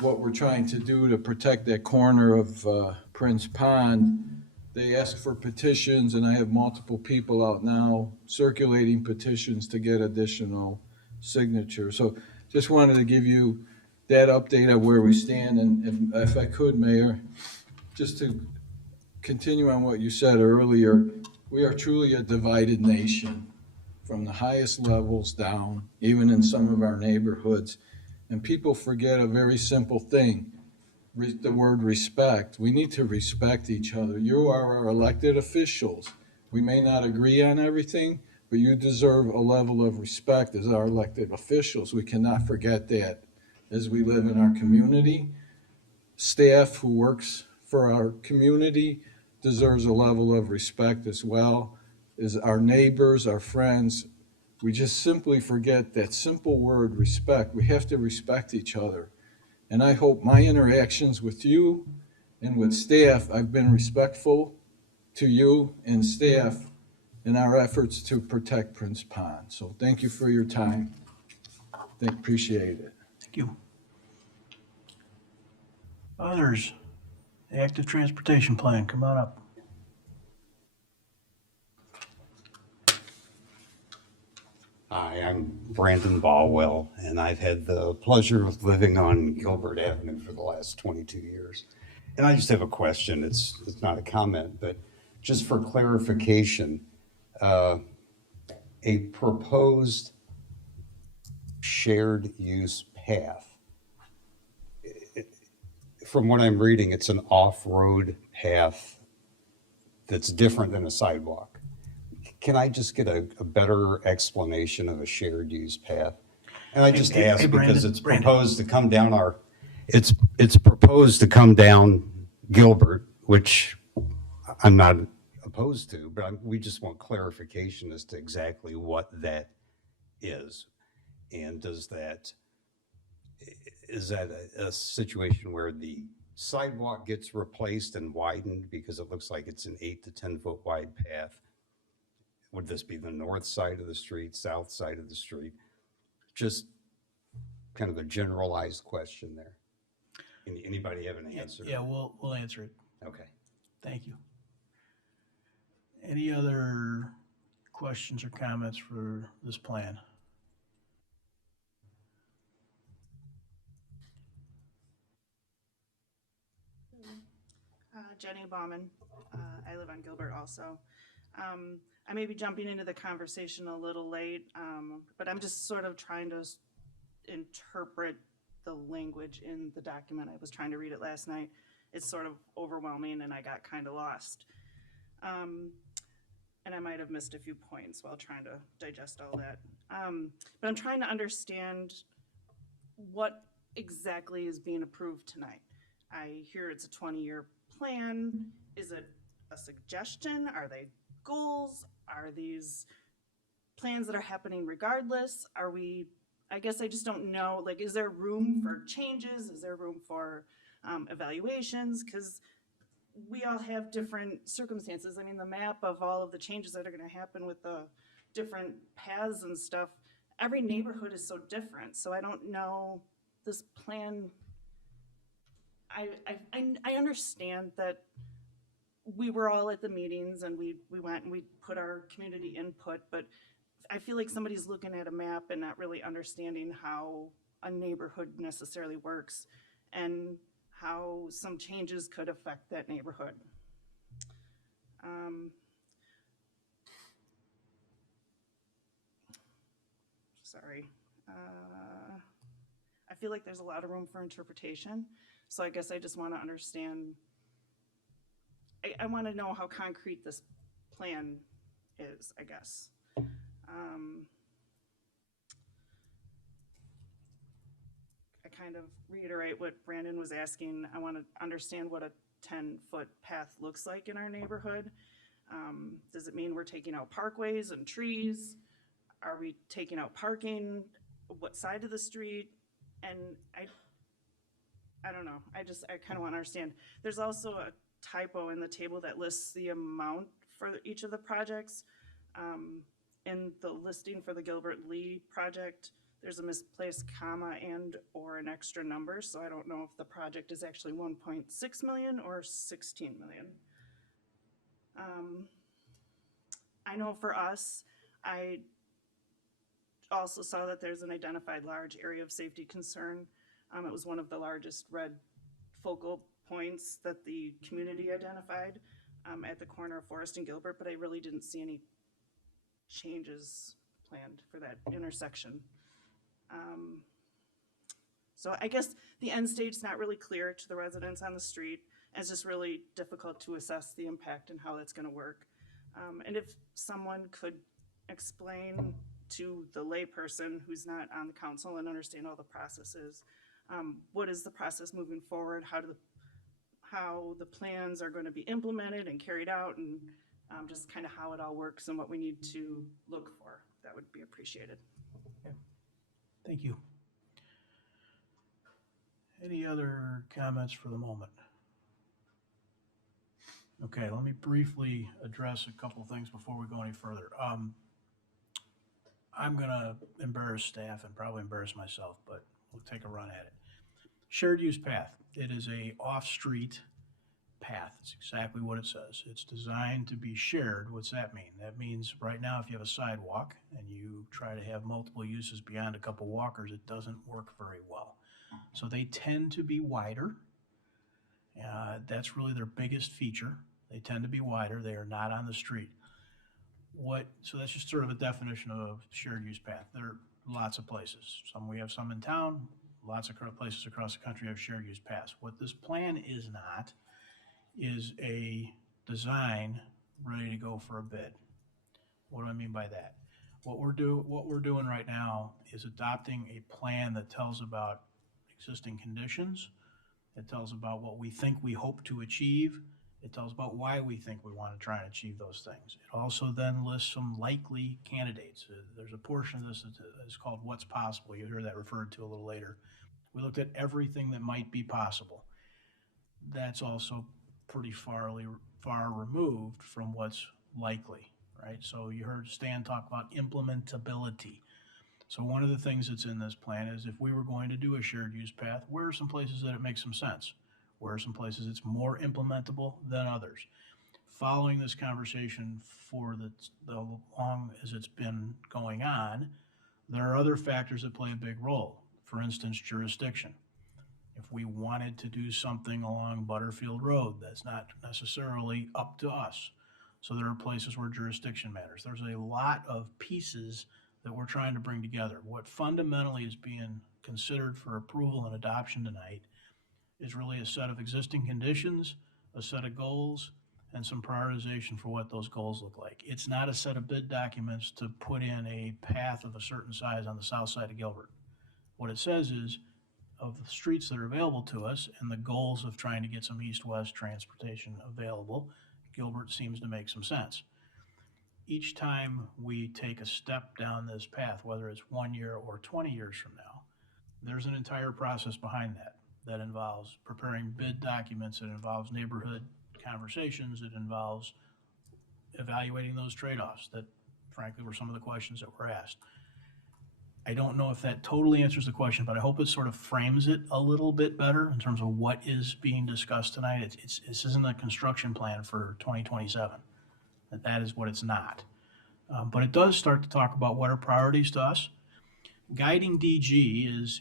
what we're trying to do to protect that corner of Prince Pond. They ask for petitions, and I have multiple people out now circulating petitions to get additional signatures. So just wanted to give you that update of where we stand, and if I could, Mayor, just to continue on what you said earlier, we are truly a divided nation from the highest levels down, even in some of our neighborhoods. And people forget a very simple thing, the word respect. We need to respect each other. You are our elected officials. We may not agree on everything, but you deserve a level of respect as our elected officials. We cannot forget that as we live in our community. Staff who works for our community deserves a level of respect as well as our neighbors, our friends. We just simply forget that simple word, respect. We have to respect each other. And I hope my interactions with you and with staff, I've been respectful to you and staff in our efforts to protect Prince Pond. So thank you for your time. Appreciate it. Thank you. Others, the active transportation plan, come on up. Hi, I'm Brandon Ballwell, and I've had the pleasure of living on Gilbert Avenue for the last 22 years. And I just have a question. It's not a comment, but just for clarification, a proposed shared use path. From what I'm reading, it's an off-road path that's different than a sidewalk. Can I just get a better explanation of a shared use path? And I just ask because it's proposed to come down it's proposed to come down Gilbert, which I'm not opposed to, but we just want clarification as to exactly what that is. And is that a situation where the sidewalk gets replaced and widened because it looks like it's an 8 to 10 foot wide path? Would this be the north side of the street, south side of the street? Just kind of a generalized question there. Anybody have an answer? Yeah, we'll answer it. Okay. Thank you. Any other questions or comments for this plan? Jenny Bauman. I live on Gilbert also. I may be jumping into the conversation a little late, but I'm just sort of trying to interpret the language in the document. I was trying to read it last night. It's sort of overwhelming and I got kind of lost. And I might have missed a few points while trying to digest all that. But I'm trying to understand what exactly is being approved tonight. I hear it's a 20-year plan. Is it a suggestion? Are they goals? Are these plans that are happening regardless? Are we, I guess I just don't know, like, is there room for changes? Is there room for evaluations? Because we all have different circumstances. I mean, the map of all of the changes that are going to happen with the different paths and stuff, every neighborhood is so different. So I don't know this plan. I understand that we were all at the meetings and we went and we put our community input, but I feel like somebody's looking at a map and not really understanding how a neighborhood necessarily works and how some changes could affect that neighborhood. Sorry. I feel like there's a lot of room for interpretation. So I guess I just want to understand, I want to know how concrete this plan is, I guess. I kind of reiterate what Brandon was asking. I want to understand what a 10-foot path looks like in our neighborhood. Does it mean we're taking out parkways and trees? Are we taking out parking? What side of the street? And I don't know. I kind of want to understand. There's also a typo in the table that lists the amount for each of the projects. In the listing for the Gilbert Lee project, there's a misplaced comma and or an extra number. So I don't know if the project is actually 1.6 million or 16 million. I know for us, I also saw that there's an identified large area of safety concern. It was one of the largest red focal points that the community identified at the corner of Forest and Gilbert, but I really didn't see any changes planned for that intersection. So I guess the end state's not really clear to the residents on the street. It's just really difficult to assess the impact and how that's going to work. And if someone could explain to the layperson who's not on the council and understand all the processes, what is the process moving forward? How the plans are going to be implemented and carried out, and just kind of how it all works and what we need to look for. That would be appreciated. Thank you. Any other comments for the moment? Okay, let me briefly address a couple things before we go any further. I'm going to embarrass staff and probably embarrass myself, but we'll take a run at it. Shared use path. It is a off-street path. It's exactly what it says. It's designed to be shared. What's that mean? That means right now if you have a sidewalk and you try to have multiple uses beyond a couple walkers, it doesn't work very well. So they tend to be wider. That's really their biggest feature. They tend to be wider. They are not on the street. So that's just sort of a definition of shared use path. There are lots of places. We have some in town, lots of places across the country have shared use paths. What this plan is not is a design ready to go for a bid. What do I mean by that? What we're doing right now is adopting a plan that tells about existing conditions. It tells about what we think we hope to achieve. It tells about why we think we want to try and achieve those things. It also then lists some likely candidates. There's a portion of this that is called What's Possible. You'll hear that referred to a little later. We looked at everything that might be possible. That's also pretty far removed from what's likely, right? So you heard Stan talk about implementability. So one of the things that's in this plan is if we were going to do a shared use path, where are some places that it makes some sense? Where are some places it's more implementable than others? following this conversation for the long as it's been going on, there are other factors that play a big role. For instance, jurisdiction. If we wanted to do something along Butterfield Road, that's not necessarily up to us. So there are places where jurisdiction matters. There's a lot of pieces that we're trying to bring together. What fundamentally is being considered for approval and adoption tonight is really a set of existing conditions, a set of goals, and some prioritization for what those goals look like. It's not a set of bid documents to put in a path of a certain size on the south side of Gilbert. What it says is, of the streets that are available to us and the goals of trying to get some east-west transportation available, Gilbert seems to make some sense. Each time we take a step down this path, whether it's 1 year or 20 years from now, there's an entire process behind that involves preparing bid documents, it involves neighborhood conversations, it involves evaluating those trade-offs that frankly were some of the questions that were asked. I don't know if that totally answers the question, but I hope it sort of frames it a little bit better in terms of what is being discussed tonight. This isn't a construction plan for 2027. That is what it's not. But it does start to talk about what are priorities to us. Guiding DG is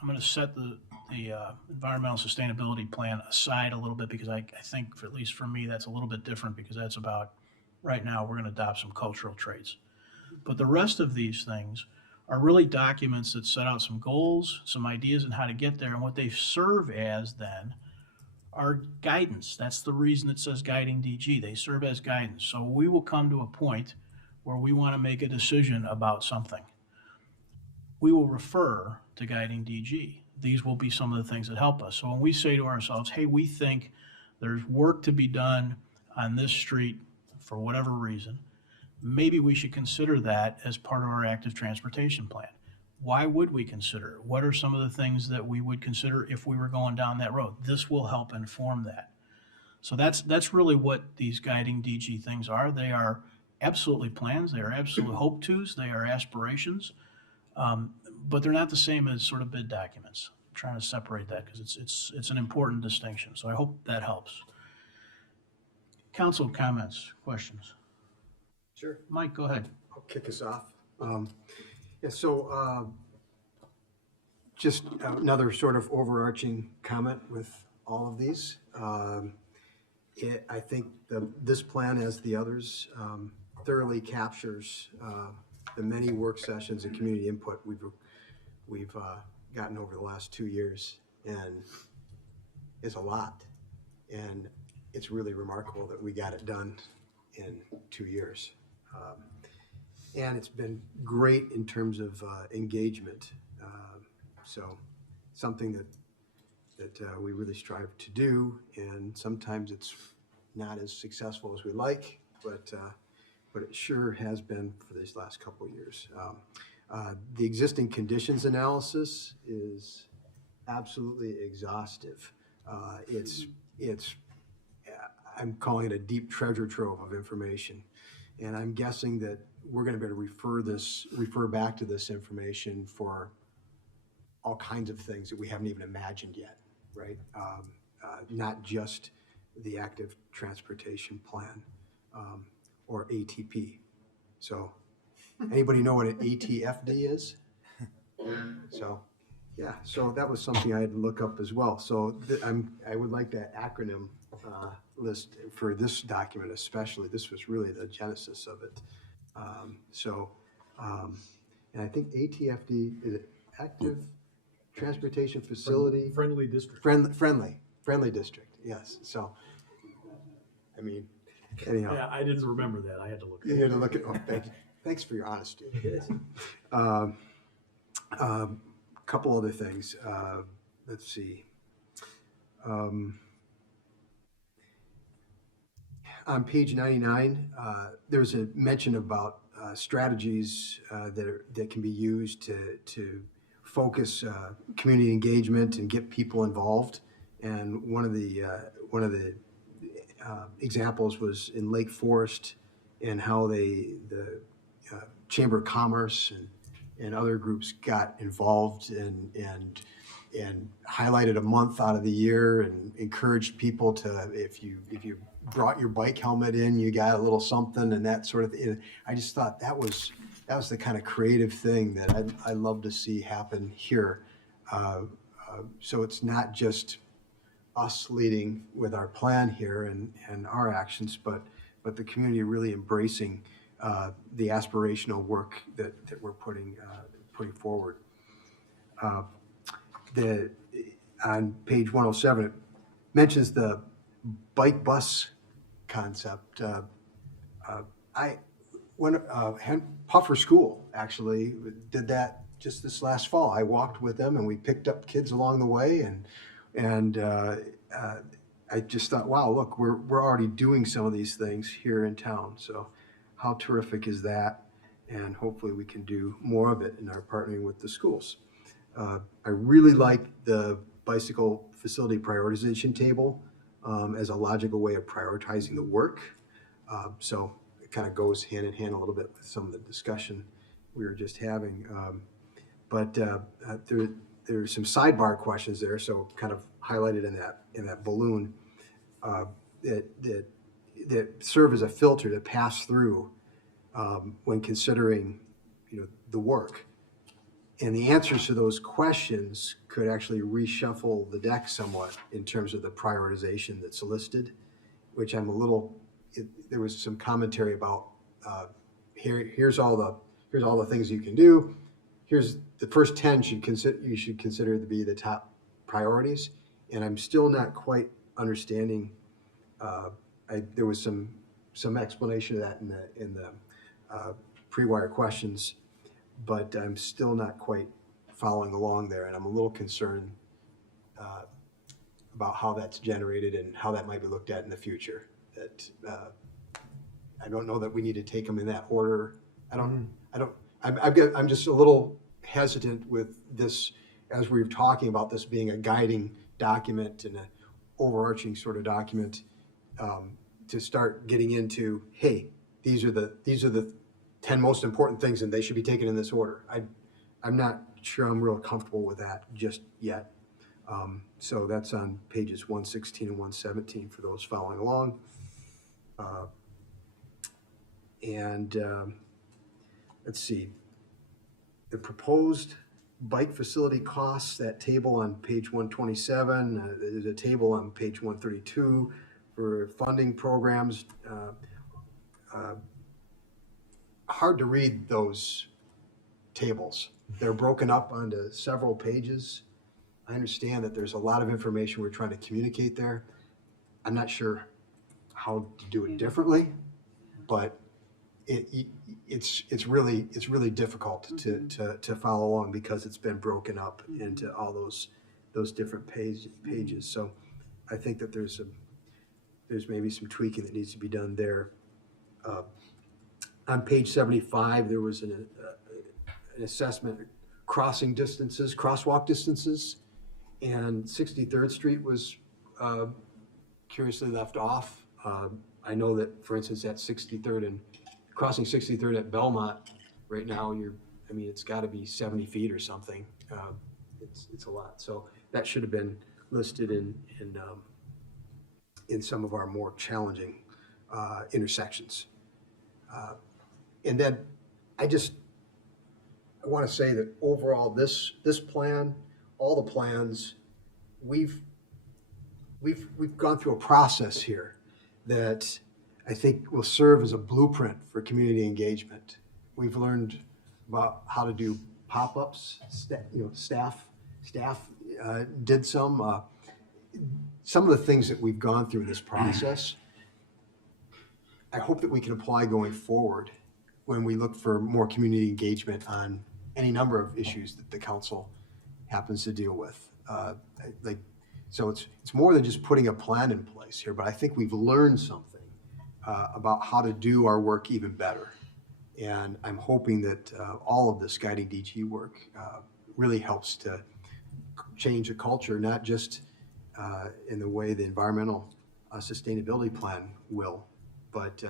I'm going to set the environmental sustainability plan aside a little bit because I think, at least for me, that's a little bit different because that's about, right now, we're going to adopt some cultural traits. But the rest of these things are really documents that set out some goals, some ideas on how to get there, and what they serve as then are guidance. That's the reason it says guiding DG. They serve as guidance. So we will come to a point where we want to make a decision about something. We will refer to guiding DG. These will be some of the things that help us. So when we say to ourselves, hey, we think there's work to be done on this street for whatever reason, maybe we should consider that as part of our active transportation plan. Why would we consider it? What are some of the things that we would consider if we were going down that road? This will help inform that. So that's really what these guiding DG things are. They are absolutely plans. They are absolute hope tos. They are aspirations. But they're not the same as sort of bid documents. I'm trying to separate that because it's an important distinction. So I hope that helps. Council comments, questions? Sure. Mike, go ahead. I'll kick us off. Just another sort of overarching comment with all of these. I think this plan, as the others, thoroughly captures the many work sessions and community input we've gotten over the last 2 years, and is a lot. And it's really remarkable that we got it done in 2 years. And it's been great in terms of engagement. So something that we really strive to do, and sometimes it's not as successful as we like, but it sure has been for these last couple of years. The existing conditions analysis is absolutely exhaustive. I'm calling it a deep treasure trove of information. And I'm guessing that we're going to be able to refer back to this information for all kinds of things that we haven't even imagined yet, right? Not just the active transportation plan or ATP. So, anybody know what an ATFD is? So, yeah. So that was something I had to look up as well. So I would like that acronym list for this document especially. This was really the genesis of it. And I think ATFD is it active transportation facility. Friendly district. Friendly district. Yes. So, I mean, anyhow. Yeah, I didn't remember that. I had to look. You had to look at. Oh, thanks for your honesty. Couple other things. Let's see. On page 99, there's a mention about strategies that can be used to focus community engagement and get people involved. And one of the examples was in Lake Forest, and how the Chamber of Commerce and other groups got involved and highlighted a month out of the year and encouraged people to, if you brought your bike helmet in, you got a little something and that sort of thing. I just thought that was the kind of creative thing that I love to see happen here. So it's not just us leading with our plan here and our actions, but the community really embracing the aspirational work that we're putting forward. On page 107, it mentions the bike bus concept. Puffer School actually did that just this last fall. I walked with them and we picked up kids along the way, and I just thought, wow, look, we're already doing some of these things here in town. So how terrific is that? And hopefully we can do more of it in our partnering with the schools. I really like the bicycle facility prioritization table as a logical way of prioritizing the work. So it kind of goes hand in hand a little bit with some of the discussion we were just having. But there's some sidebar questions there, so kind of highlighted in that balloon that serve as a filter to pass through when considering, the work. And the answers to those questions could actually reshuffle the deck somewhat in terms of the prioritization that's listed, which there was some commentary about, here's all the things you can do. Here's the first 10 you should consider to be the top priorities. And I'm still not quite understanding, there was some explanation of that in the pre-wire questions, but I'm still not quite following along there, and I'm a little concerned about how that's generated and how that might be looked at in the future. That I don't know that we need to take them in that order. I'm just a little hesitant with this, as we were talking about this being a guiding document and an overarching sort of document, to start getting into, hey, these are the 10 most important things and they should be taken in this order. I'm not sure I'm real comfortable with that just yet. So that's on pages 116 and 117 for those following along. Let's see, the proposed bike facility costs, that table on page 127, there's a table on page 132 for funding programs. Hard to read those tables. They're broken up onto several pages. I understand that there's a lot of information we're trying to communicate there. I'm not sure how to do it differently, but it's really difficult to follow along because it's been broken up into all those different pages. So I think that there's maybe some tweaking that needs to be done there. On page 75, there was an assessment, crossing distances, crosswalk distances, and 63rd Street was curiously left off. I know that, for instance, at 63rd and crossing 63rd at Belmont, right now, it's got to be 70 feet or something. It's a lot. So that should have been listed in some of our more challenging intersections. And then I want to say that overall, this plan, all the plans, we've gone through a process here that I think will serve as a blueprint for community engagement. We've learned about how to do pop-ups. Staff did some of the things that we've gone through in this process. I hope that we can apply going forward when we look for more community engagement on any number of issues that the council happens to deal with. So it's more than just putting a plan in place here, but I think we've learned something about how to do our work even better. And I'm hoping that all of this guiding DG work really helps to change a culture, not just in the way the environmental sustainability plan will, but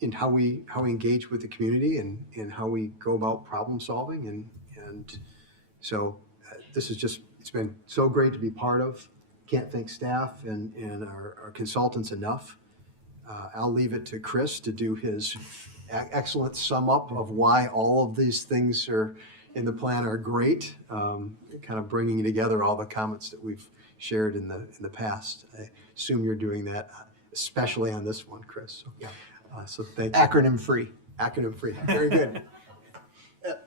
in how we engage with the community and how we go about problem solving. And so this is it's been so great to be part of. Can't thank staff and our consultants enough. I'll leave it to Chris to do his excellent sum up of why all of these things are in the plan are great, kind of bringing together all the comments that we've shared in the past. I assume you're doing that, especially on this one, Chris. So, so thank you. Acronym free. Very good.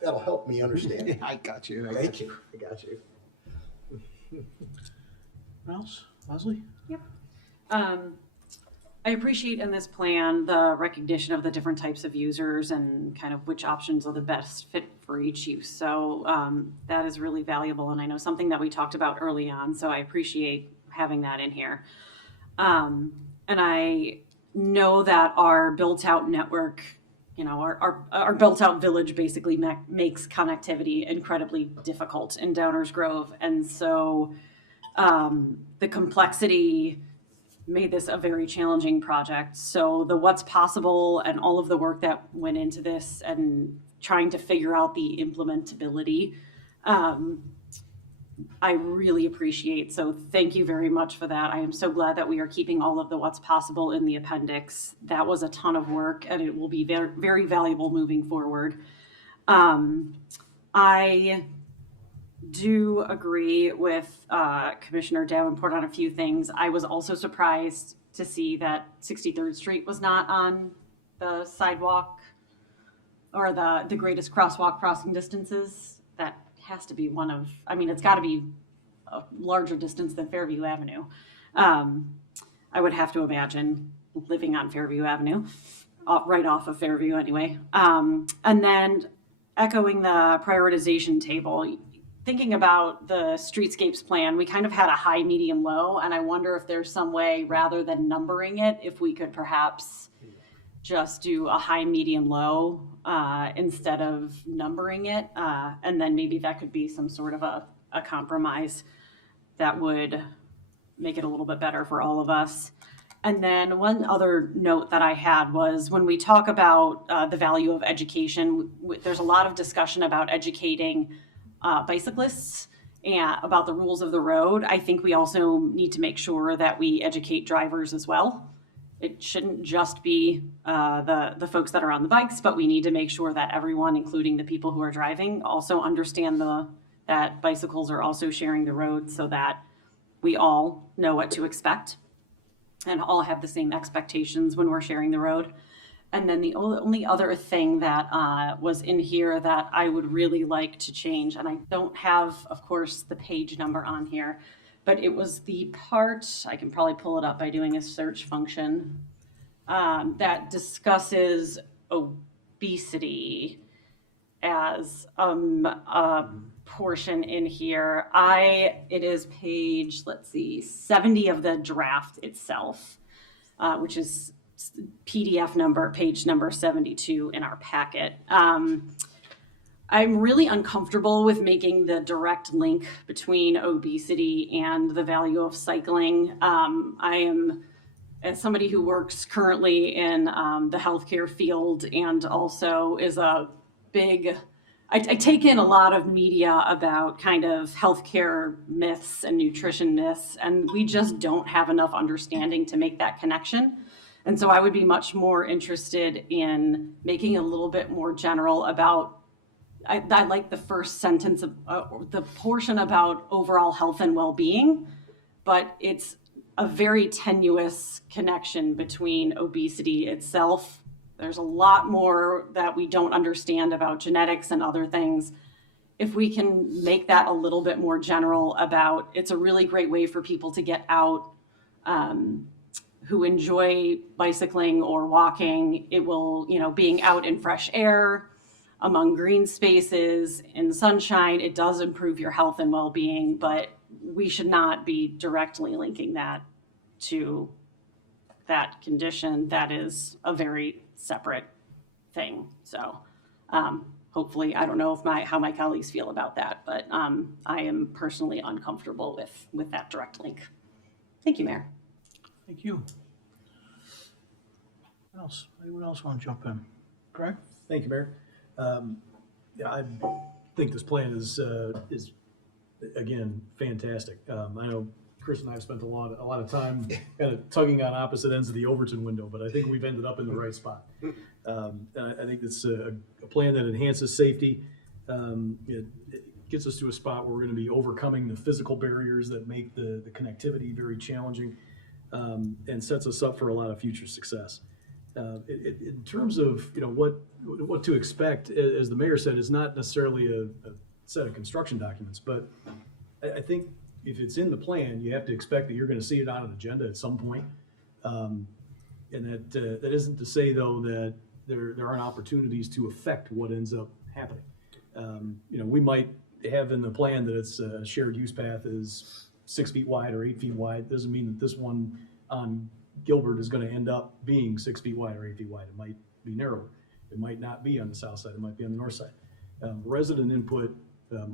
That'll help me understand. I got you. Thank you. I got you. What else? Leslie? I appreciate in this plan the recognition of the different types of users and kind of which options are the best fit for each use. So that is really valuable, and I know something that we talked about early on, so I appreciate having that in here. And I know that our built-out network, our built-out village basically makes connectivity incredibly difficult in Downers Grove, and so the complexity made this a very challenging project. So the what's possible and all of the work that went into this and trying to figure out the implementability, I really appreciate. So thank you very much for that. I am so glad that we are keeping all of the what's possible in the appendix. That was a ton of work and it will be very, very valuable moving forward. I do agree with Commissioner Davenport on a few things. I was also surprised to see that 63rd Street was not on the sidewalk or the greatest crosswalk crossing distances. That has to be one of, it's got to be a larger distance than Fairview Avenue. I would have to imagine living on Fairview Avenue, right off of Fairview anyway. And then echoing the prioritization table, thinking about the streetscapes plan, we kind of had a high, medium, low, and I wonder if there's some way, rather than numbering it, if we could perhaps just do a high, medium, low instead of numbering it, and then maybe that could be some sort of a compromise that would make it a little bit better for all of us. And then one other note that I had was when we talk about the value of education, there's a lot of discussion about educating bicyclists and about the rules of the road. I think we also need to make sure that we educate drivers as well. It shouldn't just be the folks that are on the bikes, but we need to make sure that everyone, including the people who are driving, also understand that bicycles are also sharing the road so that we all know what to expect and all have the same expectations when we're sharing the road. And then the only other thing that was in here that I would really like to change, and I don't have, of course, the page number on here, but it was the part, I can probably pull it up by doing a search function, that discusses obesity as a portion in here. It is page, 70 of the draft itself, which is PDF number, page number 72 in our packet. I'm really uncomfortable with making the direct link between obesity and the value of cycling. I am, as somebody who works currently in the healthcare field and also is a big, I take in a lot of media about kind of healthcare myths and nutrition myths, and we just don't have enough understanding to make that connection. And so I would be much more interested in making a little bit more general about, I like the first sentence of the portion about overall health and well-being, but it's a very tenuous connection between obesity itself. There's a lot more that we don't understand about genetics and other things. If we can make that a little bit more general about, it's a really great way for people to get out, who enjoy bicycling or walking. It will, being out in fresh air, among green spaces, in sunshine, it does improve your health and well-being, but we should not be directly linking that to that condition. That is a very separate thing. So hopefully, I don't know how my colleagues feel about that, but I am personally uncomfortable with that direct link. Thank you, Mayor. Thank you. What else? Anyone else want to jump in? Greg? Thank you, Mayor. Yeah, I think this plan is again fantastic. I know Chris and I have spent a lot of time kind of tugging on opposite ends of the Overton window, but I think we've ended up in the right spot. I think it's a plan that enhances safety. It gets us to a spot where we're going to be overcoming the physical barriers that make the connectivity very challenging, and sets us up for a lot of future success. In terms of what to expect, as the mayor said, it's not necessarily a set of construction documents, but I think if it's in the plan, you have to expect that you're going to see it on an agenda at some point. And that isn't to say, though, that there aren't opportunities to affect what ends up happening. We might have in the plan that it's a shared use path is 6 feet wide or 8 feet wide. Doesn't mean that this one on Gilbert is going to end up being 6 feet wide or 8 feet wide. It might be narrower. It might not be on the south side. It might be on the north side. Resident input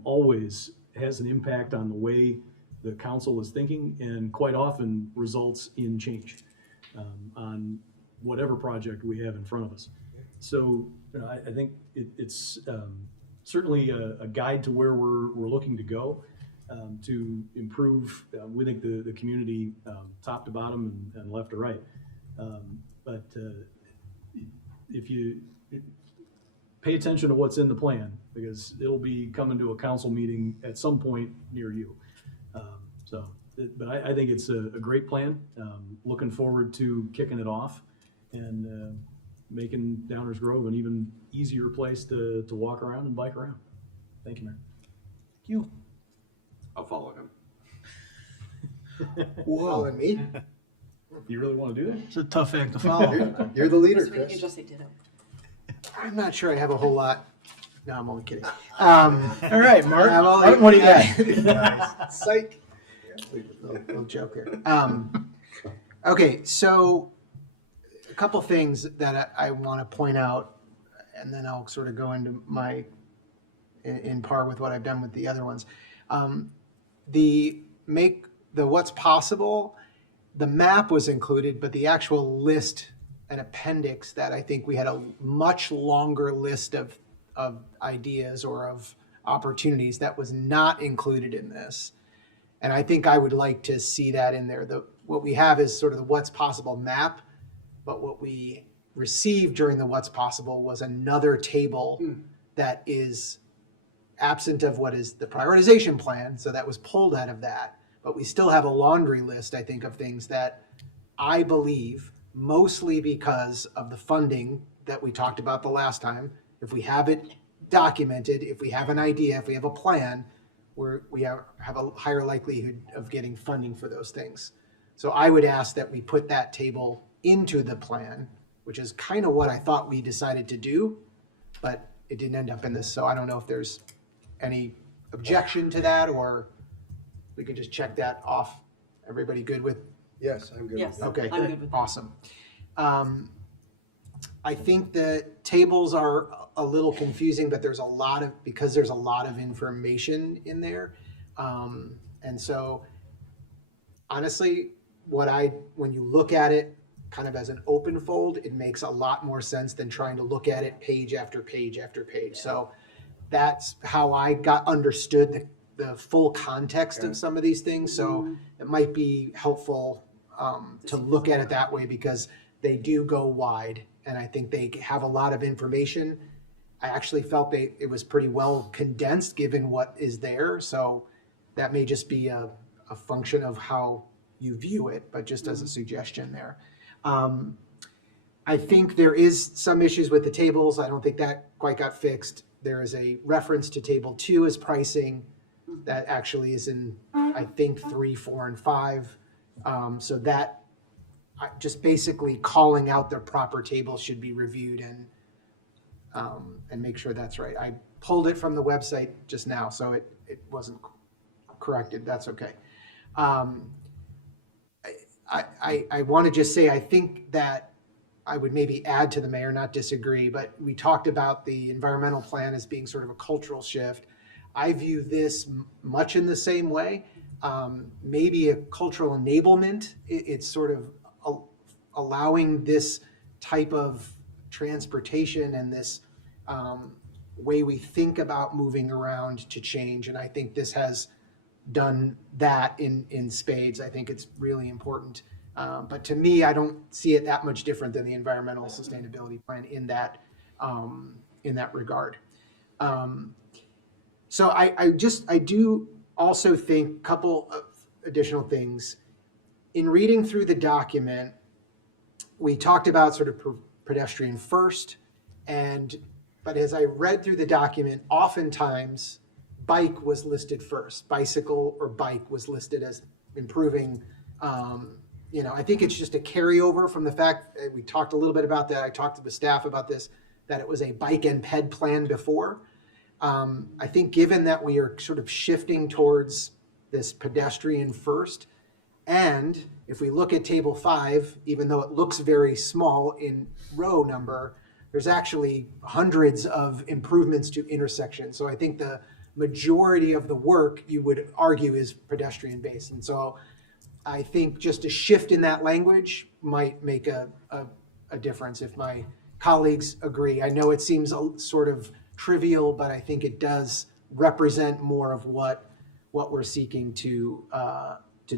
always has an impact on the way the council is thinking, and quite often results in change on whatever project we have in front of us. So I think it's certainly a guide to where we're looking to go to improve. We think the community top to bottom and left to right. But if you pay attention to what's in the plan, because it'll be coming to a council meeting at some point near you. But I think it's a great plan. Looking forward to kicking it off and making Downers Grove an even easier place to walk around and bike around. Thank you, Mayor. Thank you. I'll follow him. Whoa, and me? You really want to do that? It's a tough act to follow. You're the leader, This week you Chris. just say ditto. I'm not sure I have a whole lot. No, I'm only kidding. All right, Mark. I'm only- Mark, what do you got? Nice. Psych. Little joke here. Okay, so a couple things that I want to point out, and then I'll sort of go into in par with what I've done with the other ones. The what's possible, the map was included, but the actual list and appendix that I think we had a much longer list of ideas or of opportunities that was not included in this. And I think I would like to see that in there. What we have is sort of the what's possible map, but what we received during the what's possible was another table that is absent of what is the prioritization plan. So that was pulled out of that. But we still have a laundry list, I think, of things that I believe, mostly because of the funding that we talked about the last time, if we have it documented, if we have an idea, if we have a plan, we have a higher likelihood of getting funding for those things. So I would ask that we put that table into the plan, which is kind of what I thought we decided to do, but it didn't end up in this. So I don't know if there's any objection to that, or we could just check that off. Everybody good with? Yes, I'm good with Yes, that. Okay, I'm good with that. awesome. I think the tables are a little confusing, but there's a lot of information in there. And so honestly, when you look at it kind of as an open fold, it makes a lot more sense than trying to look at it page after page after page. So that's how I understood the full context of some of these things. So it might be helpful to look at it that way, because they do go wide, and I think they have a lot of information. I actually felt it was pretty well condensed given what is there. So that may just be a function of how you view it, but just as a suggestion there. I think there is some issues with the tables. I don't think that quite got fixed. There is a reference to table 2 as pricing that actually is in, I think, 3, 4, and 5. So that just basically calling out the proper table should be reviewed and make sure that's right. I pulled it from the website just now, so it wasn't corrected. That's okay. I want to just say, I think that I would maybe add to the mayor, not disagree, but we talked about the environmental plan as being sort of a cultural shift. I view this much in the same way. Maybe a cultural enablement. It's sort of allowing this type of transportation and this way we think about moving around to change. And I think this has done that in spades. I think it's really important. But to me, I don't see it that much different than the environmental sustainability plan in that regard. So I do also think a couple of additional things. In reading through the document, we talked about sort of pedestrian first, but as I read through the document, oftentimes bike was listed first. Bicycle or bike was listed as improving. I think it's just a carryover from the fact that we talked a little bit about that. I talked to the staff about this, that it was a bike and ped plan before. I think given that we are sort of shifting towards this pedestrian first, and if we look at table 5, even though it looks very small in row number, there's actually hundreds of improvements to intersections. So I think the majority of the work, you would argue, is pedestrian based. And so I think just a shift in that language might make a difference if my colleagues agree. I know it seems sort of trivial, but I think it does represent more of what we're seeking to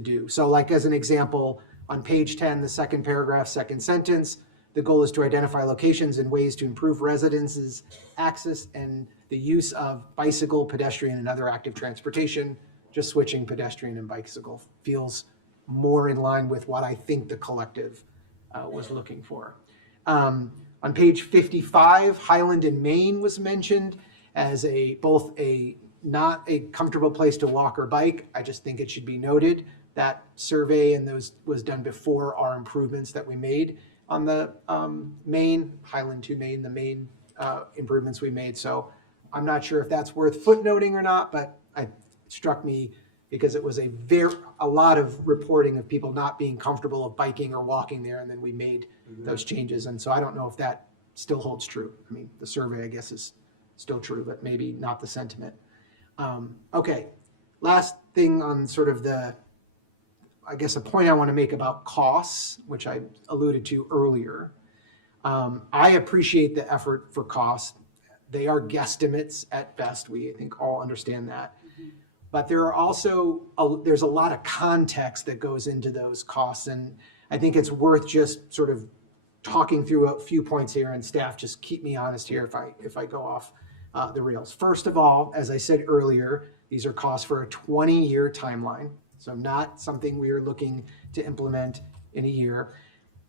do. So like as an example, on page 10, the second paragraph, second sentence, the goal is to identify locations and ways to improve residents' access and the use of bicycle, pedestrian, and other active transportation. Just switching pedestrian and bicycle feels more in line with what I think the collective was looking for. On page 55, Highland and Main was mentioned as both not a comfortable place to walk or bike. I just think it should be noted that survey and those was done before our improvements that we made on the Main, Highland to Main, the main improvements we made. So I'm not sure if that's worth footnoting or not, but it struck me because it was a lot of reporting of people not being comfortable of biking or walking there, and then we made those changes. And so I don't know if that still holds true. I mean, the survey, I guess, is still true, but maybe not the sentiment. Okay, last thing on sort of a point I want to make about costs, which I alluded to earlier. I appreciate the effort for costs. They are guesstimates at best. We, I think, all understand that. But there are also, there's a lot of context that goes into those costs. And I think it's worth just sort of talking through a few points here, and staff, just keep me honest here if I go off the rails. First of all, as I said earlier, these are costs for a 20-year timeline. So not something we are looking to implement in a year.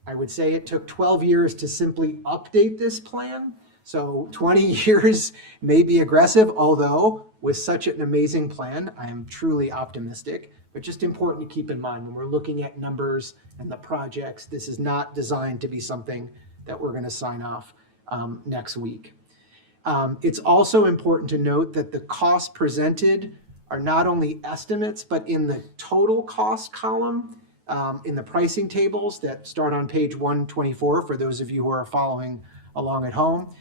I would say it took 12 years to simply update this plan. So 20 years may be aggressive, although with such an amazing plan, I am truly optimistic. But just important to keep in mind when we're looking at numbers and the projects, this is not designed to be something that we're going to sign off next week. It's also important to note that the costs presented are not only estimates, but in the total cost column, in the pricing tables that start on page 124, for those of you who are following along at home.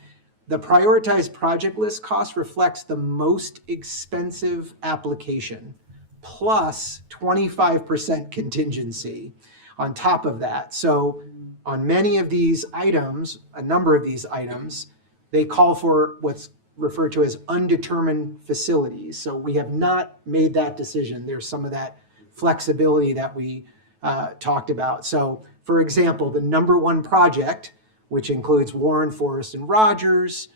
The prioritized project list cost reflects the most expensive application, plus 25% contingency on top of that. So on many of these items, a number of these items, they call for what's referred to as undetermined facilities. So we have not made that decision. There's some of that flexibility that we talked about. So for example, the number one project, which includes Warren, Forest, and Rogers,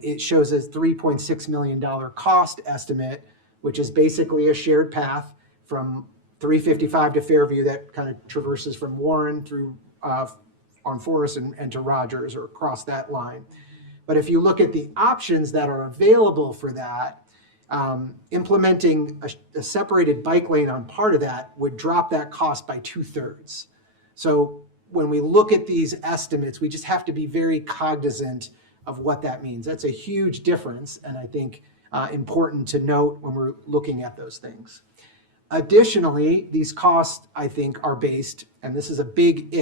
it shows a $3.6 million cost estimate, which is basically a shared path from 355 to Fairview that kind of traverses from Warren through on Forest and to Rogers, or across that line. But if you look at the options that are available for that, implementing a separated bike lane on part of that would drop that cost by 2/3. So when we look at these estimates, we just have to be very cognizant of what that means. That's a huge difference, and I think important to note when we're looking at those things. Additionally, these costs, I think, are based, and this is a big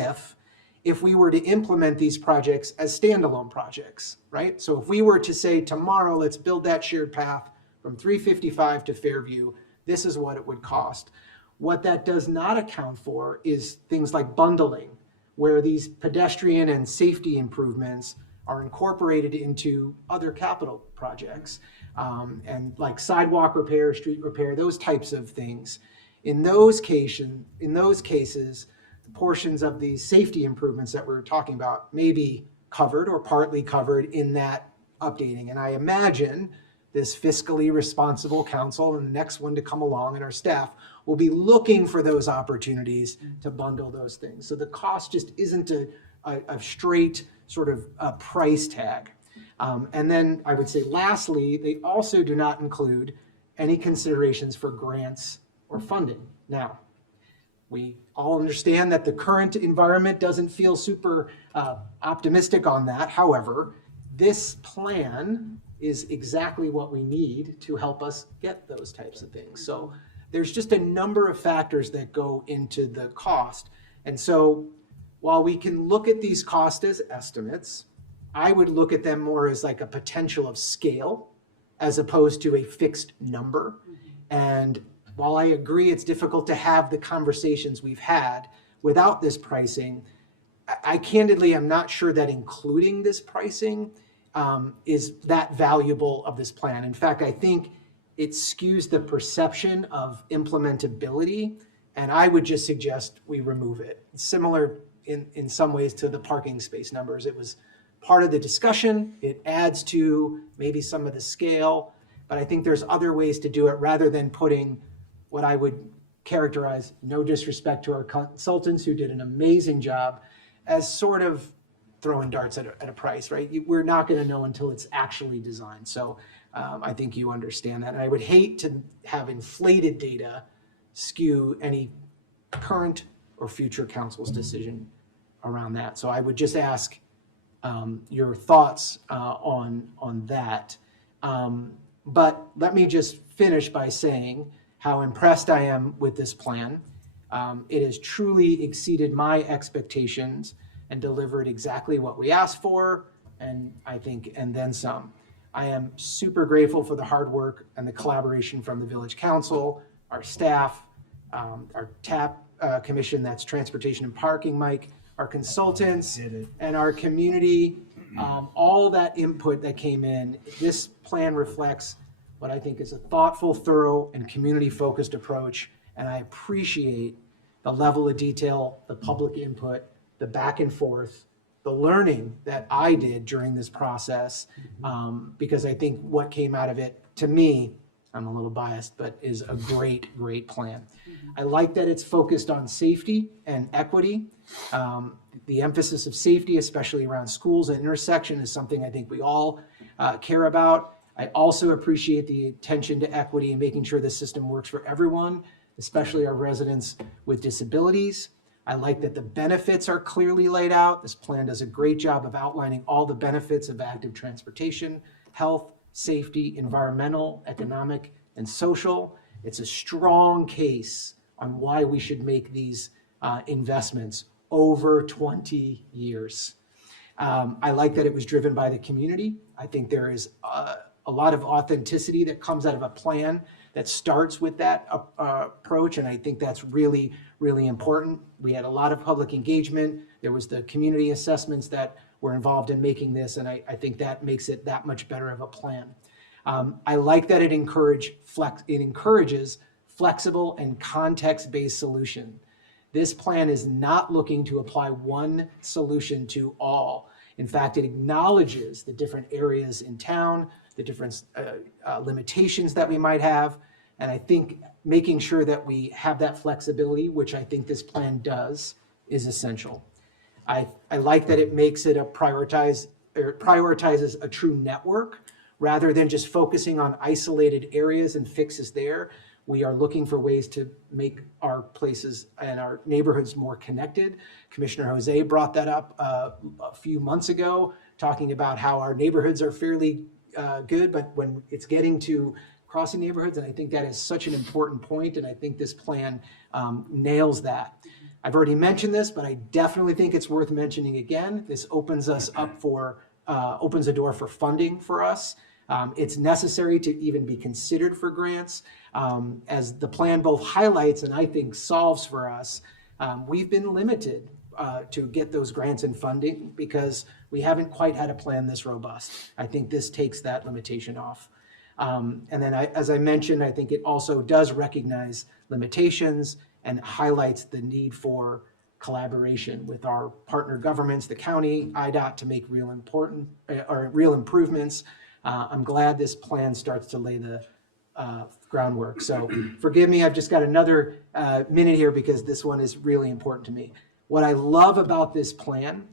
if we were to implement these projects as standalone projects, right? So if we were to say tomorrow, let's build that shared path from 355 to Fairview, this is what it would cost. What that does not account for is things like bundling, where these pedestrian and safety improvements are incorporated into other capital projects, and like sidewalk repair, street repair, those types of things. In those cases, the portions of the safety improvements that we're talking about may be covered or partly covered in that updating. And I imagine this fiscally responsible council and the next one to come along and our staff will be looking for those opportunities to bundle those things. So the cost just isn't a straight sort of a price tag. And then I would say lastly, they also do not include any considerations for grants or funding. Now, we all understand that the current environment doesn't feel super optimistic on that. However, this plan is exactly what we need to help us get those types of things. So there's just a number of factors that go into the cost. And so while we can look at these costs as estimates, I would look at them more as like a potential of scale as opposed to a fixed number. And while I agree it's difficult to have the conversations we've had without this pricing, I candidly am not sure that including this pricing is that valuable of this plan. In fact, I think it skews the perception of implementability, and I would just suggest we remove it. It's similar in some ways to the parking space numbers. It was part of the discussion. It adds to maybe some of the scale, but I think there's other ways to do it rather than putting what I would characterize, no disrespect to our consultants who did an amazing job, as sort of throwing darts at a price, right? We're not going to know until it's actually designed. So I think you understand that. And I would hate to have inflated data skew any current or future council's decision around that. So I would just ask your thoughts on that. But let me just finish by saying how impressed I am with this plan. It has truly exceeded my expectations and delivered exactly what we asked for, and I think, and then some. I am super grateful for the hard work and the collaboration from the Village Council, our staff, our TAP commission, that's Transportation and Parking, Mike, our consultants, and our community, all that input that came in. This plan reflects what I think is a thoughtful, thorough, and community-focused approach, and I appreciate the level of detail, the public input, the back and forth, the learning that I did during this process, because I think what came out of it, to me, I'm a little biased, but is a great, great plan. I like that it's focused on safety and equity. The emphasis of safety, especially around schools and intersection, is something I think we all care about. I also appreciate the attention to equity and making sure the system works for everyone, especially our residents with disabilities. I like that the benefits are clearly laid out. This plan does a great job of outlining all the benefits of active transportation, health, safety, environmental, economic, and social. It's a strong case on why we should make these investments over 20 years. I like that it was driven by the community. I think there is a lot of authenticity that comes out of a plan that starts with that approach, and I think that's really, really important. We had a lot of public engagement. There was the community assessments that were involved in making this, and I think that makes it that much better of a plan. I like that it encourages flexible and context-based solution. This plan is not looking to apply one solution to all. In fact, it acknowledges the different areas in town, the different limitations that we might have. And I think making sure that we have that flexibility, which I think this plan does, is essential. I like that it makes it prioritizes a true network rather than just focusing on isolated areas and fixes there. We are looking for ways to make our places and our neighborhoods more connected. Commissioner Jose brought that up a few months ago, talking about how our neighborhoods are fairly good, but when it's getting to crossing neighborhoods, and I think that is such an important point, and I think this plan nails that. I've already mentioned this, but I definitely think it's worth mentioning again. This opens us up opens a door for funding for us. It's necessary to even be considered for grants. As the plan both highlights and I think solves for us, we've been limited to get those grants and funding because We haven't quite had a plan this robust. I think this takes that limitation off. And then as I mentioned, I think it also does recognize limitations and highlights the need for collaboration with our partner governments, the county, IDOT, to make real improvements. I'm glad this plan starts to lay the groundwork. So forgive me, I've just got another minute here because this one is really important to me. What I love about this plan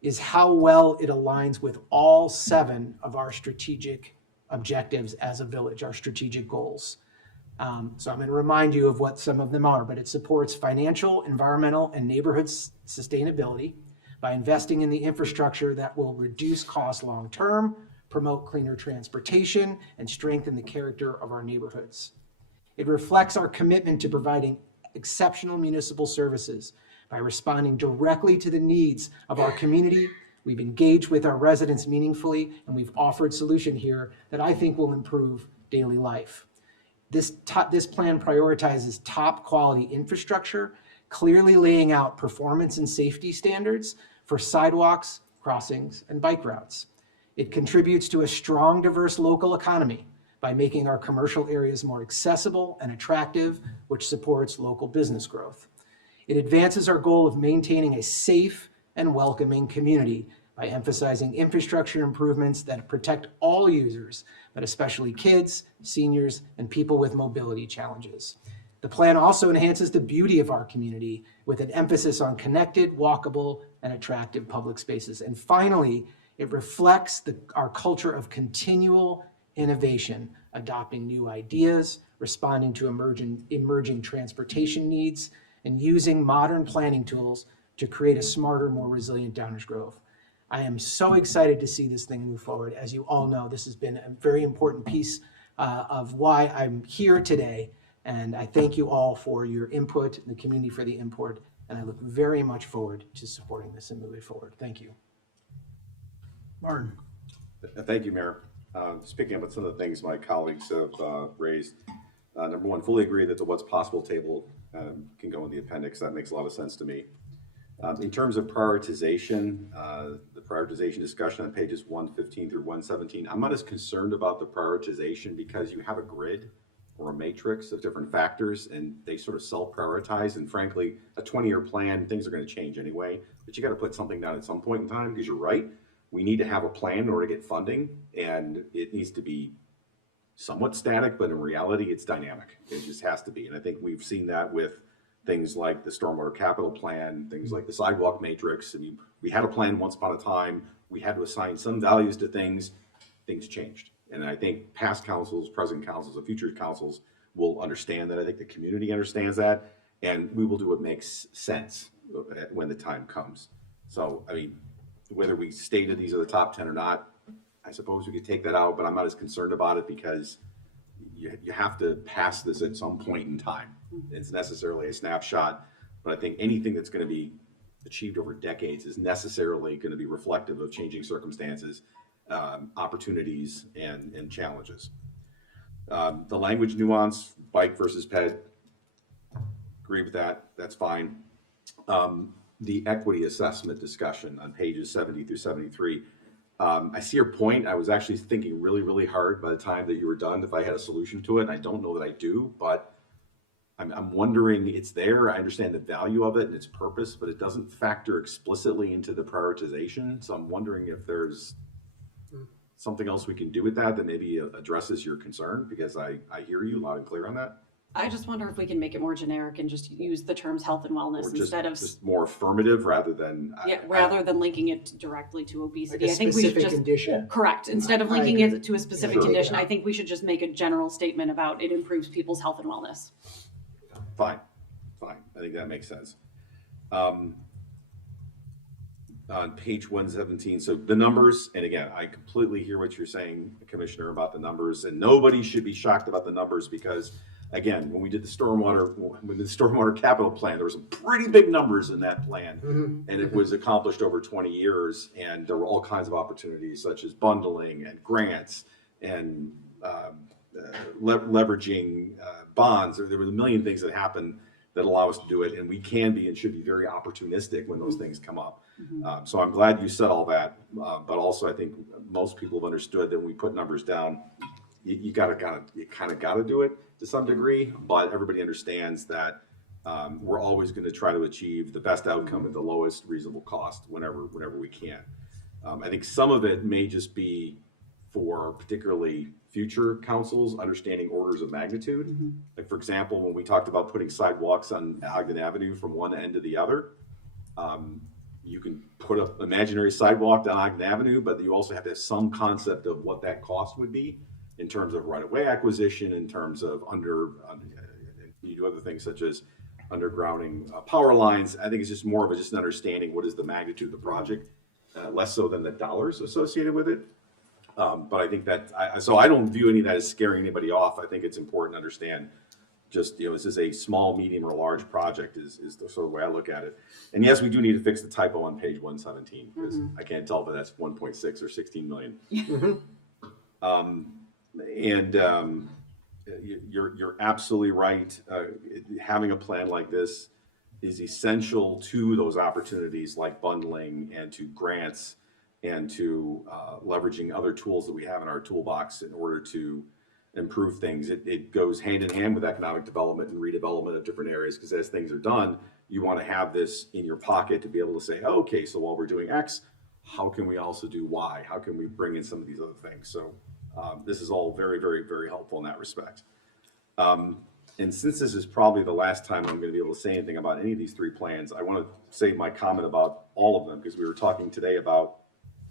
is how well it aligns with all 7 of our strategic objectives as a village, our strategic goals. So I'm going to remind you of what some of them are, but it supports financial, environmental, and neighborhood sustainability by investing in the infrastructure that will reduce costs long-term, promote cleaner transportation, and strengthen the character of our neighborhoods. It reflects our commitment to providing exceptional municipal services by responding directly to the needs of our community. We've engaged with our residents meaningfully, and we've offered solution here that I think will improve daily life. This plan prioritizes top quality infrastructure, clearly laying out performance and safety standards for sidewalks, crossings, and bike routes. It contributes to a strong, diverse local economy by making our commercial areas more accessible and attractive, which supports local business growth. It advances our goal of maintaining a safe and welcoming community by emphasizing infrastructure improvements that protect all users, but especially kids, seniors, and people with mobility challenges. The plan also enhances the beauty of our community with an emphasis on connected, walkable, and attractive public spaces. And finally, it reflects our culture of continual innovation, adopting new ideas, responding to emerging transportation needs, and using modern planning tools to create a smarter, more resilient Downers Grove. I am so excited to see this thing move forward. As you all know, this has been a very important piece of why I'm here today. And I thank you all for your input, and the community for the input. And I look very much forward to supporting this and moving forward. Thank you. Martin. Thank you, Mayor. Speaking about some of the things my colleagues have raised, number one, fully agree that the what's possible table can go in the appendix. That makes a lot of sense to me. In terms of prioritization, the prioritization discussion on pages 115 through 117, I'm not as concerned about the prioritization because you have a grid or a matrix of different factors and they sort of self-prioritize. And frankly, a 20-year plan, things are going to change anyway, but you got to put something down at some point in time because you're right. We need to have a plan in order to get funding, and it needs to be somewhat static, but in reality, it's dynamic. It just has to be. And I think we've seen that with things like the stormwater capital plan, things like the sidewalk matrix. I mean, we had a plan once upon a time. We had to assign some values to things. Things changed. And I think past councils, present councils, and future councils will understand that. I think the community understands that. And we will do what makes sense when the time comes. So, I mean, whether we stated these are the top 10 or not, I suppose we could take that out, but I'm not as concerned about it because you have to pass this at some point in time. It's necessarily a snapshot, but I think anything that's going to be achieved over decades is necessarily going to be reflective of changing circumstances, opportunities, and challenges. The language nuance, bike versus ped, agree with that. That's fine. The equity assessment discussion on pages 70 through 73. I see your point. I was actually thinking really, really hard by the time that you were done if I had a solution to it. And I don't know that I do, but I'm wondering it's there. I understand the value of it and its purpose, but it doesn't factor explicitly into the prioritization. So I'm wondering if there's something else we can do with that maybe addresses your concern, because I hear you loud and clear on that. I just wonder if we can make it more generic and just use the terms health and wellness Or just, instead of just more affirmative rather than rather than linking it directly to obesity. Like a I think we should specific just condition. correct instead of I linking agree. it to a specific Sure. condition. Yeah. I think we should just make a general statement about it improves people's health and wellness. Fine. I think that makes sense. On page 117, so the numbers, and again, I completely hear what you're saying, Commissioner, about the numbers, and nobody should be shocked about the numbers because, again, when we did the stormwater capital plan, there were some pretty big numbers in that plan, and it was accomplished over 20 years, and there were all kinds of opportunities such as bundling and grants and leveraging bonds. There were a million things that happened that allow us to do it, and we can be and should be very opportunistic when those things come up. So I'm glad you said all that, but also I think most people have understood that when we put numbers down, you kind of gotta do it to some degree, but everybody understands that we're always going to try to achieve the best outcome at the lowest reasonable cost whenever we can. I think some of it may just be for particularly future councils understanding orders of magnitude. Like for example, when we talked about putting sidewalks on Ogden Avenue from one end to the other, you can put an imaginary sidewalk down Ogden Avenue, but you also have to have some concept of what that cost would be in terms of right-of-way acquisition, in terms of you do other things such as undergrounding power lines. I think it's just more of just an understanding what is the magnitude of the project, less so than the dollars associated with it. But I think that, so I don't view any of that as scaring anybody off. I think it's important to understand just, is this a small, medium, or large project is the sort of way I look at it. And yes, we do need to fix the typo on page 117, because I can't tell if that's 1.6 or 16 million. You're absolutely right. Having a plan like this is essential to those opportunities like bundling and to grants and to leveraging other tools that we have in our toolbox in order to improve things. It goes hand in hand with economic development and redevelopment of different areas, because as things are done, you want to have this in your pocket to be able to say, oh, okay, so while we're doing X, how can we also do Y? How can we bring in some of these other things? So this is all very, very, very helpful in that respect. And since this is probably the last time I'm going to be able to say anything about any of these three plans, I want to say my comment about all of them, because we were talking today about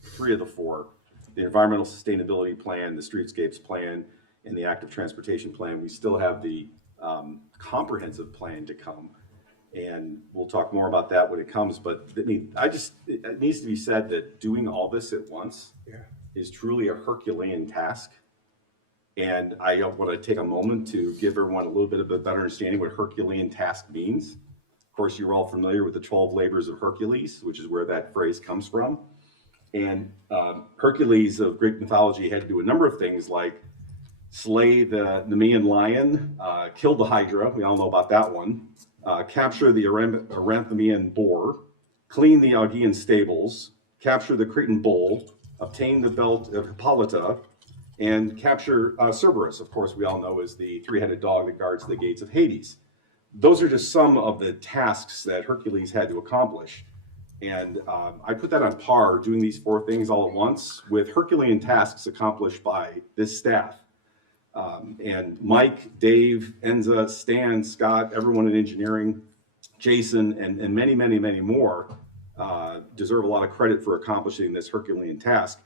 3 of the 4, the environmental sustainability plan, the streetscapes plan, and the active transportation plan. We still have the comprehensive plan to come, and we'll talk more about that when it comes. But it needs to be said that doing all this at once is truly a Herculean task. And I want to take a moment to give everyone a little bit of a better understanding what Herculean task means. Of course, you're all familiar with the 12 labors of Hercules, which is where that phrase comes from. And Hercules of Greek mythology had to do a number of things like slay the Nemean lion, kill the Hydra, we all know about that one, capture the Eranthemean boar, clean the Augean stables, capture the Cretan bull, obtain the belt of Hippolyta, and capture Cerberus, of course, we all know is the 3-headed dog that guards the gates of Hades. Those are just some of the tasks that Hercules had to accomplish. And I put that on par, doing these 4 things all at once, with Herculean tasks accomplished by this staff. And Mike, Dave, Enza, Stan, Scott, everyone in engineering, Jason, and many, many, many more deserve a lot of credit for accomplishing this Herculean task.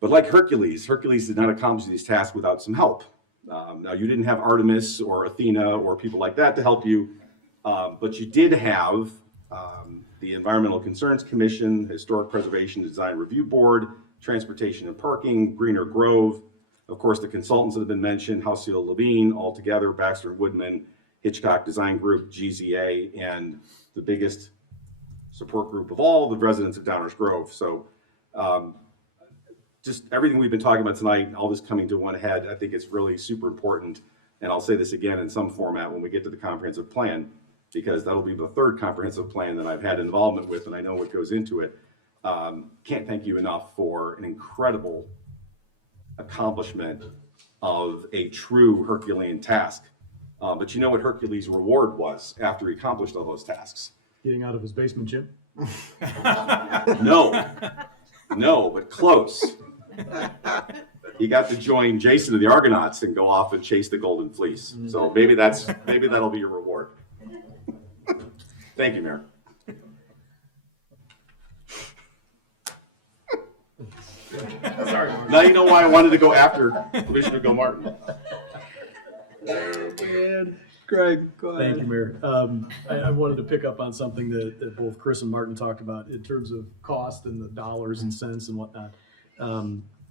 But like Hercules did not accomplish these tasks without some help. Now, you didn't have Artemis or Athena or people like that to help you, but you did have the Environmental Concerns Commission, Historic Preservation Design Review Board, Transportation and Parking, Greener Grove, of course, the consultants that have been mentioned, Halcyon Levine, Altogether, Baxter Woodman, Hitchcock Design Group, GZA, and the biggest support group of all, the residents of Downers Grove. So just everything we've been talking about tonight, all this coming to one head, I think it's really super important. And I'll say this again in some format when we get to the comprehensive plan, because that'll be the 3rd comprehensive plan that I've had involvement with, and I know what goes into it. Can't thank you enough for an incredible accomplishment of a true Herculean task. But you know what Hercules' reward was after he accomplished all those tasks? Getting out of his basement gym? No, but close. He got to join Jason of the Argonauts and go off and chase the Golden Fleece. So maybe that'll be your reward. Thank you, Mayor. Sorry. Now you know why I wanted to go after Commissioner Gilmartin. Greg, go ahead. Thank you, Mayor. I wanted to pick up on something that both Chris and Martin talked about in terms of cost and the dollars and cents and whatnot.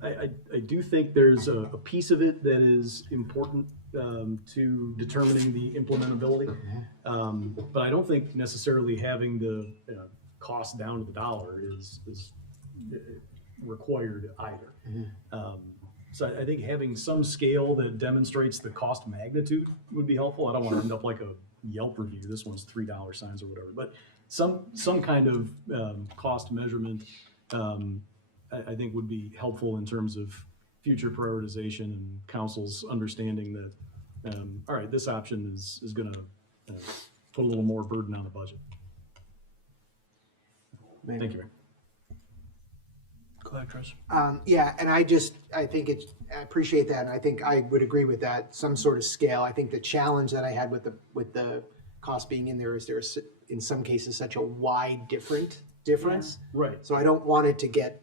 I do think there's a piece of it that is important to determining the implementability. But I don't think necessarily having the cost down to the dollar is required either. So I think having some scale that demonstrates the cost magnitude would be helpful. I don't want to end up like a Yelp review. This one's $3 signs or whatever. But some kind of cost measurement, I think would be helpful in terms of future prioritization and council's understanding that, all right, this option is gonna put a little more burden on the budget. Thank you, Mayor. Go ahead, Chris. Yeah, and I think I appreciate that, and I think I would agree with that, some sort of scale. I think the challenge that I had with the cost being in there is there's, in some cases, such a wide difference. Right. So I don't want it to get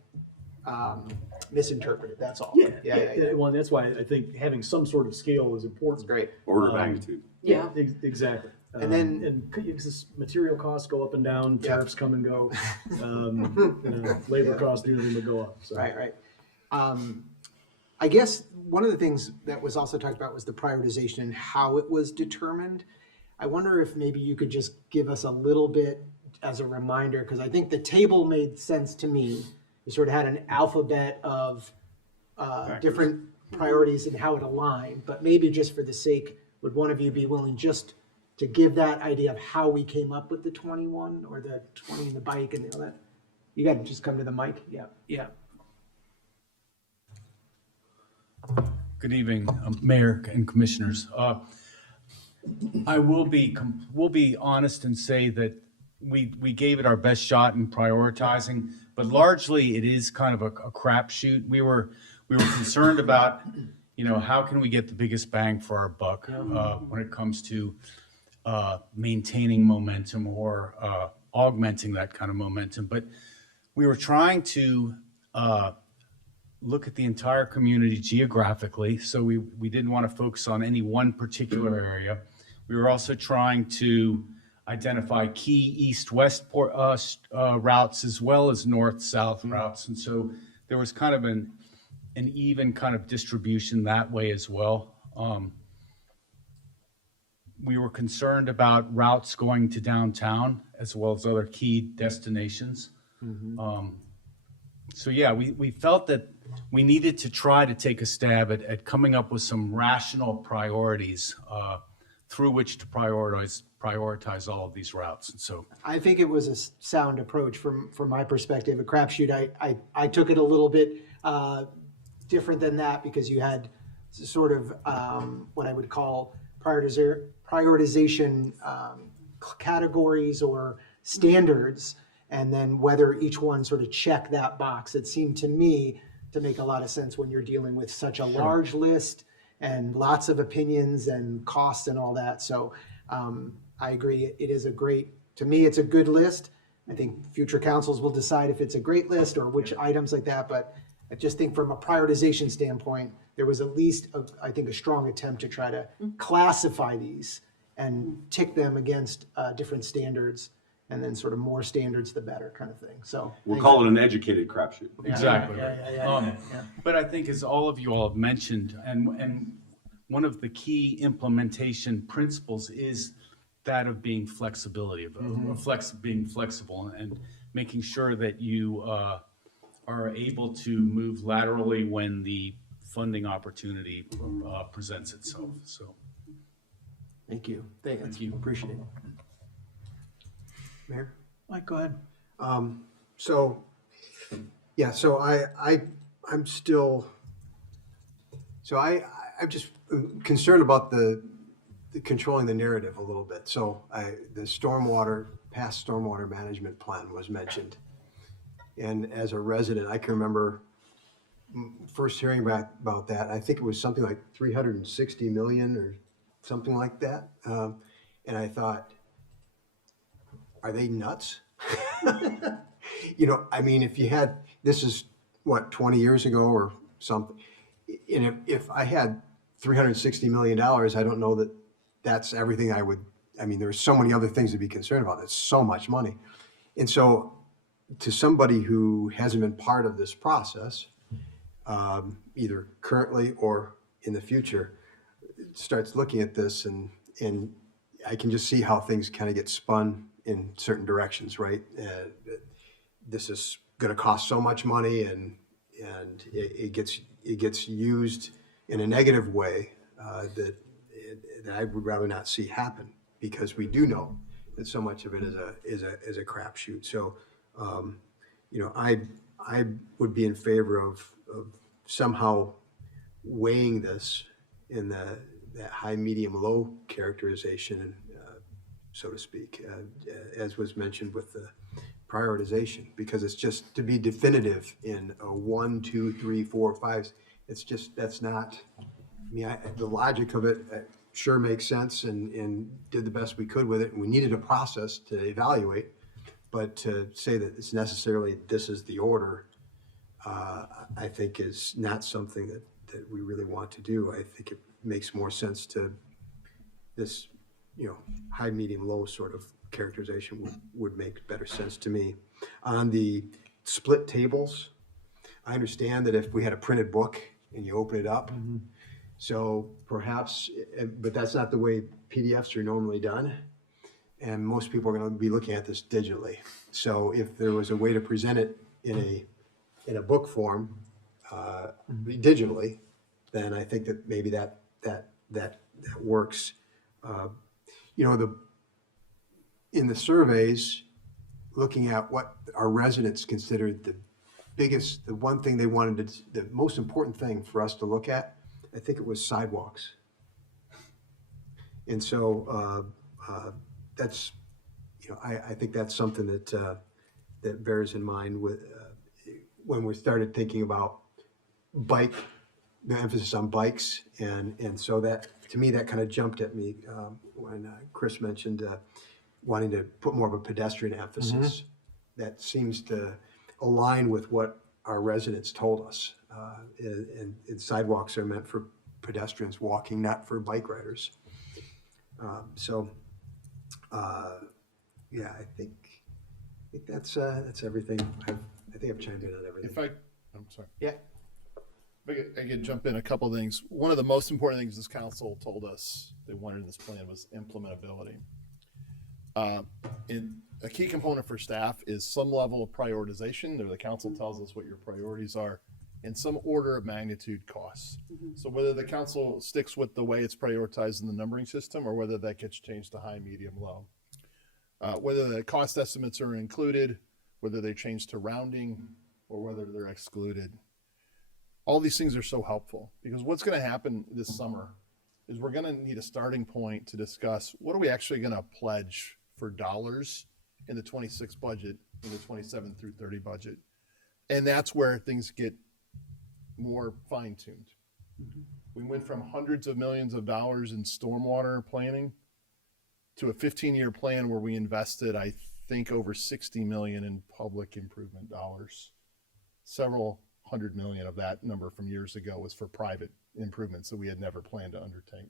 misinterpreted, that's all. Yeah. Well, that's why I think having some sort of scale is important. Great. Order of magnitude. Yeah. Exactly. And then- and because material costs go up and down, tariffs come and go, labor costs do nothing but go up. So. Right. I guess one of the things that was also talked about was the prioritization and how it was determined. I wonder if maybe you could just give us a little bit as a reminder, because I think the table made sense to me. You sort of had an alphabet of different priorities and how it aligned, but maybe just for the sake, would one of you be willing just to give that idea of how we came up with the 21 or the 20 in the bike and all that? You got to just come to the mic. Yeah. Good evening, Mayor and Commissioners. I will be honest and say that we gave it our best shot in prioritizing, but largely it is kind of a crapshoot. We were concerned about, how can we get the biggest bang for our buck when it comes to maintaining momentum or augmenting that kind of momentum. But we were trying to look at the entire community geographically, so we didn't want to focus on any one particular area. We were also trying to identify key east-west routes as well as north-south routes, and so there was kind of an even kind of distribution that way as well. We were concerned about routes going to downtown as well as other key destinations. So yeah, we felt that we needed to try to take a stab at coming up with some rational priorities through which to prioritize all of these routes. And so I think it was a sound approach from my perspective. A crapshoot, I took it a little bit different than that, because you had sort of what I would call prioritization categories or standards, and then whether each one sort of checked that box. It seemed to me to make a lot of sense when you're dealing with such a large list and lots of opinions and costs and all that. So I agree. It is to me, it's a good list. I think future councils will decide if it's a great list or which items like that. But I just think from a prioritization standpoint, there was at least, I think, a strong attempt to try to classify these and tick them against different standards, and then sort of more standards, the better kind of thing. So We'll call it an educated crapshoot. exactly. Yeah. But I think, as all of you all have mentioned, and one of the key implementation principles is that of being flexibility, being flexible, and making sure that you are able to move laterally when the funding opportunity presents itself. So, thank you. Thank you. Appreciate it. Mayor? Mike, go ahead. So I'm still, I'm just concerned about the controlling the narrative a little bit. So the past stormwater management plan was mentioned. And as a resident, I can remember first hearing about that. I think it was something like 360 million or something like that. And I thought, are they nuts? I mean, if you had, this is what, 20 years ago or something. And if I had $360 million, I don't know that that's everything there's so many other things to be concerned about. That's so much money. And so to somebody who hasn't been part of this process, either currently or in the future, starts looking at this and I can just see how things kind of get spun in certain directions, right? This is going to cost so much money, and it gets used in a negative way that I would rather not see happen, because we do know that so much of it is a crapshoot. So, you know, I would be in favor of somehow weighing this in that high, medium, low characterization, so to speak, as was mentioned with the prioritization, because it's just to be definitive in a 1, 2, 3, 4, 5. It's just, that's not, I mean, the logic of it sure makes sense, and did the best we could with it. And we needed a process to evaluate, but to say that it's necessarily, this is the order, I think is not something that we really want to do. I think it makes more sense to this, you know, high, medium, low sort of characterization would make better sense to me. On the split tables, I understand that if we had a printed book and you open it up, so perhaps, but that's not the way PDFs are normally done. And most people are going to be looking at this digitally. So if there was a way to present it in a book form, digitally, then I think that maybe that works. You know, in the surveys, looking at what our residents considered the one thing they wanted the most important thing for us to look at, I think it was sidewalks. And so that's, you know, I think that's something that bears in mind with when we started thinking about the emphasis on bikes, and so that, to me, that kind of jumped at me when Chris mentioned wanting to put more of a pedestrian emphasis. That seems to align with what our residents told us. And sidewalks are meant for pedestrians walking, not for bike riders. Yeah, I think that's everything. I think I've chimed in on everything. I'm sorry. Yeah. I could jump in a couple of things. One of the most important things this council told us they wanted in this plan was implementability. And a key component for staff is some level of prioritization. The council tells us what your priorities are, and some order of magnitude costs. So whether the council sticks with the way it's prioritized in the numbering system, or whether that gets changed to high, medium, low. Whether the cost estimates are included, whether they change to rounding, or whether they're excluded. All these things are so helpful, because what's going to happen this summer is we're going to need a starting point to discuss what are we actually going to pledge for dollars in the 26 budget, in the 27 through 30 budget. And that's where things get more fine-tuned. We went from hundreds of millions of dollars in stormwater planning to a 15-year plan where we invested, I think, over 60 million in public improvement dollars. Several $100 million of that number from years ago was for private improvements that we had never planned to undertake.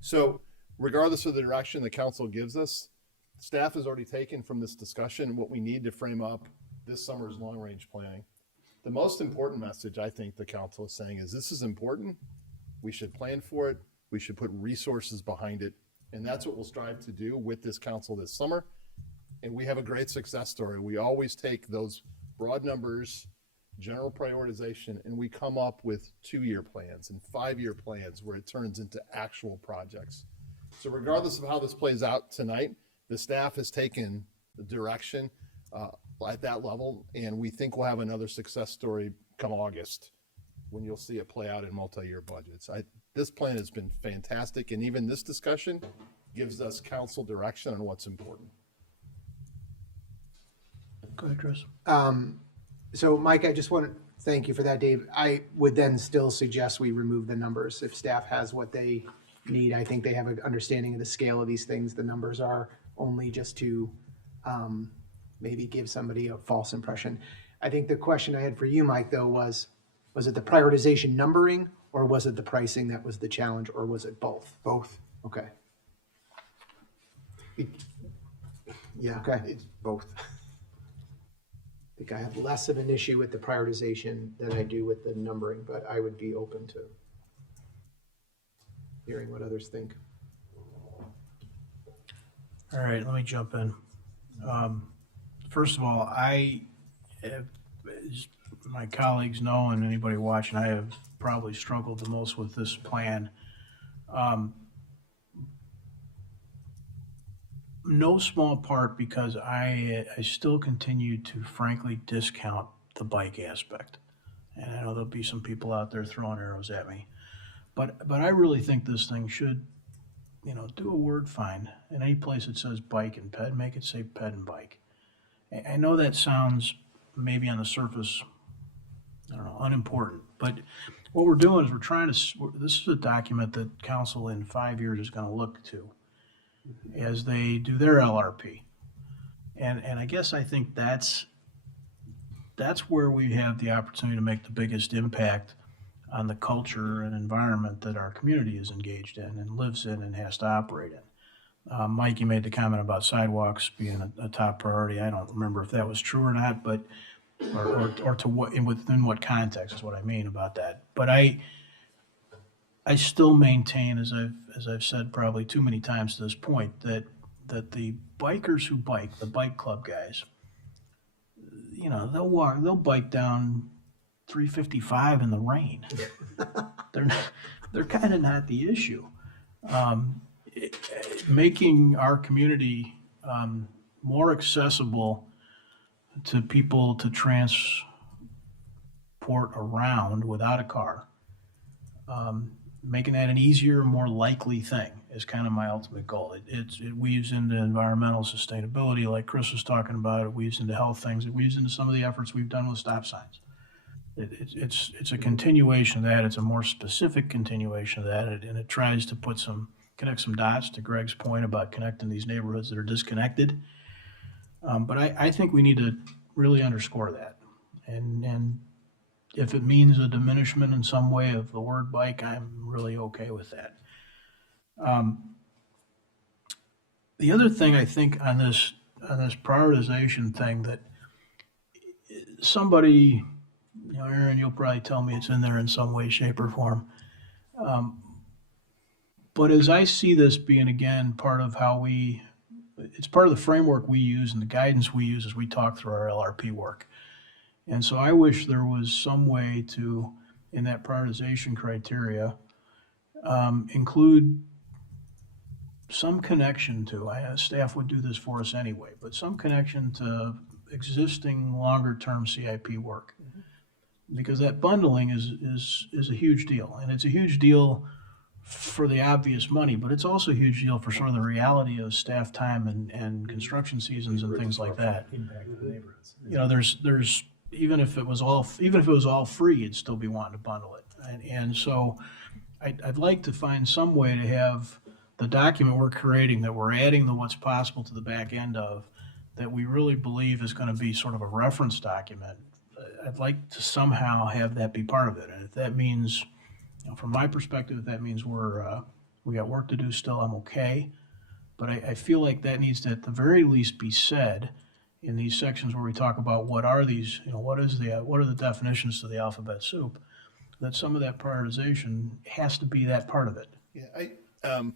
So regardless of the direction the council gives us, staff has already taken from this discussion what we need to frame up this summer's long-range planning. The most important message I think the council is saying is this is important. We should plan for it. We should put resources behind it. And that's what we'll strive to do with this council this summer. And we have a great success story. We always take those broad numbers, general prioritization, and we come up with 2-year plans and 5-year plans where it turns into actual projects. So regardless of how this plays out tonight, the staff has taken the direction at that level, and we think we'll have another success story come August when you'll see it play out in multi-year budgets. This plan has been fantastic, and even this discussion gives us council direction on what's important. Go ahead, Chris. So Mike, I just want to thank you for that, Dave. I would then still suggest we remove the numbers if staff has what they need. I think they have an understanding of the scale of these things. The numbers are only just to maybe give somebody a false impression. I think the question I had for you, Mike, though, was it the prioritization numbering, or was it the pricing that was the challenge, or was it both? Both. Okay. Yeah, Okay. it's both. I think I have less of an issue with the prioritization than I do with the numbering, but I would be open to hearing what others think. All right, let me jump in. First of all, as my colleagues know, and anybody watching, I have probably struggled the most with this plan. no small part because I still continue to frankly discount the bike aspect. And I know there'll be some people out there throwing arrows at me. But I really think this thing should, do a word find. In any place it says bike and ped, make it say ped and bike. I know that sounds maybe on the surface, I don't know, unimportant. But what we're doing is this is a document that council in 5 years is going to look to as they do their LRP. And I guess I think that's where we have the opportunity to make the biggest impact on the culture and environment that our community is engaged in and lives in and has to operate in. Mike, you made the comment about sidewalks being a top priority. I don't remember if that was true or not, but or to what within what context is what I mean about that. But I still maintain, as I've said probably too many times to this point, that the bikers who bike, the bike club guys, they'll bike down 355 in the rain. They're kind of not the issue. Making our community more accessible to people to transport around without a car, making that an easier, more likely thing is kind of my ultimate goal. It weaves into environmental sustainability, like Chris was talking about. It weaves into health things. It weaves into some of the efforts we've done with stop signs. It's a continuation of that. It's a more specific continuation of that, and it tries to connect some dots to Greg's point about connecting these neighborhoods that are disconnected. But I think we need to really underscore that, and if it means a diminishment in some way of the word bike, I'm really okay with that. The other thing I think on this prioritization thing that somebody, Aaron, you'll probably tell me it's in there in some way, shape, or form. But as I see this being, again, it's part of the framework we use and the guidance we use as we talk through our LRP work. And so I wish there was some way to, in that prioritization criteria, include some connection to, staff would do this for us anyway, but some connection to existing longer-term CIP work. Because that bundling is a huge deal, and it's a huge deal for the obvious money, but it's also a huge deal for sort of the reality of staff time and construction seasons and things like that. There's even if it was all free, it'd still be wanting to bundle it. And so I'd like to find some way to have the document we're creating, that we're adding the what's possible to the back end of, that we really believe is going to be sort of a reference document. I'd like to somehow have that be part of it. And if that means, from my perspective, if that means we got work to do still, I'm okay. But I feel like that needs to, at the very least, be said in these sections where we talk about what are these, what are the definitions to the alphabet soup, that some of that prioritization has to be that part of it. Yeah, I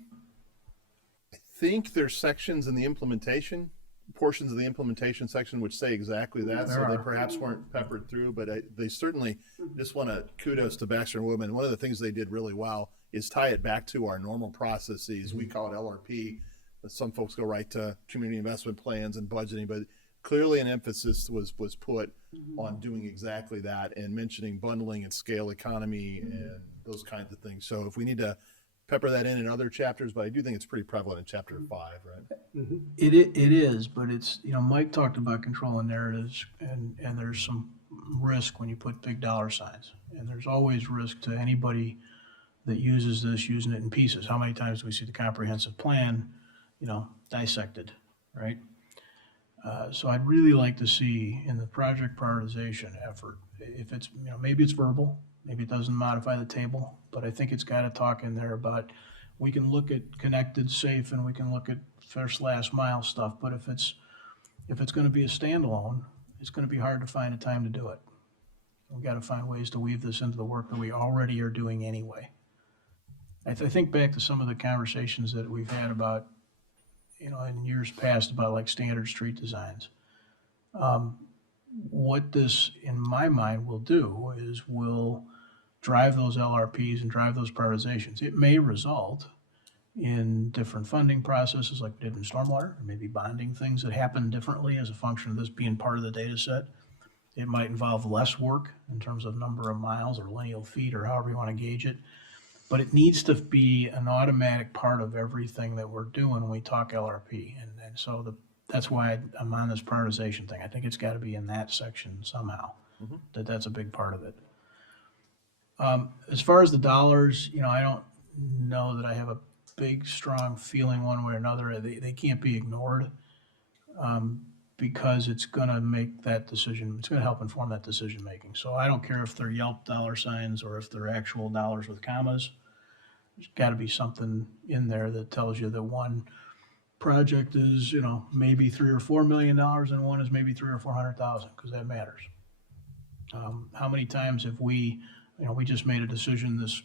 think there's sections in the implementation, portions of the implementation section which say exactly that, so they perhaps weren't peppered through, but they certainly just want to kudos to Baxter and Woodman. One of the things they did really well is tie it back to our normal processes. We call it LRP. Some folks go right to community investment plans and budgeting, but clearly an emphasis was put on doing exactly that and mentioning bundling and scale economy and those kinds of things. So if we need to pepper that in other chapters, but I do think it's pretty prevalent in chapter 5, right? It is, but it's, Mike talked about controlling narratives, and there's some risk when you put big dollar signs. And there's always risk to anybody that uses this, using it in pieces. How many times do we see the comprehensive plan, dissected, right? So I'd really like to see in the project prioritization effort, if it's, maybe it's verbal, maybe it doesn't modify the table, but I think it's got to talk in there about, we can look at connected, safe, and we can look at first, last mile stuff, but if it's going to be a standalone, it's going to be hard to find a time to do it. We've got to find ways to weave this into the work that we already are doing anyway. I think back to some of the conversations that we've had about, in years past, about like standard street designs. What this, in my mind, will do is will drive those LRPs and drive those prioritizations. It may result in different funding processes like we did in stormwater, or maybe bonding things that happen differently as a function of this being part of the data set. It might involve less work in terms of number of miles or lineal feet or however you want to gauge it. But it needs to be an automatic part of everything that we're doing when we talk LRP. And so that's why I'm on this prioritization thing. I think it's got to be in that section somehow. That's a big part of it. As far as the dollars, I don't know that I have a big, strong feeling one way or another. They can't be ignored because it's going to make that decision. It's going to help inform that decision making. So I don't care if they're Yelp dollar signs or if they're actual dollars with commas. There's got to be something in there that tells you that one project is, maybe $3 or $4 million and one is maybe 300,000 or 400,000, because that matters. How many times have we just made a decision this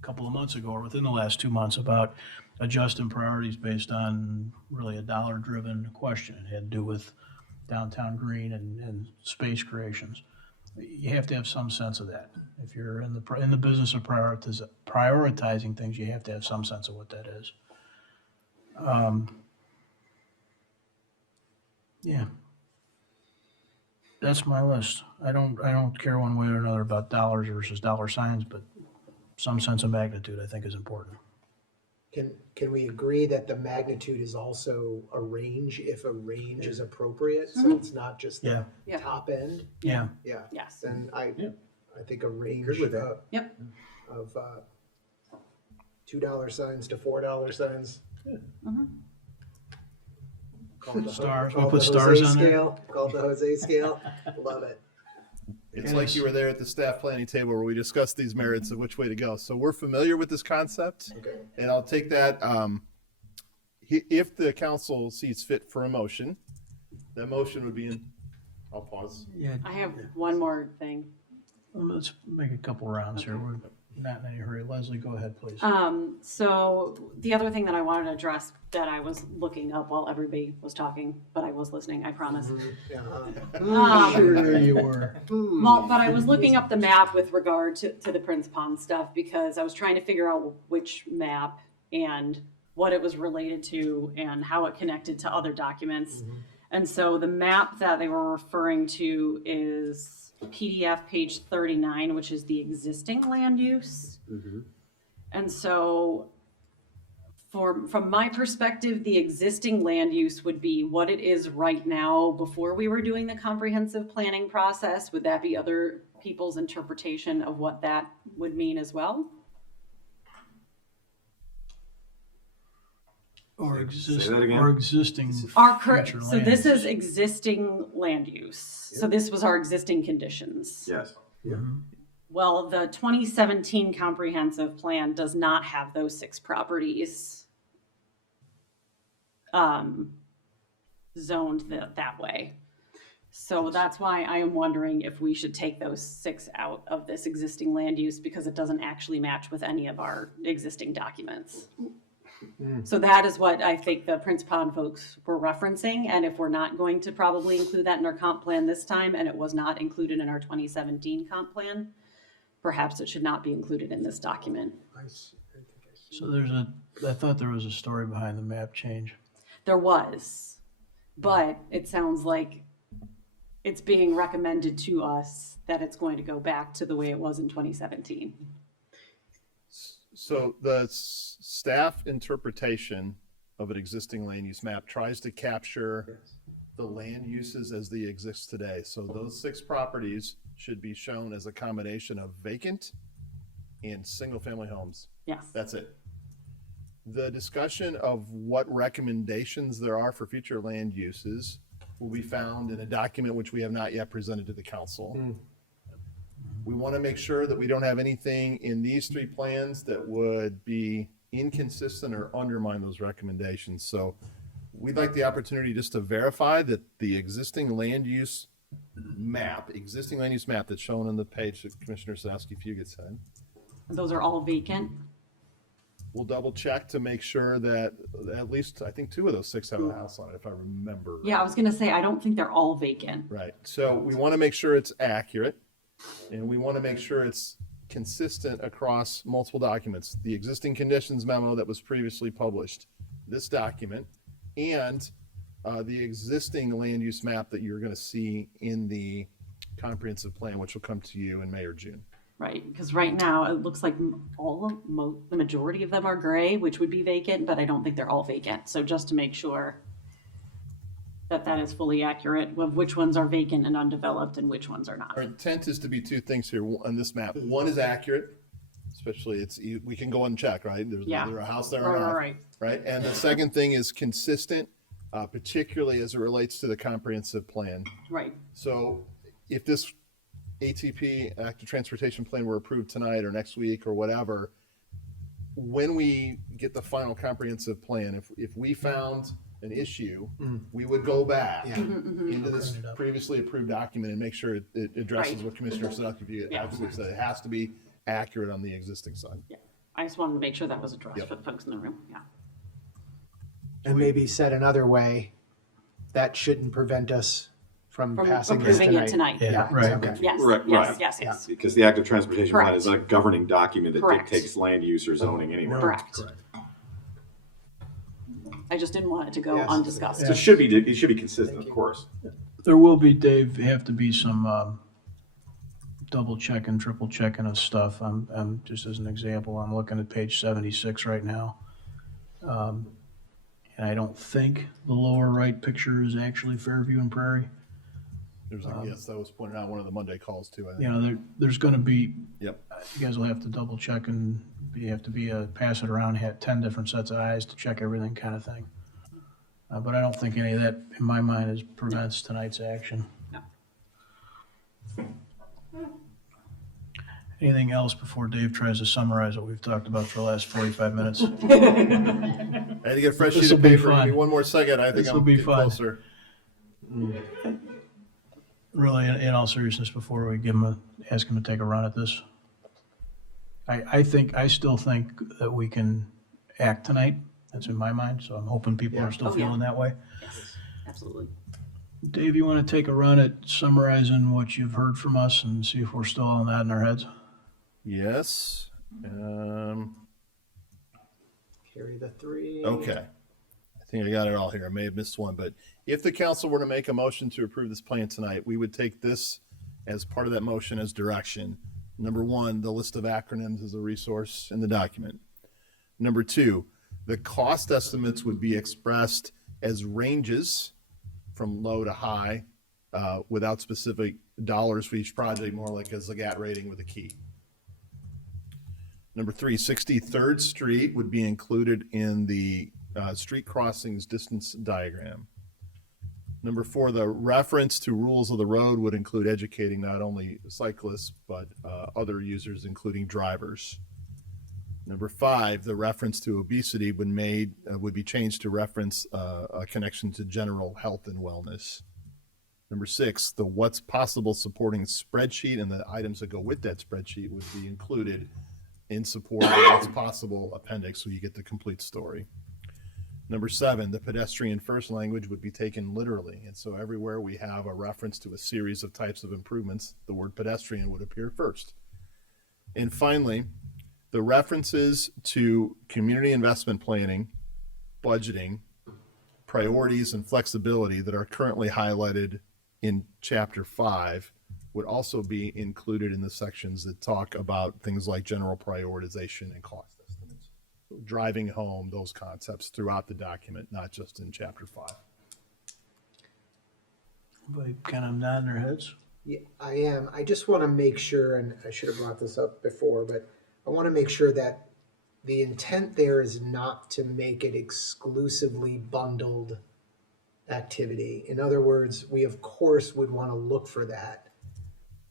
couple of months ago or within the last 2 months about adjusting priorities based on really a dollar-driven question. It had to do with downtown green and space creations. You have to have some sense of that. If you're in the business of prioritizing things, you have to have some sense of what that is. Yeah. That's my list. I don't care one way or another about dollars versus dollar signs, but some sense of magnitude I think is important. Can we agree that the magnitude is also a range if a range is appropriate? So it's not just the top end? Yeah. Yeah. Yes. Then I think a range Good with that. Yep. of $2 signs to $4 signs. Called the Stars. called We put the stars Jose on there? scale. Called the Jose scale. Love it. It's like you were there at the staff planning table where we discussed these merits of which way to go. So we're familiar with this concept. Okay. And I'll take that, if the council sees fit for a motion, that motion would be in, I'll pause. Yeah. I have one more thing. Let's make a couple rounds here. We're not in any hurry. Leslie, go ahead, please. So the other thing that I wanted to address that I was looking up while everybody was talking, but I was listening, I promise. Sure you were. Well, but I was looking up the map with regard to the Prince Pond stuff because I was trying to figure out which map and what it was related to and how it connected to other documents. And so the map that they were referring to is PDF page 39, which is the existing land use. And so from my perspective, the existing land use would be what it is right now before we were doing the comprehensive planning process. Would that be other people's interpretation of what that would mean as well? Or Say that again? existing Our future so land this use. is existing land use. So this was our existing conditions. Yes. Well, the 2017 comprehensive plan does not have those 6 properties zoned that way. So that's why I am wondering if we should take those 6 out of this existing land use because it doesn't actually match with any of our existing documents. So that is what I think the Prince Pond folks were referencing. And if we're not going to probably include that in our comp plan this time, and it was not included in our 2017 comp plan, perhaps it should not be included in this document. So I thought there was a story behind the map change. There was, but it sounds like it's being recommended to us that it's going to go back to the way it was in 2017. So the staff interpretation of an existing land use map tries to capture the land uses as they exist today. So those 6 properties should be shown as a combination of vacant and single-family homes. Yes. That's it. The discussion of what recommendations there are for future land uses will be found in a document which we have not yet presented to the council. We want to make sure that we don't have anything in these 3 plans that would be inconsistent or undermine those recommendations. So we'd like the opportunity just to verify that the existing land use map that's shown on the page that Commissioner Sadowski Fugit said. Those are all vacant. We'll double check to make sure that at least, I think 2 of those 6 have a house on it, if I remember. Yeah, I was gonna say, I don't think they're all vacant. Right. So we want to make sure it's accurate and we want to make sure it's consistent across multiple documents. The existing conditions memo that was previously published, this document, and the existing land use map that you're going to see in the comprehensive plan, which will come to you in May or June. Right, because right now it looks like the majority of them are gray, which would be vacant, but I don't think they're all vacant. So just to make sure that that is fully accurate of which ones are vacant and undeveloped and which ones are not. Our intent is to be two things here on this map. One is accurate, especially we can go and check, right? There's Yeah. either a house there or not, Right. right? And the second thing is consistent, particularly as it relates to the comprehensive plan. Right. So if this ATP, Active Transportation Plan, were approved tonight or next week or whatever, when we get the final comprehensive plan, if we found an issue, we would go back into this previously approved document and make sure it addresses Right. what Commissioner Sadowski absolutely said. It has to be accurate on the existing side. Yeah, I just wanted to make sure that was addressed Yep. for the folks in the room, yeah. And maybe said another way, that shouldn't prevent us from passing this approving it tonight. tonight. Yeah, right. Okay. Yes, Right, yes, right. yes. Because the active transportation plan is Correct. not a governing document that Correct. dictates land use or zoning anyway. Correct. I just didn't want it to go Yes. undiscussed. It should be consistent, of course. There will be, Dave, have to be some double checking, triple checking of stuff. I'm just as an example, I'm looking at page 76 right now. And I don't think the lower right picture is actually Fairview and Prairie. There's yes, that was pointed out on one of the Monday calls too, I think. You know, there's going to be, Yep. you guys will have to double check and you have to pass it around, have 10 different sets of eyes to check everything kind of thing. But I don't think any of that, in my mind, prevents tonight's action. No. Anything else before Dave tries to summarize what we've talked about for the last 45 minutes? I had to get a fresh sheet This'll of be paper. Give fun. me one more second. I think This'll I'm be getting fun. closer. Really, in all seriousness, before we ask him to take a run at this, I still think that we can act tonight. That's in my mind, so I'm hoping people are still Oh, yeah. feeling that way. Yes, absolutely. Dave, you want to take a run at summarizing what you've heard from us and see if we're still all nodding our heads? Yes. Carry the three. Okay. I think I got it all here. I may have missed one, but if the council were to make a motion to approve this plan tonight, we would take this as part of that motion as direction. Number one, the list of acronyms is a resource in the document. Number two, the cost estimates would be expressed as ranges from low to high, without specific dollars for each project, more like a Zagat rating with a key. Number three, 63rd Street would be included in the street crossings distance diagram. Number four, the reference to rules of the road would include educating not only cyclists, but other users, including drivers. Number five, the reference to obesity would be changed to reference a connection to general health and wellness. Number six, the what's possible supporting spreadsheet and the items that go with that spreadsheet would be included in support of the what's possible appendix, so you get the complete story. Number seven, the pedestrian first language would be taken literally. And so everywhere we have a reference to a series of types of improvements, the word pedestrian would appear first. And finally, the references to community investment planning, budgeting, priorities, and flexibility that are currently highlighted in Chapter 5 would also be included in the sections that talk about things like general prioritization and cost estimates. Driving home those concepts throughout the document, not just in Chapter 5. Everybody kind of nodding their heads? Yeah, I am. I just want to make sure, and I should have brought this up before, but I want to make sure that the intent there is not to make it exclusively bundled activity. In other words, we of course would want to look for that.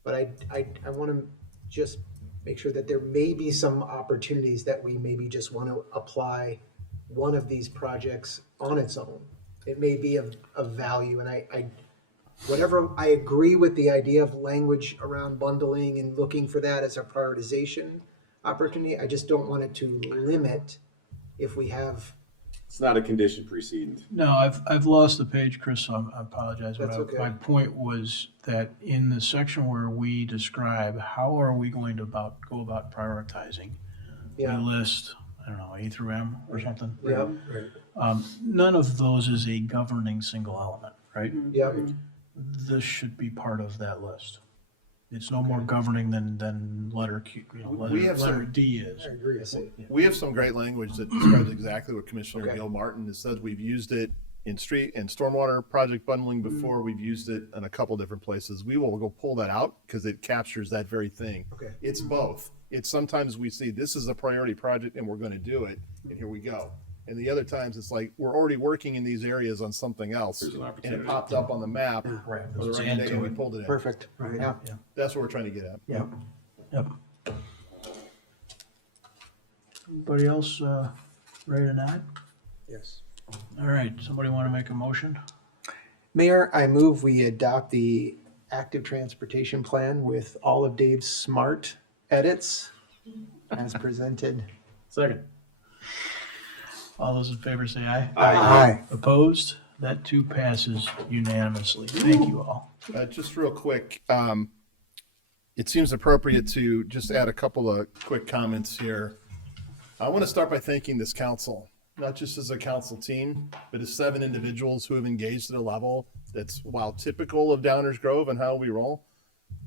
But I want to just make sure that there may be some opportunities that we maybe just want to apply one of these projects on its own. It may be of value, and I agree with the idea of language around bundling and looking for that as a prioritization opportunity. I just don't want it to limit if we have It's not a condition precedent. No, I've lost the page, Chris, so I apologize. But That's okay. My point was that in the section where we describe how are we going to go about prioritizing, Yeah. we list, I don't know, A through M or something. Yep. None of those is a governing single element, right? Yep. This should be part of that list. It's no more governing than letter Q, We have letter some- D is. I agree. I see. We have some great language that describes exactly what Commissioner Okay. Gil Martin has said. We've used it in street and stormwater project bundling before. We've used it in a couple different places. We will go pull that out because it captures that very thing. Okay. It's both. It's sometimes we see this is a priority project and we're going to do it, and here we go. And the other times it's like we're already working in these areas on something else, There's an and opportunity. it popped up on the map. Right. For the Let's right add day, to and we it. pulled it in. Perfect. Right. Yeah. That's what we're trying to get at. Yeah. Yep. Anybody else ready to nod? Yes. All right, somebody want to make a motion? Mayor, I move we adopt the active transportation plan with all of Dave's smart edits as presented. Second. All those in favor say aye. Aye. Opposed? That too passes unanimously. Thank you all. Just real quick, it seems appropriate to just add a couple of quick comments here. I want to start by thanking this council, not just as a council team, but as 7 individuals who have engaged at a level that's, while typical of Downers Grove and how we roll,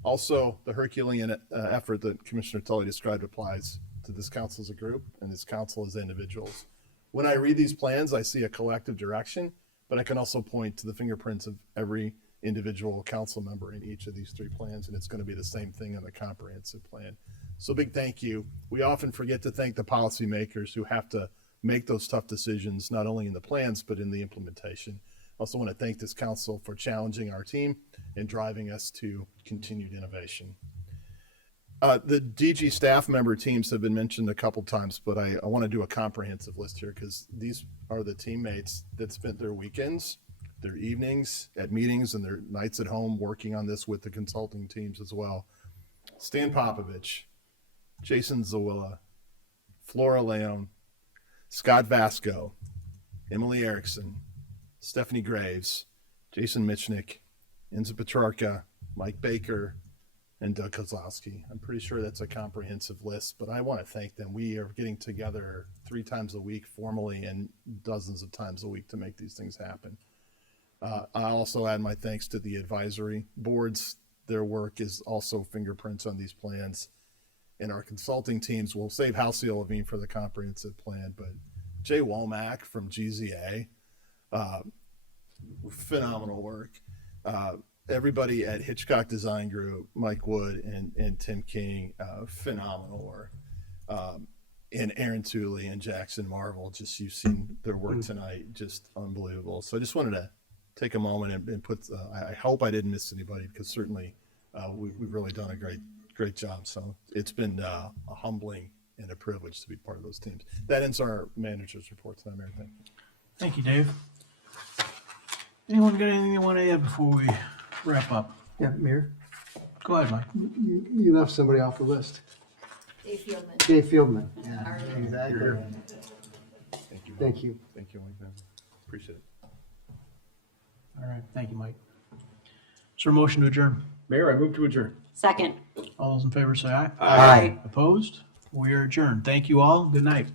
also the Herculean effort that Commissioner Tully described applies to this council as a group and this council as individuals. When I read these plans, I see a collective direction, but I can also point to the fingerprints of every individual council member in each of these 3 plans, and it's going to be the same thing on the comprehensive plan. So big thank you. We often forget to thank the policymakers who have to make those tough decisions, not only in the plans, but in the implementation. I also want to thank this council for challenging our team and driving us to continued innovation. The DG staff member teams have been mentioned a couple times, but I want to do a comprehensive list here because these are the teammates that spent their weekends, their evenings at meetings, and their nights at home working on this with the consulting teams as well. Stan Popovich, Jason Zawilla, Flora Leon, Scott Vasco, Emily Erickson, Stephanie Graves, Jason Michnick, Enza Petrarca, Mike Baker, and Doug Kozlowski. I'm pretty sure that's a comprehensive list, but I want to thank them. We are getting together 3 times a week formally and dozens of times a week to make these things happen. I also add my thanks to the advisory boards. Their work is also fingerprints on these plans. And our consulting teams will save Halcyon Levine for the comprehensive plan, but Jay Womack from GZA, phenomenal work. Everybody at Hitchcock Design Group, Mike Wood and Tim King, phenomenal work. And Aaron Tooley and Jackson Marvel, just you've seen their work tonight, just unbelievable. So I just wanted to take a moment and put, I hope I didn't miss anybody because certainly we've really done a great job. So it's been a humbling and a privilege to be part of those teams. That ends our manager's report tonight, Mayor. Thank you. Thank you, Dave. Anyone got anything they want to add before we wrap up? Yeah, Mayor, Go ahead, Mike. you left somebody off the list. Dave Fieldman. Dave Fieldman. Our- Exactly. Thank you. Thank you. Thank you, Mike. Appreciate it. All right, thank you, Mike. Is there a motion to adjourn? Mayor, I move to adjourn. Second. All those in favor say aye. Aye. Opposed? We are adjourned. Thank you all. Good night.